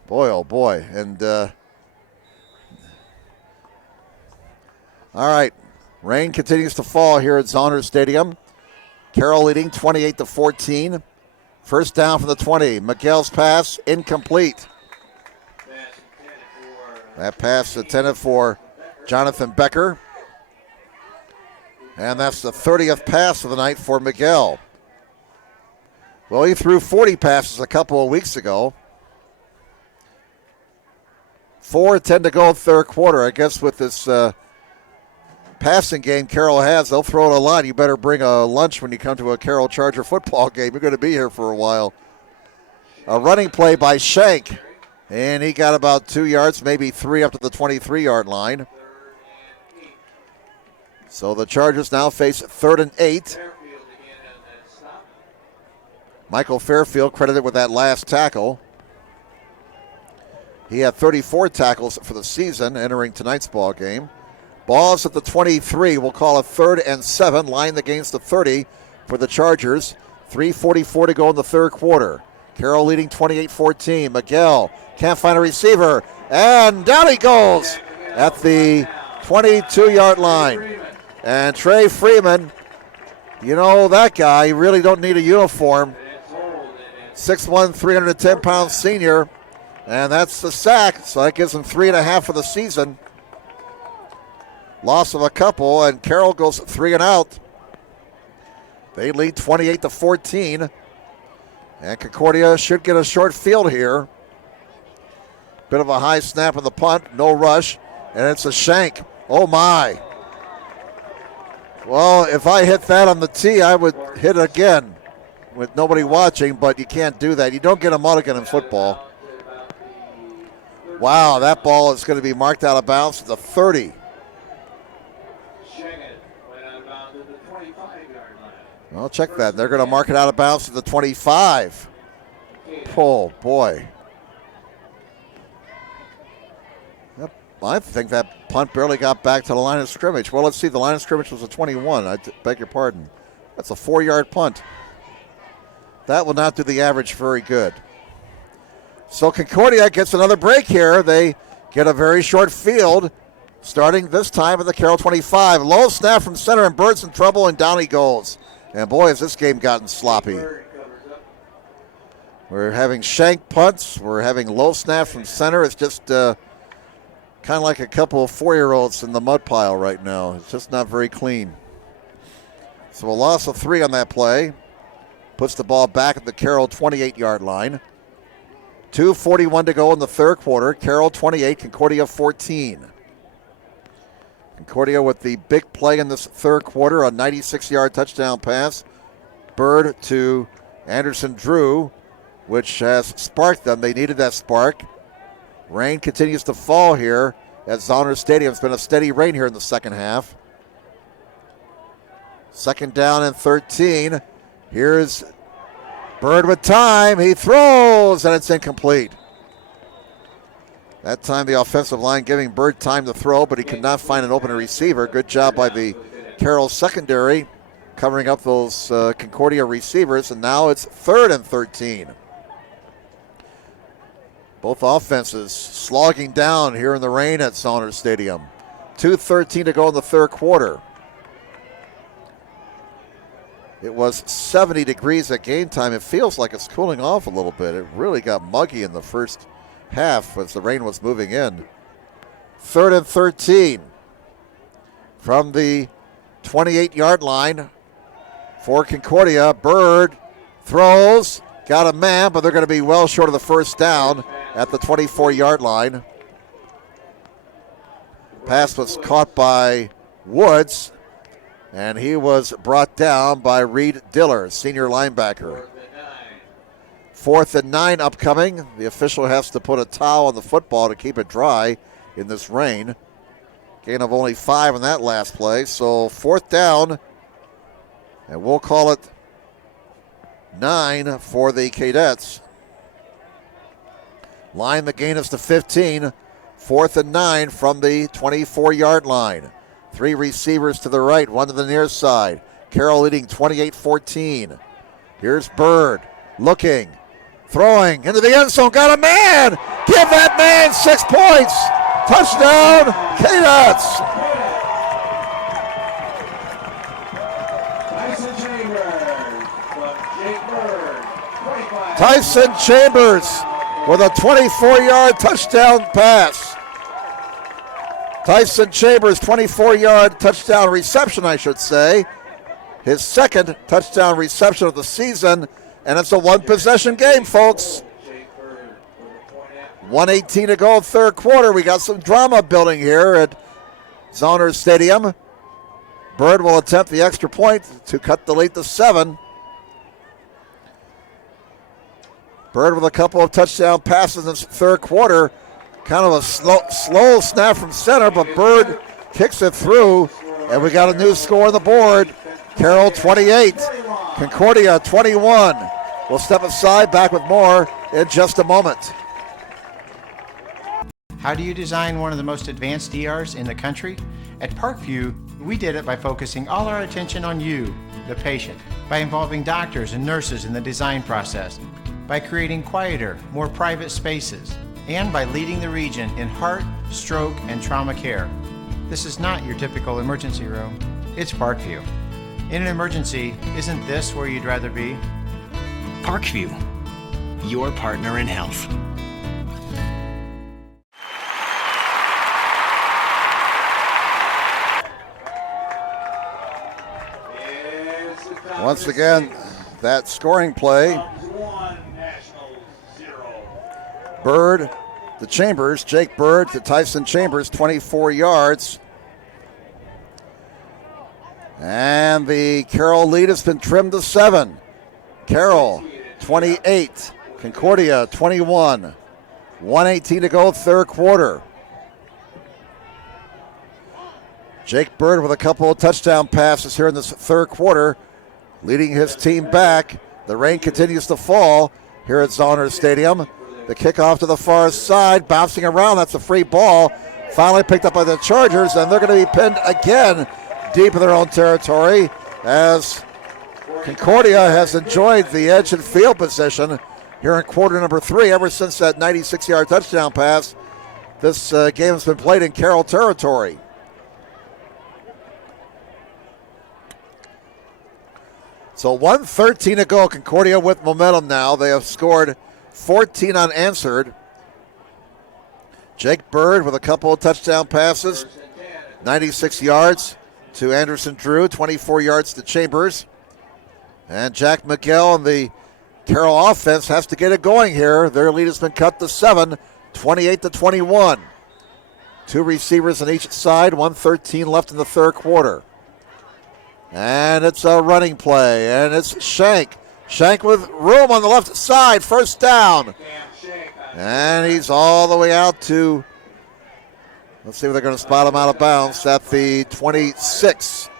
Boy, oh boy. And, all right. Rain continues to fall here at Zonner Stadium. Carroll leading 28-14. First down from the 20. Miguel's pass incomplete. That pass intended for Jonathan Becker. And that's the 30th pass of the night for Miguel. Well, he threw 40 passes a couple of weeks ago. 4:10 to go third quarter. I guess with this passing game Carroll has, they'll throw it a lot. You better bring a lunch when you come to a Carroll Charger football game. You're going to be here for a while. A running play by Shank. And he got about 2 yards, maybe 3 up to the 23-yard line. So the Chargers now face 3rd and 8. Michael Fairfield credited with that last tackle. He had 34 tackles for the season entering tonight's ball game. Ball's at the 23. We'll call it 3rd and 7. Lined against the 30 for the Chargers. 3:44 to go in the third quarter. Carroll leading 28-14. Miguel can't find a receiver. And down he goes at the 22-yard line. And Trey Freeman, you know that guy, you really don't need a uniform. 6'1", 310-pound senior. And that's the sack, so that gives him 3.5 for the season. Loss of a couple, and Carroll goes 3 and out. They lead 28-14. And Concordia should get a short field here. Bit of a high snap of the punt, no rush, and it's a shank. Oh my. Well, if I hit that on the tee, I would hit it again with nobody watching, but you can't do that. You don't get a mulligan in football. Wow, that ball is going to be marked out of bounds to the 30. Well, check that. They're going to mark it out of bounds to the 25. Oh, boy. Yep, I think that punt barely got back to the line of scrimmage. Well, let's see. The line of scrimmage was a 21. I beg your pardon. That's a 4-yard punt. That will not do the average very good. So Concordia gets another break here. They get a very short field, starting this time at the Carroll 25. Low snap from center, and Bird's in trouble, and down he goes. And boy, has this game gotten sloppy. We're having shank punts. We're having low snap from center. It's just kind of like a couple of 4-year-olds in the mud pile right now. It's just not very clean. So a loss of 3 on that play. Puts the ball back at the Carroll 28-yard line. 2:41 to go in the third quarter. Carroll 28, Concordia 14. Concordia with the big play in this third quarter, a 96-yard touchdown pass. Bird to Anderson Drew, which has sparked them. They needed that spark. Rain continues to fall here at Zonner Stadium. It's been a steady rain here in the second half. Second down and 13. Here's Bird with time. He throws, and it's incomplete. That time the offensive line giving Bird time to throw, but he could not find an open receiver. Good job by the Carroll secondary covering up those Concordia receivers, and now it's 3rd and 13. Both offenses slogging down here in the rain at Zonner Stadium. 2:13 to go in the third quarter. It was 70 degrees at game time. It feels like it's cooling off a little bit. It really got muggy in the first half as the rain was moving in. 3rd and 13 from the 28-yard line for Concordia. Bird throws, got a man, but they're going to be well short of the first down at the 24-yard line. Pass was caught by Woods, and he was brought down by Reed Diller, senior linebacker. 4th and 9 upcoming. The official has to put a towel on the football to keep it dry in this rain. Gain of only 5 on that last play. So 4th down, and we'll call it 9 for the Cadets. Line the gain is to 15. 4th and 9 from the 24-yard line. 3 receivers to the right, 1 to the near side. Carroll leading 28-14. Here's Bird looking, throwing into the end zone. Got a man! Give that man 6 points! Touchdown, Cadets! Tyson Chambers with a 24-yard touchdown pass. Tyson Chambers, 24-yard touchdown reception, I should say. His second touchdown reception of the season, and it's a one-possession game, folks. 1:18 to go, third quarter. We got some drama building here at Zoners Stadium. Bird will attempt the extra point to cut the lead to 7. Bird with a couple of touchdown passes in the third quarter. Kind of a slow snap from center, but Bird kicks it through, and we got a new score on the board. Carroll 28, Concordia 21. We'll step aside, back with more in just a moment. How do you design one of the most advanced ERs in the country? At Parkview, we did it by focusing all our attention on you, the patient, by involving doctors and nurses in the design process, by creating quieter, more private spaces, and by leading the region in heart, stroke, and trauma care. This is not your typical emergency room. It's Parkview. In an emergency, isn't this where you'd rather be? Parkview, your partner in health. Once again, that scoring play. Bird to Chambers, Jake Bird to Tyson Chambers, 24 yards. And the Carroll lead has been trimmed to 7. Carroll 28, Concordia 21. 1:18 to go, third quarter. Jake Bird with a couple of touchdown passes here in this third quarter, leading his team back. The rain continues to fall here at Zoners Stadium. The kickoff to the far side, bouncing around. That's a free ball. Finally picked up by the Chargers, and they're going to be pinned again deep in their own territory as Concordia has enjoyed the edge and field position here in quarter number 3 ever since that 96-yard touchdown pass. This game has been played in Carroll territory. So 1:13 to go. Concordia with momentum now. They have scored 14 unanswered. Jake Bird with a couple of touchdown passes. 96 yards to Anderson Drew, 24 yards to Chambers. And Jack Miguel and the Carroll offense has to get it going here. Their lead has been cut to 7, 28-21. 2 receivers on each side, 1:13 left in the third quarter. And it's a running play, and it's Shank. Shank with room on the left side, first down. And he's all the way out to, let's see if they're going to spot him out of bounds, at the 26.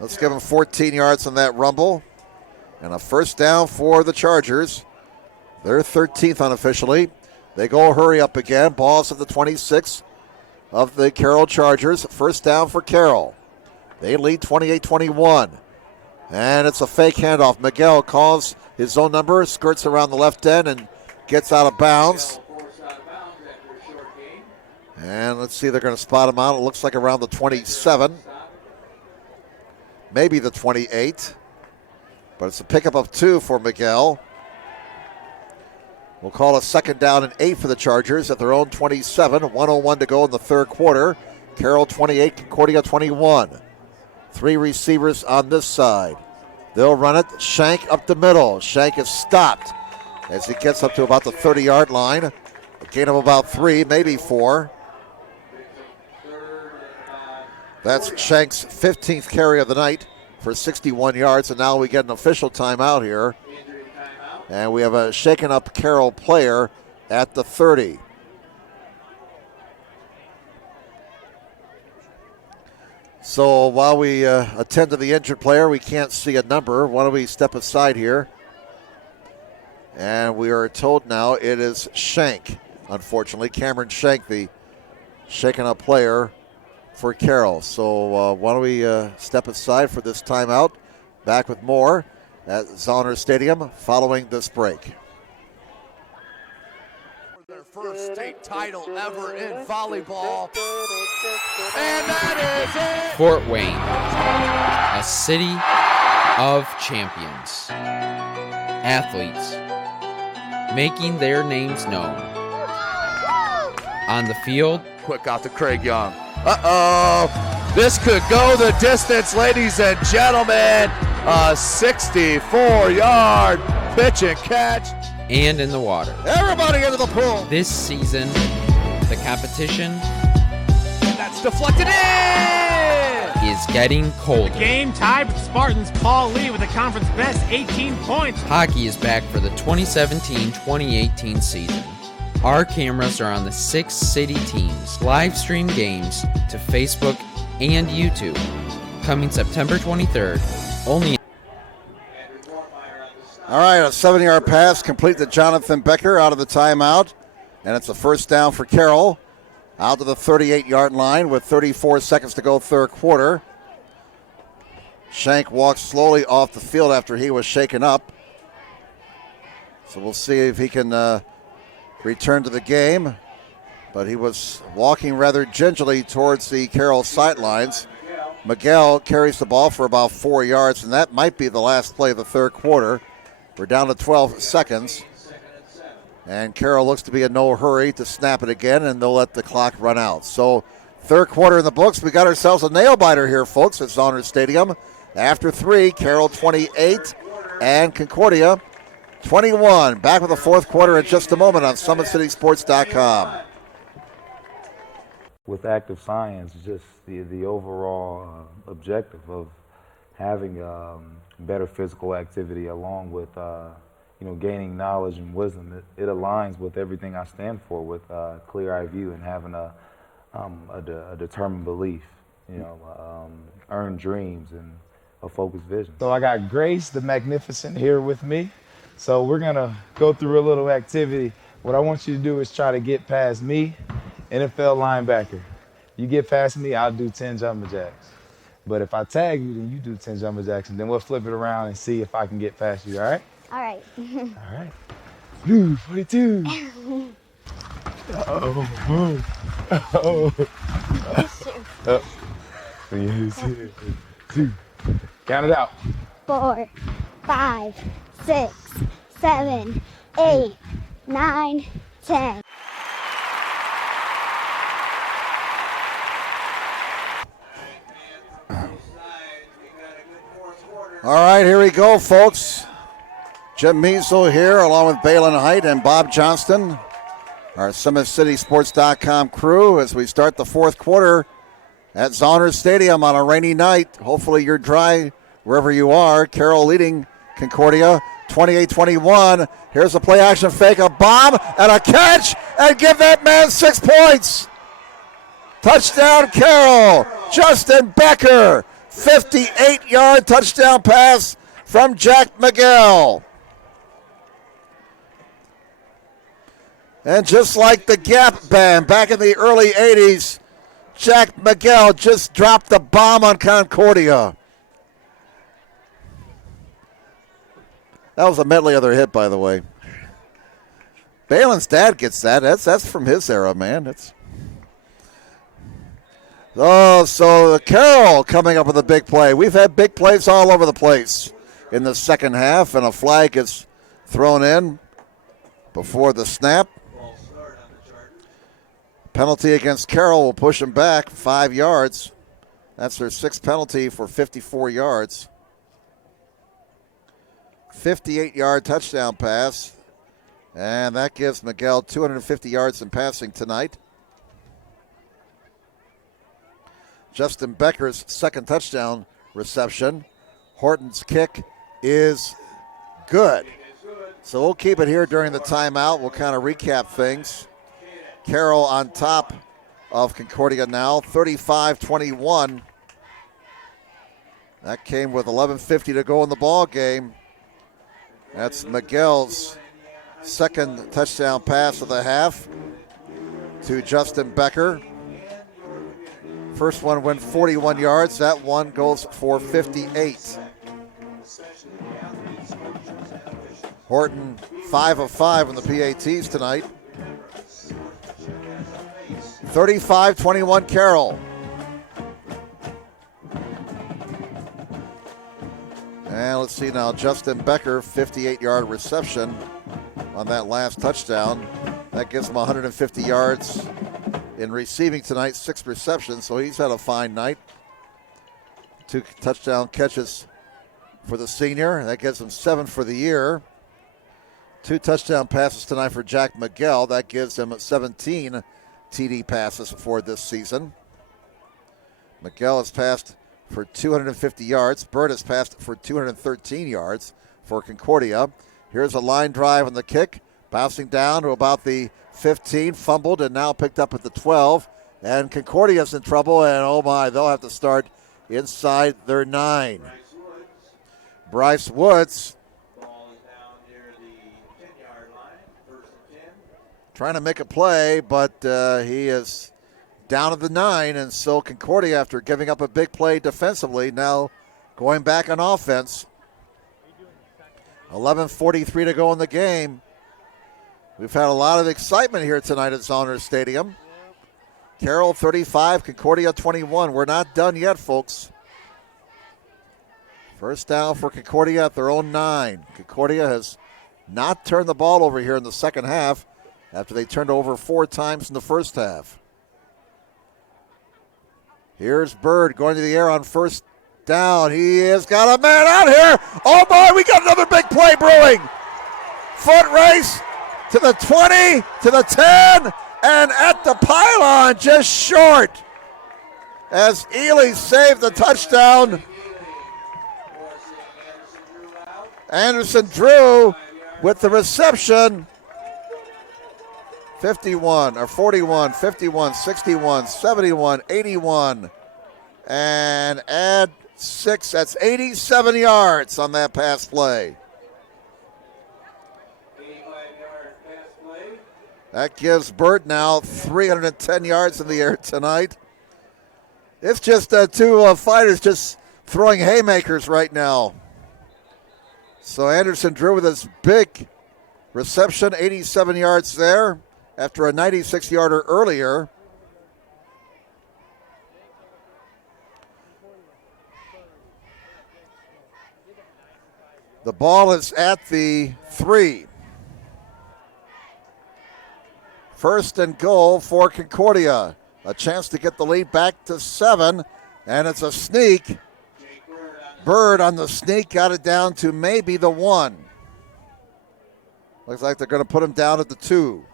Let's give him 14 yards on that rumble. And a first down for the Chargers. They're 13th unofficially. They go hurry up again. Ball's at the 26 of the Carroll Chargers. First down for Carroll. They lead 28-21. And it's a fake handoff. Miguel calls his own number, skirts around the left end, and gets out of bounds. And let's see, they're going to spot him out. It looks like around the 27. Maybe the 28. But it's a pickup of 2 for Miguel. We'll call a second down and 8 for the Chargers at their own 27. 1:01 to go in the third quarter. Carroll 28, Concordia 21. 3 receivers on this side. They'll run it. Shank up the middle. Shank is stopped as he gets up to about the 30-yard line. A gain of about 3, maybe 4. That's Shank's 15th carry of the night for 61 yards, and now we get an official timeout here. And we have a shaken up Carroll player at the 30. So while we attend to the injured player, we can't see a number. Why don't we step aside here? And we are told now it is Shank, unfortunately. Cameron Shank, the shaken up player for Carroll. So why don't we step aside for this timeout? Back with more at Zonner Stadium following this break. Their first state title ever in volleyball. And that is it! Fort Wayne, a city of champions. Athletes making their names known. On the field, Quick out to Craig Young. Uh-oh. This could go the distance, ladies and gentlemen. A 64-yard pitch and catch. and in the water. Everybody into the pool. This season, the competition That's deflected in! is getting colder. The game tied with Spartans Paul Lee with the conference best 18 points. Hockey is back for the 2017-2018 season. Our cameras are on the 6 city teams. Live stream games to Facebook and YouTube. Coming September 23rd, only. All right, a 7-yard pass complete to Jonathan Becker out of the timeout. And it's a first down for Carroll. Out to the 38-yard line with 34 seconds to go third quarter. Shank walks slowly off the field after he was shaken up. So we'll see if he can return to the game. But he was walking rather gingerly towards the Carroll sidelines. Miguel carries the ball for about 4 yards, and that might be the last play of the third quarter. We're down to 12 seconds. And Carroll looks to be in no hurry to snap it again, and they'll let the clock run out. So third quarter in the books. We got ourselves a nail-biter here, folks, at Zonner Stadium. After 3, Carroll 28 and Concordia 21. Back with the fourth quarter in just a moment on SummitCitySports.com. With active science, just the overall objective of having better physical activity along with gaining knowledge and wisdom, it aligns with everything I stand for, with clear-eye view and having a determined belief, earned dreams and a focused vision. So I got Grace the Magnificent here with me. So we're gonna go through a little activity. What I want you to do is try to get past me, NFL linebacker. You get past me, I'll do 10 jumping jacks. But if I tag you, then you do 10 jumping jacks, and then we'll flip it around and see if I can get past you, all right? All right. All right. Blue 42. Uh-oh. Uh-oh. Uh-oh. 2. Count it out. 4, 5, 6, 7, 8, 9, 10. All right, here we go, folks. Jim Measle here, along with Balin Height and Bob Johnston, our SummitCitySports.com crew, as we start the fourth quarter at Zonner Stadium on a rainy night. Hopefully you're dry wherever you are. Carroll leading Concordia 28-21. Here's a play-action fake, a bomb, and a catch, and give that man 6 points. Touchdown, Carroll. Justin Becker, 58-yard touchdown pass from Jack Miguel. And just like the Gap Band back in the early 80s, Jack Miguel just dropped the bomb on Concordia. That was a medley other hit, by the way. Balin's dad gets that. That's from his era, man. So Carroll coming up with a big play. We've had big plays all over the place in the second half, and a flag is thrown in before the snap. Penalty against Carroll will push him back 5 yards. That's their 6th penalty for 54 yards. 58-yard touchdown pass. And that gives Miguel 250 yards in passing tonight. Justin Becker's second touchdown reception. Horton's kick is good. So we'll keep it here during the timeout. We'll kind of recap things. Carroll on top of Concordia now, 35-21. That came with 11:50 to go in the ball game. That's Miguel's second touchdown pass of the half to Justin Becker. First one went 41 yards. That one goes for 58. Horton 5 of 5 on the PATs tonight. 35-21 Carroll. And let's see now, Justin Becker, 58-yard reception on that last touchdown. That gives him 150 yards in receiving tonight, 6 receptions, so he's had a fine night. 2 touchdown catches for the senior. That gives him 7 for the year. 2 touchdown passes tonight for Jack Miguel. That gives him 17 TD passes for this season. Miguel has passed for 250 yards. Bird has passed for 213 yards for Concordia. Here's a line drive on the kick. Bouncing down to about the 15, fumbled, and now picked up at the 12. And Concordia's in trouble, and oh my, they'll have to start inside their 9. Bryce Woods trying to make a play, but he is down at the 9, and so Concordia, after giving up a big play defensively, now going back on offense. 11:43 to go in the game. We've had a lot of excitement here tonight at Zoners Stadium. Carroll 35, Concordia 21. We're not done yet, folks. First down for Concordia at their own 9. Concordia has not turned the ball over here in the second half after they turned over 4 times in the first half. Here's Bird going to the air on first down. He has got a man out here. Oh my, we got another big play brewing. Foot race to the 20, to the 10, and at the pylon, just short. As Ely saved the touchdown. Anderson Drew with the reception. 51, or 41, 51, 61, 71, 81. And add 6, that's 87 yards on that pass play. That gives Burt now 310 yards in the air tonight. It's just 2 fighters just throwing haymakers right now. So Anderson Drew with his big reception, 87 yards there after a 96-yarder earlier. The ball is at the 3. First and goal for Concordia. A chance to get the lead back to 7, and it's a sneak. Bird on the sneak got it down to maybe the 1. Looks like they're going to put him down at the 2.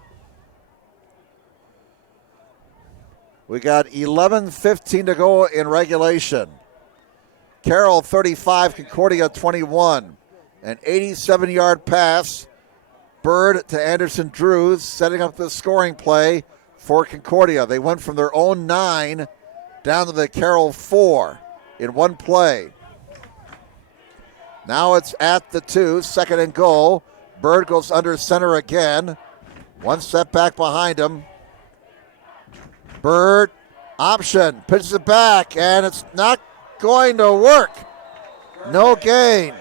We got 11:15 to go in regulation. Carroll 35, Concordia 21. An 87-yard pass. Bird to Anderson Drews, setting up the scoring play for Concordia. They went from their own 9 down to the Carroll 4 in one play. Now it's at the 2, second and goal. Bird goes under center again. 1 step back behind him. Bird, option, pitches it back, and it's not going to work. No gain.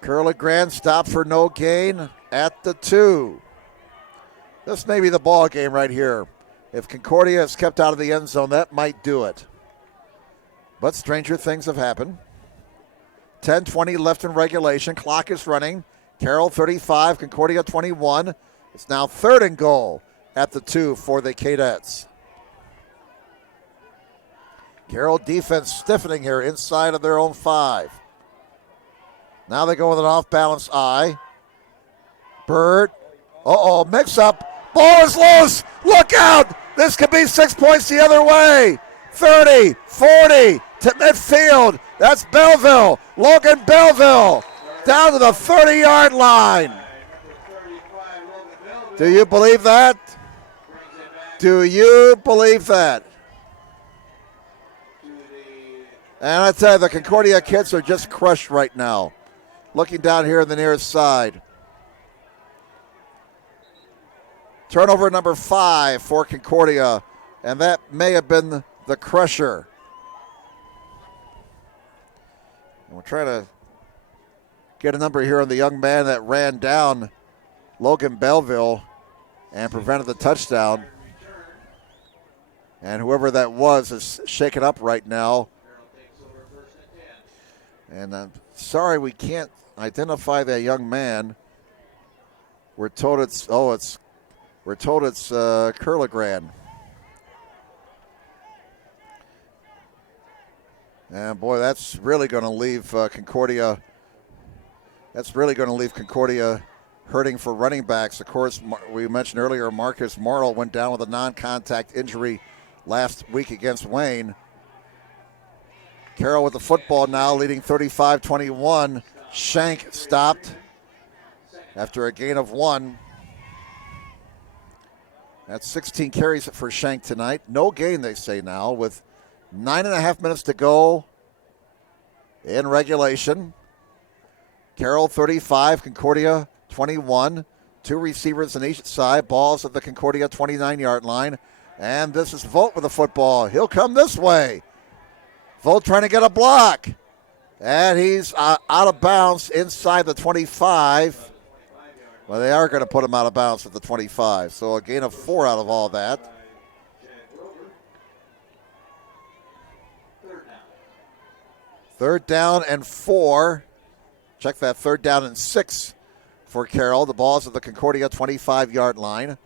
Curly Grand stop for no gain at the 2. This may be the ball game right here. If Concordia is kept out of the end zone, that might do it. But stranger things have happened. 10:20 left in regulation. Clock is running. Carroll 35, Concordia 21. It's now third and goal at the 2 for the Cadets. Carroll defense stiffening here inside of their own 5. Now they go with an off-balance eye. Bird Uh-oh, mix up. Ball is loose. Look out. This could be 6 points the other way. 30, 40 to midfield. That's Belleville. Logan Belleville down to the 30-yard line. Do you believe that? Do you believe that? And I tell you, the Concordia kids are just crushed right now. Looking down here on the near side. Turnover number 5 for Concordia, and that may have been the crusher. And we're trying to get a number here on the young man that ran down Logan Belleville and prevented the touchdown. And whoever that was is shaken up right now. And I'm sorry we can't identify that young man. We're told it's Curligran. And boy, that's really going to leave Concordia. That's really going to leave Concordia hurting for running backs. Of course, we mentioned earlier Marcus Morrill went down with a non-contact injury last week against Wayne. Carroll with the football now, leading 35-21. Shank stopped after a gain of 1. That's 16 carries for Shank tonight. No gain, they say now, with 9.5 minutes to go in regulation. Carroll 35, Concordia 21. 2 receivers on each side. Balls at the Concordia 29-yard line. And this is Volt with the football. He'll come this way. Volt trying to get a block. And he's out of bounds inside the 25. Well, they are going to put him out of bounds at the 25. So a gain of 4 out of all that. Third down and 4. Check that, 3rd down and 6 for Carroll. The ball's at the Concordia 25-yard line.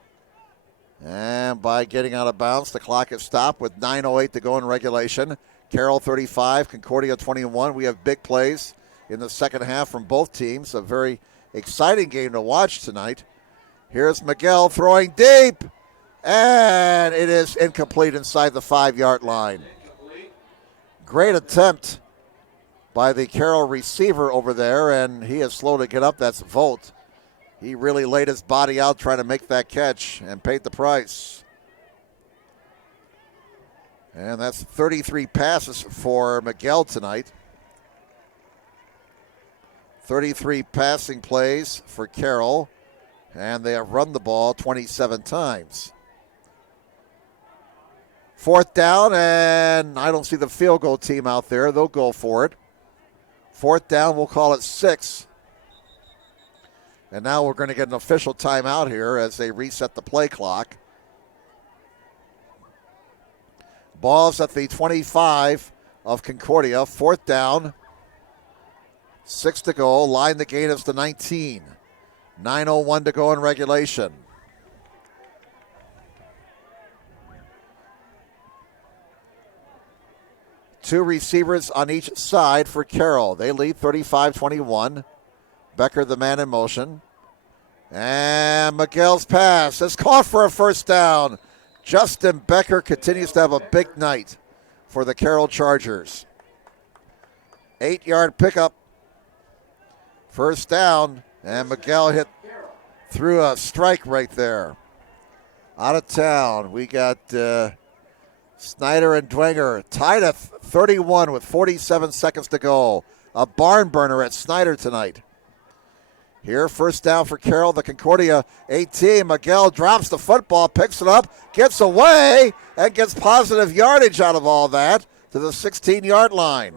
And by getting out of bounds, the clock is stopped with 9:08 to go in regulation. Carroll 35, Concordia 21. We have big plays in the second half from both teams. A very exciting game to watch tonight. Here's Miguel throwing deep. And it is incomplete inside the 5-yard line. Great attempt by the Carroll receiver over there, and he is slow to get up. That's Volt. He really laid his body out trying to make that catch and paid the price. And that's 33 passes for Miguel tonight. 33 passing plays for Carroll, and they have run the ball 27 times. 4th down, and I don't see the field goal team out there. They'll go for it. 4th down, we'll call it 6. And now we're going to get an official timeout here as they reset the play clock. Ball's at the 25 of Concordia. 4th down. 6 to go. Line the gain is to 19. 9:01 to go in regulation. Two receivers on each side for Carroll. They lead 35-21. Becker, the man in motion. And Miguel's pass is caught for a 1st down. Justin Becker continues to have a big night for the Carroll Chargers. 8-yard pickup. 1st down. And Miguel hit through a strike right there. Out of town. We got Snyder and Dwenger tied at 31 with 47 seconds to go. A barn burner at Snyder tonight. Here, 1st down for Carroll, the Concordia 18. Miguel drops the football, picks it up, gets away, and gets positive yardage out of all that to the 16-yard line.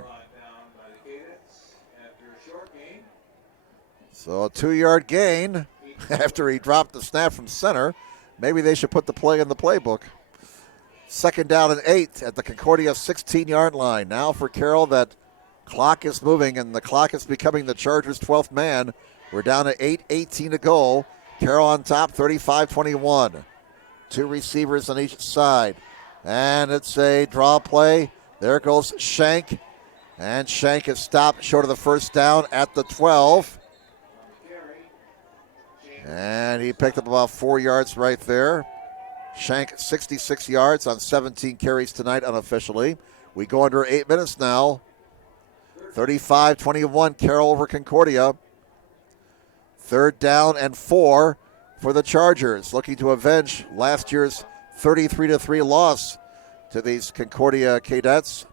So a 2-yard gain after he dropped the snap from center. Maybe they should put the play in the playbook. 2nd down and 8 at the Concordia 16-yard line. Now for Carroll, that clock is moving, and the clock is becoming the Chargers' 12th man. We're down to 8:18 to go. Carroll on top, 35-21. 2 receivers on each side. And it's a draw play. There goes Shank. And Shank is stopped short of the 1st down at the 12. And he picked up about 4 yards right there. Shank 66 yards on 17 carries tonight unofficially. We go under 8 minutes now. 35-21 Carroll over Concordia. 3rd down and 4 for the Chargers, looking to avenge last year's 33-3 loss to these Concordia Cadets.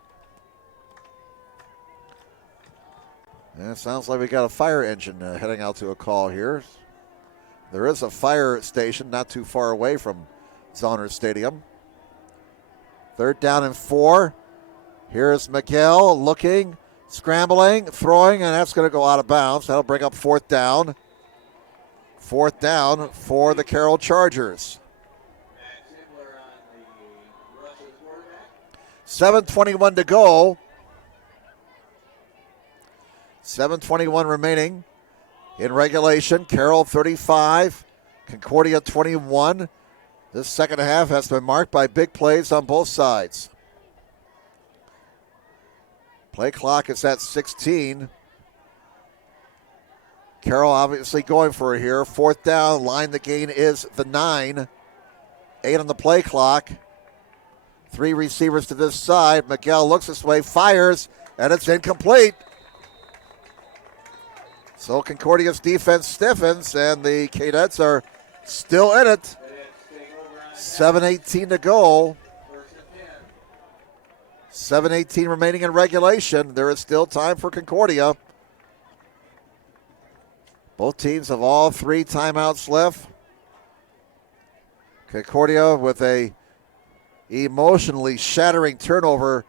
And it sounds like we got a fire engine heading out to a call here. There is a fire station not too far away from Zoners Stadium. 3rd down and 4. Here's Miguel looking, scrambling, throwing, and that's going to go out of bounds. That'll bring up 4th down. 4th down for the Carroll Chargers. 7:21 to go. 7:21 remaining in regulation. Carroll 35, Concordia 21. This second half has been marked by big plays on both sides. Play clock is at 16. Carroll obviously going for it here. 4th down, line the gain is the 9. 8 on the play clock. 3 receivers to this side. Miguel looks this way, fires, and it's incomplete. So Concordia's defense stiffens, and the Cadets are still in it. 7:18 to go. 7:18 remaining in regulation. There is still time for Concordia. Both teams have all 3 timeouts left. Concordia with a emotionally shattering turnover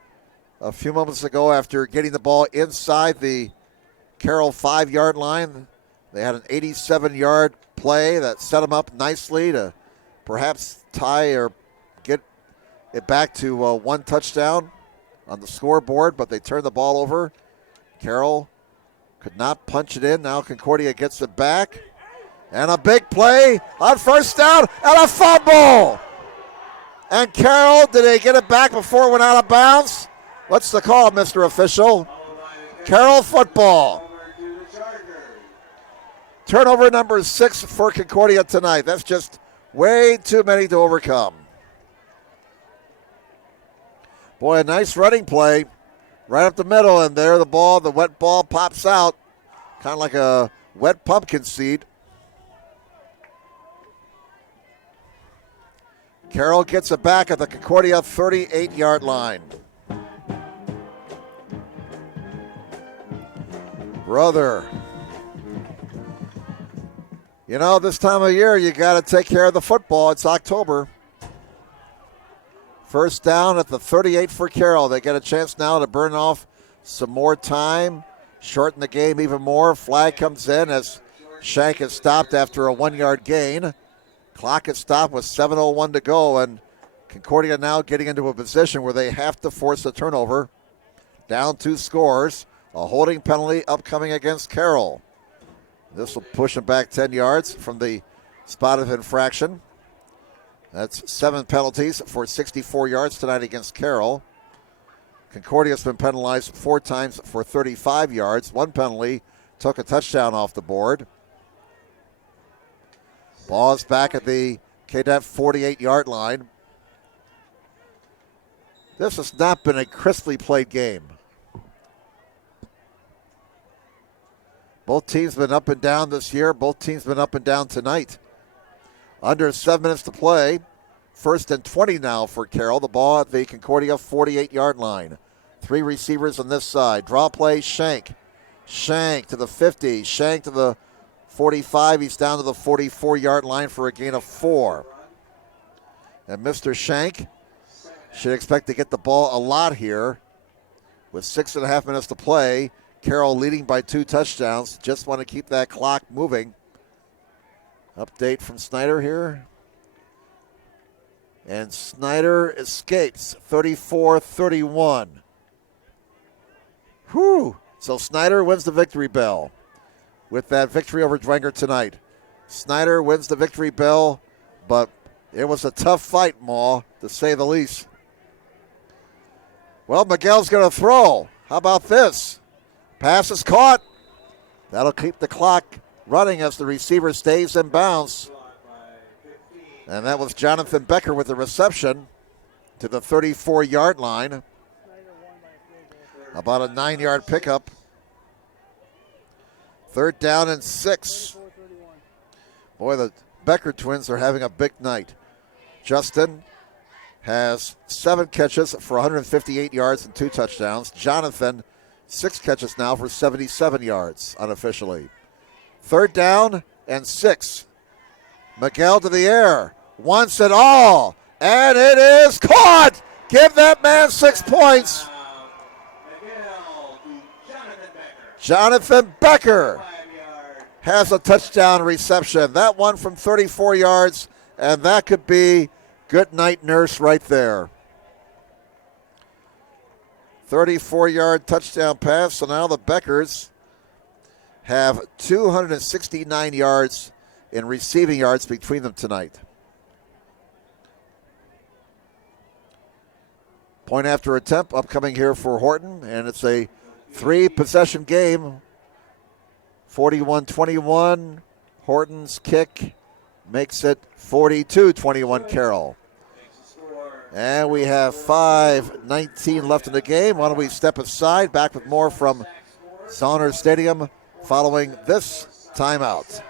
a few moments ago after getting the ball inside the Carroll 5-yard line. They had an 87-yard play that set them up nicely to perhaps tie or get it back to 1 touchdown on the scoreboard, but they turned the ball over. Carroll could not punch it in. Now Concordia gets it back. And a big play on 1st down and a fumble. And Carroll, did they get it back before it went out of bounds? What's the call, Mr. Official? Carroll football. Turnover number 6 for Concordia tonight. That's just way too many to overcome. Boy, a nice running play right up the middle, and there the wet ball pops out, kind of like a wet pumpkin seed. Carroll gets it back at the Concordia 38-yard line. Brother. You know, this time of year, you got to take care of the football. It's October. 1st down at the 38 for Carroll. They get a chance now to burn off some more time, shorten the game even more. Flag comes in as Shank is stopped after a 1-yard gain. Clock is stopped with 7:01 to go, and Concordia now getting into a position where they have to force a turnover. Down 2 scores. A holding penalty upcoming against Carroll. This will push them back 10 yards from the spot of infraction. That's 7 penalties for 64 yards tonight against Carroll. Concordia's been penalized 4 times for 35 yards. 1 penalty took a touchdown off the board. Ball is back at the Cadet 48-yard line. This has not been a crisply played game. Both teams been up and down this year. Both teams been up and down tonight. Under 7 minutes to play. 1st and 20 now for Carroll. The ball at the Concordia 48-yard line. 3 receivers on this side. Draw play, Shank. Shank to the 50. Shank to the 45. He's down to the 44-yard line for a gain of 4. And Mr. Shank should expect to get the ball a lot here with 6.5 minutes to play. Carroll leading by 2 touchdowns. Just want to keep that clock moving. Update from Snyder here. And Snyder escapes 34-31. Whew. So Snyder wins the victory bell with that victory over Dwenger tonight. Snyder wins the victory bell, but it was a tough fight, Ma, to say the least. Well, Miguel's going to throw. How about this? Pass is caught. That'll keep the clock running as the receiver stays in bounds. And that was Jonathan Becker with the reception to the 34-yard line. About a 9-yard pickup. 3rd down and 6. Boy, the Becker twins are having a big night. Justin has 7 catches for 158 yards and 2 touchdowns. Jonathan, 6 catches now for 77 yards unofficially. 3rd down and 6. Miguel to the air. Wants it all. And it is caught. Give that man 6 points. Jonathan Becker has a touchdown reception. That one from 34 yards, and that could be good night nurse right there. 34-yard touchdown pass, so now the Beckers have 269 yards in receiving yards between them tonight. Point after attempt upcoming here for Horton, and it's a 3-possession game. 41-21. Horton's kick makes it 42-21 Carroll. And we have 5:19 left in the game. Why don't we step aside? Back with more from Saunders Stadium following this timeout.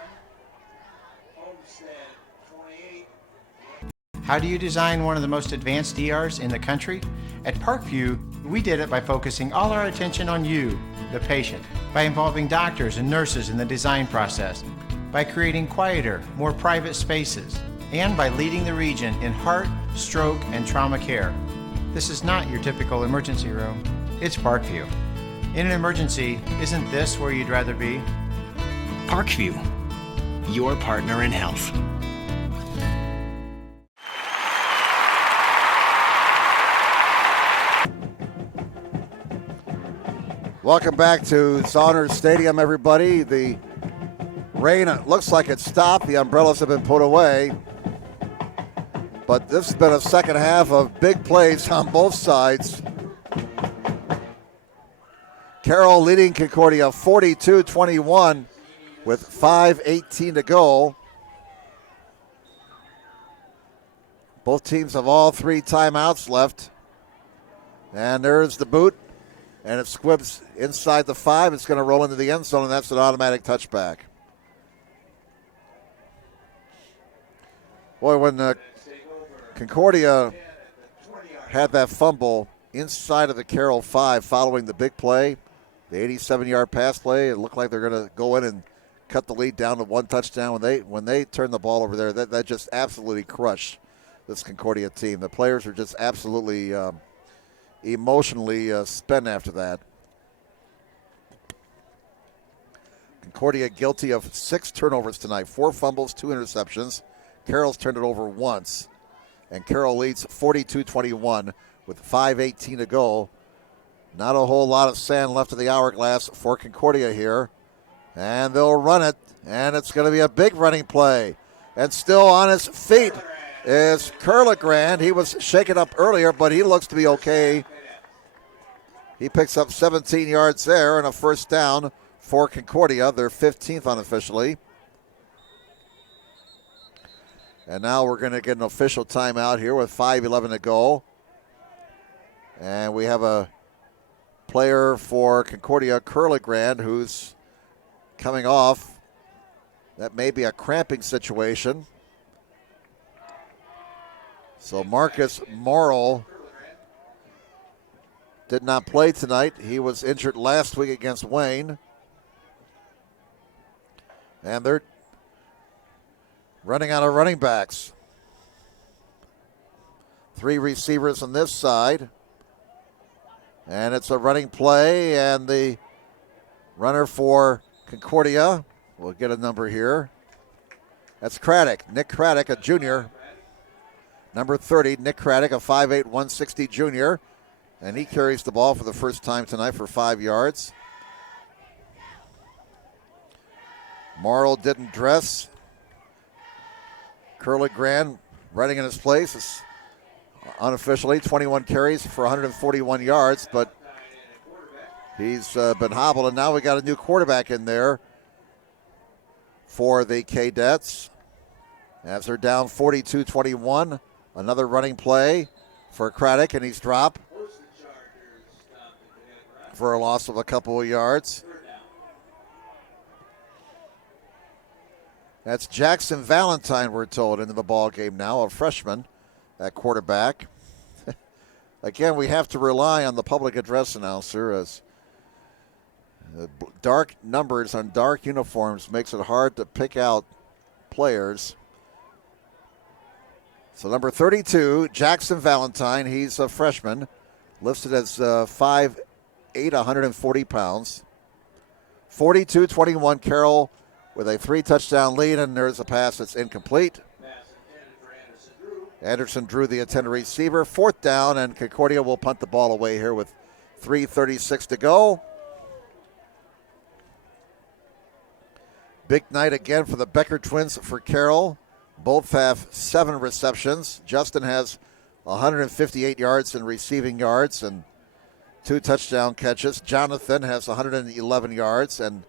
How do you design one of the most advanced ERs in the country? At Parkview, we did it by focusing all our attention on you, the patient, by involving doctors and nurses in the design process, by creating quieter, more private spaces, and by leading the region in heart, stroke, and trauma care. This is not your typical emergency room. It's Parkview. In an emergency, isn't this where you'd rather be? Parkview, your partner in health. Welcome back to Saunders Stadium, everybody. The rain looks like it stopped. The umbrellas have been put away. But this has been a second half of big plays on both sides. Carroll leading Concordia 42-21 with 5:18 to go. Both teams have all 3 timeouts left. And there's the boot. And it squibs inside the 5. It's going to roll into the end zone, and that's an automatic touchback. Boy, when Concordia had that fumble inside of the Carroll 5 following the big play, the 87-yard pass play, it looked like they're going to go in and cut the lead down to 1 touchdown. When they turned the ball over there, that just absolutely crushed this Concordia team. The players are just absolutely emotionally spent after that. Concordia guilty of 6 turnovers tonight, 4 fumbles, 2 interceptions. Carroll's turned it over once, and Carroll leads 42-21 with 5:18 to go. Not a whole lot of sand left in the hourglass for Concordia here, and they'll run it, and it's going to be a big running play. And still on his feet is Curligrand. He was shaken up earlier, but he looks to be okay. He picks up 17 yards there and a first down for Concordia, their 15th unofficially. And now we're going to get an official timeout here with 5:11 to go. And we have a player for Concordia, Curligrand, who's coming off. That may be a cramping situation. So Marcus Morrill did not play tonight. He was injured last week against Wayne. And they're running out of running backs. 3 receivers on this side. And it's a running play, and the runner for Concordia, we'll get a number here. That's Craddock, Nick Craddock, a junior. Number 30, Nick Craddock, a 5'8", 160 junior. And he carries the ball for the first time tonight for 5 yards. Morrill didn't dress. Curligrand running in his place is unofficially 21 carries for 141 yards, but he's been hobbled, and now we got a new quarterback in there. for the Cadets. As they're down 42-21. Another running play for Craddock, and he's dropped for a loss of a couple of yards. That's Jackson Valentine, we're told, into the ball game now, a freshman at quarterback. Again, we have to rely on the public address announcer, as the dark numbers on dark uniforms makes it hard to pick out players. So number 32, Jackson Valentine, he's a freshman, listed as 5'8", 140 pounds. 42-21, Carroll with a 3-touchdown lead, and there's a pass that's incomplete. Anderson Drew, the intended receiver. 4th down, and Concordia will punt the ball away here with 3:36 to go. Big night again for the Becker twins for Carroll. Both have 7 receptions. Justin has 158 yards in receiving yards and 2 touchdown catches. Jonathan has 111 yards and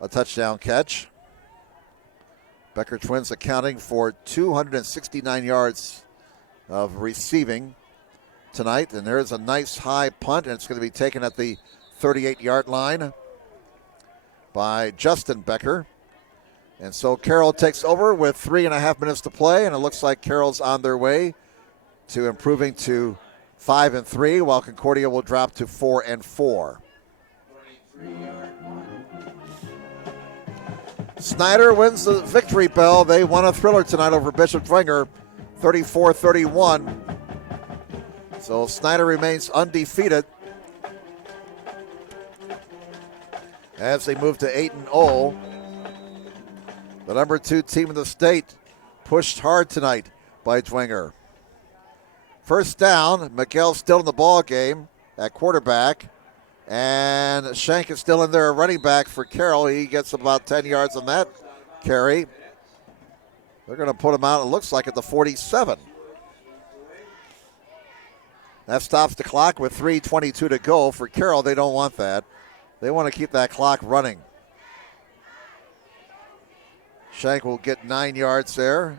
a touchdown catch. Becker twins accounting for 269 yards of receiving tonight. And there's a nice high punt, and it's going to be taken at the 38-yard line by Justin Becker. And so Carroll takes over with 3.5 minutes to play, and it looks like Carroll's on their way to improving to 5-3, while Concordia will drop to 4-4. Snyder wins the victory bell. They won a thriller tonight over Bishop Dwenger, 34-31. So Snyder remains undefeated as they move to 8-0. The number 2 team in the state pushed hard tonight by Dwenger. First down, Miguel still in the ball game at quarterback. And Shank is still in there, running back for Carroll. He gets about 10 yards on that carry. They're going to put him out, it looks like, at the 47. That stops the clock with 3:22 to go. For Carroll, they don't want that. They want to keep that clock running. Shank will get 9 yards there.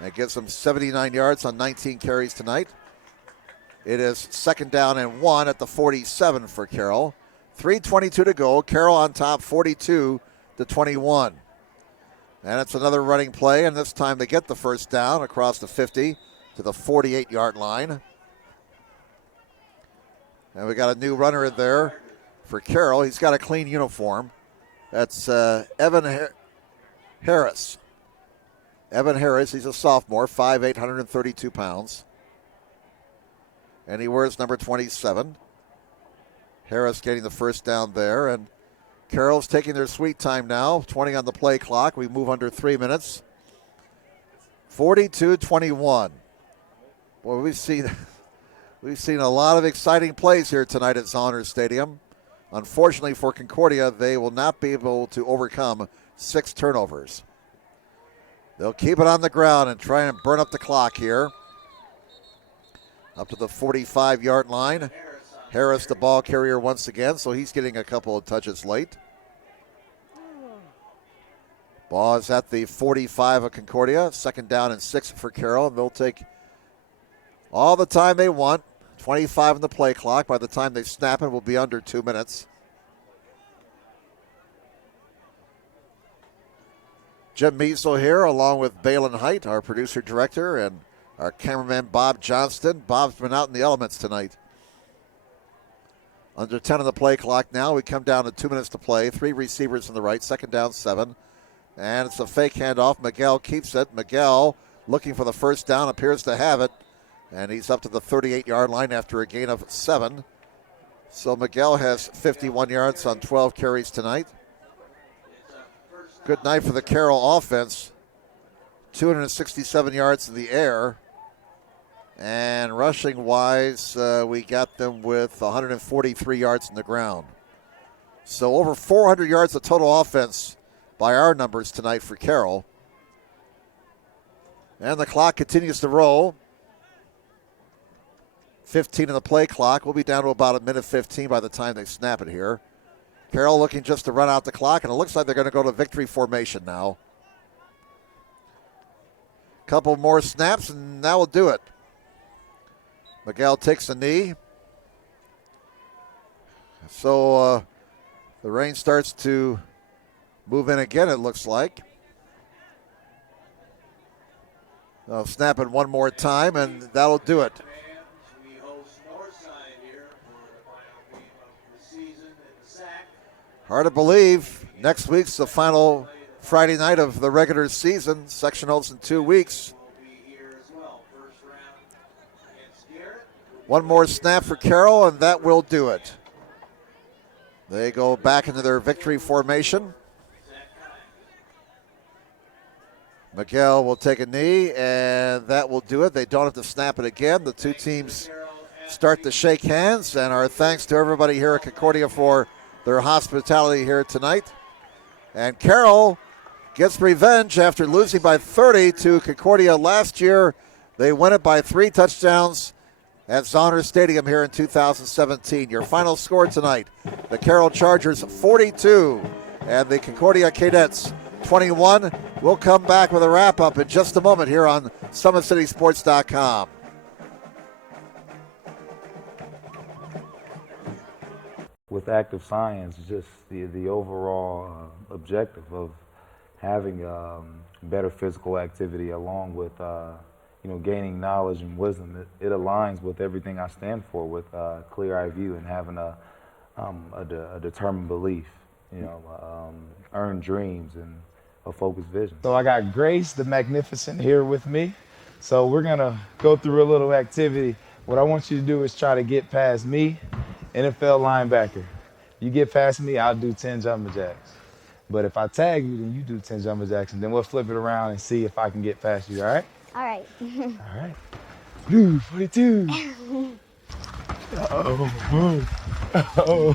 That gives him 79 yards on 19 carries tonight. It is 2nd down and 1 at the 47 for Carroll. 3:22 to go. Carroll on top, 42-21. And it's another running play, and this time they get the first down across the 50 to the 48-yard line. And we got a new runner in there for Carroll. He's got a clean uniform. That's Evan Harris. Evan Harris, he's a sophomore, 5'8", 132 pounds. And he wears number 27. Harris getting the first down there. And Carroll's taking their sweet time now. 20 on the play clock. We move under 3 minutes. 42-21. Boy, we've seen a lot of exciting plays here tonight at Zauner Stadium. Unfortunately for Concordia, they will not be able to overcome 6 turnovers. They'll keep it on the ground and try and burn up the clock here. Up to the 45-yard line. Harris, the ball carrier once again, so he's getting a couple of touches late. Ball is at the 45 of Concordia. 2nd down and 6 for Carroll, and they'll take all the time they want. 25 on the play clock. By the time they snap it, we'll be under 2 minutes. Jim Measle here, along with Balin Height, our producer-director, and our cameraman, Bob Johnston. Bob's been out in the elements tonight. Under 10 on the play clock now. We come down to 2 minutes to play. 3 receivers on the right. 2nd down, 7. And it's a fake handoff. Miguel keeps it. Miguel looking for the first down, appears to have it. And he's up to the 38-yard line after a gain of 7. So Miguel has 51 yards on 12 carries tonight. Good night for the Carroll offense. 267 yards in the air. And rushing-wise, we got them with 143 yards in the ground. So over 400 yards of total offense by our numbers tonight for Carroll. And the clock continues to roll. 15 in the play clock. We'll be down to about 1:15 by the time they snap it here. Carroll looking just to run out the clock, and it looks like they're going to go to victory formation now. Couple more snaps, and that will do it. Miguel takes a knee. So the rain starts to move in again, it looks like. They'll snap it one more time, and that'll do it. Hard to believe. Next week's the final Friday night of the regular season. Sectionals in 2 weeks. One more snap for Carroll, and that will do it. They go back into their victory formation. Miguel will take a knee, and that will do it. They don't have to snap it again. The two teams start to shake hands, and our thanks to everybody here at Concordia for their hospitality here tonight. And Carroll gets revenge after losing by 30 to Concordia last year. They win it by 3 touchdowns at Zonner Stadium here in 2017. Your final score tonight, the Carroll Chargers 42 and the Concordia Cadets 21. We'll come back with a wrap-up in just a moment here on SummitCitySports.com. With active science, just the overall objective of having better physical activity along with gaining knowledge and wisdom, it aligns with everything I stand for, with clear-eye view and having a determined belief, earned dreams and a focused vision. So I got Grace the Magnificent here with me. So we're gonna go through a little activity. What I want you to do is try to get past me, NFL linebacker. You get past me, I'll do 10 jumping jacks. But if I tag you, then you do 10 jumping jacks, and then we'll flip it around and see if I can get past you, all right? All right. All right. Blue 42. Uh-oh. Uh-oh.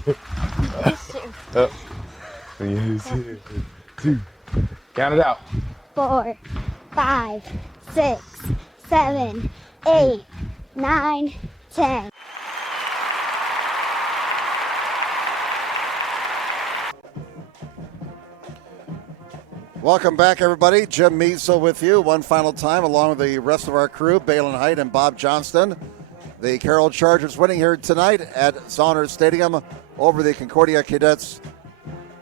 Yes, 2. Count it out. 4, 5, 6, 7, 8, 9, 10. Welcome back, everybody. Jim Measel with you one final time, along with the rest of our crew, Balin Height and Bob Johnston. The Carroll Chargers winning here tonight at Zonner Stadium over the Concordia Cadets,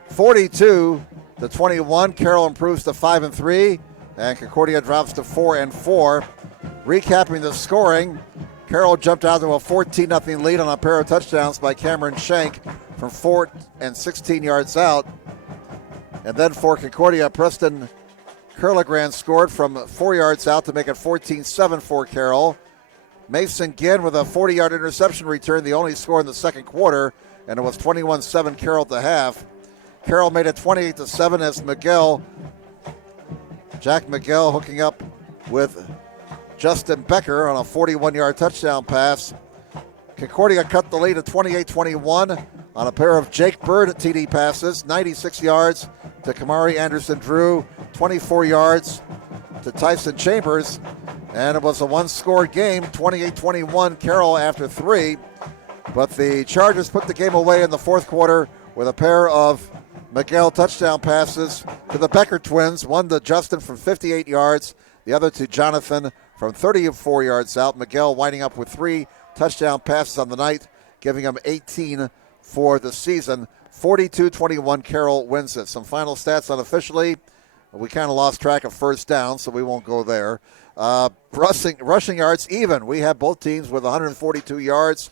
42-21. Carroll improves to 5-3, and Concordia drops to 4-4. Recapping the scoring, Carroll jumped out to a 14-0 lead on a pair of touchdowns by Cameron Shank from 4 and 16 yards out. And then for Concordia, Preston Curligran scored from 4 yards out to make it 14-7 for Carroll. Mason Ginn with a 40-yard interception return, the only score in the second quarter, and it was 21-7 Carroll at the half. Carroll made it 28-7 as Jack Miguel hooking up with Justin Becker on a 41-yard touchdown pass. Concordia cut the lead at 28-21 on a pair of Jake Bird TD passes, 96 yards to Kamari Anderson-Drew, 24 yards to Tyson Chambers, and it was a one-score game, 28-21 Carroll after 3. But the Chargers put the game away in the fourth quarter with a pair of Miguel touchdown passes to the Becker twins, one to Justin from 58 yards, the other to Jonathan from 34 yards out. Miguel winding up with 3 touchdown passes on the night, giving him 18 for the season. 42-21, Carroll wins it. Some final stats unofficially. We kind of lost track of first down, so we won't go there. Rushing yards, even. We have both teams with 142 yards.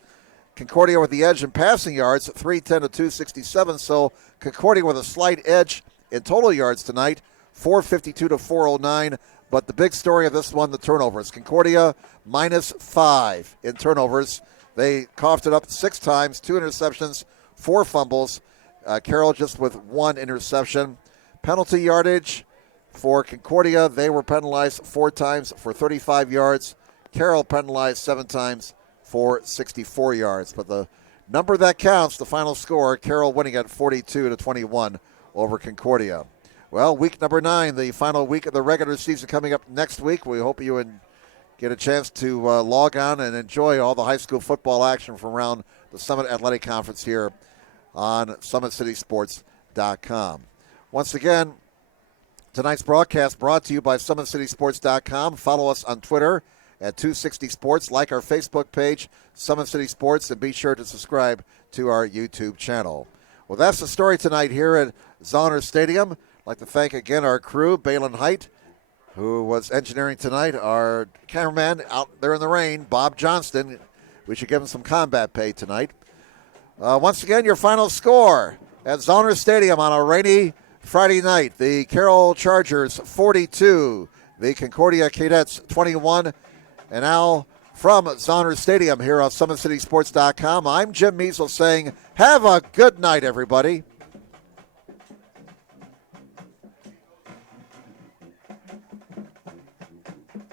Concordia with the edge in passing yards, 310 to 267. So Concordia with a slight edge in total yards tonight, 452 to 409. But the big story of this one, the turnovers. Concordia -5 in turnovers. They coughed it up 6 times, 2 interceptions, 4 fumbles. Carroll just with 1 interception. Penalty yardage for Concordia, they were penalized 4 times for 35 yards. Carroll penalized 7 times for 64 yards. But the number that counts, the final score, Carroll winning at 42-21 over Concordia. Well, week number 9, the final week of the regular season coming up next week. We hope you get a chance to log on and enjoy all the high school football action from around the Summit Athletic Conference here on SummitCitySports.com. Once again, tonight's broadcast brought to you by SummitCitySports.com. Follow us on Twitter at 260 Sports. Like our Facebook page, Summit City Sports, and be sure to subscribe to our YouTube channel. Well, that's the story tonight here at Zonner Stadium. I'd like to thank again our crew, Balin Height, who was engineering tonight, our cameraman out there in the rain, Bob Johnston. We should give him some combat pay tonight. Once again, your final score at Zonner Stadium on a rainy Friday night. The Carroll Chargers 42, the Concordia Cadets 21. And now from Zonner Stadium here on SummitCitySports.com, I'm Jim Measles saying, have a good night, everybody.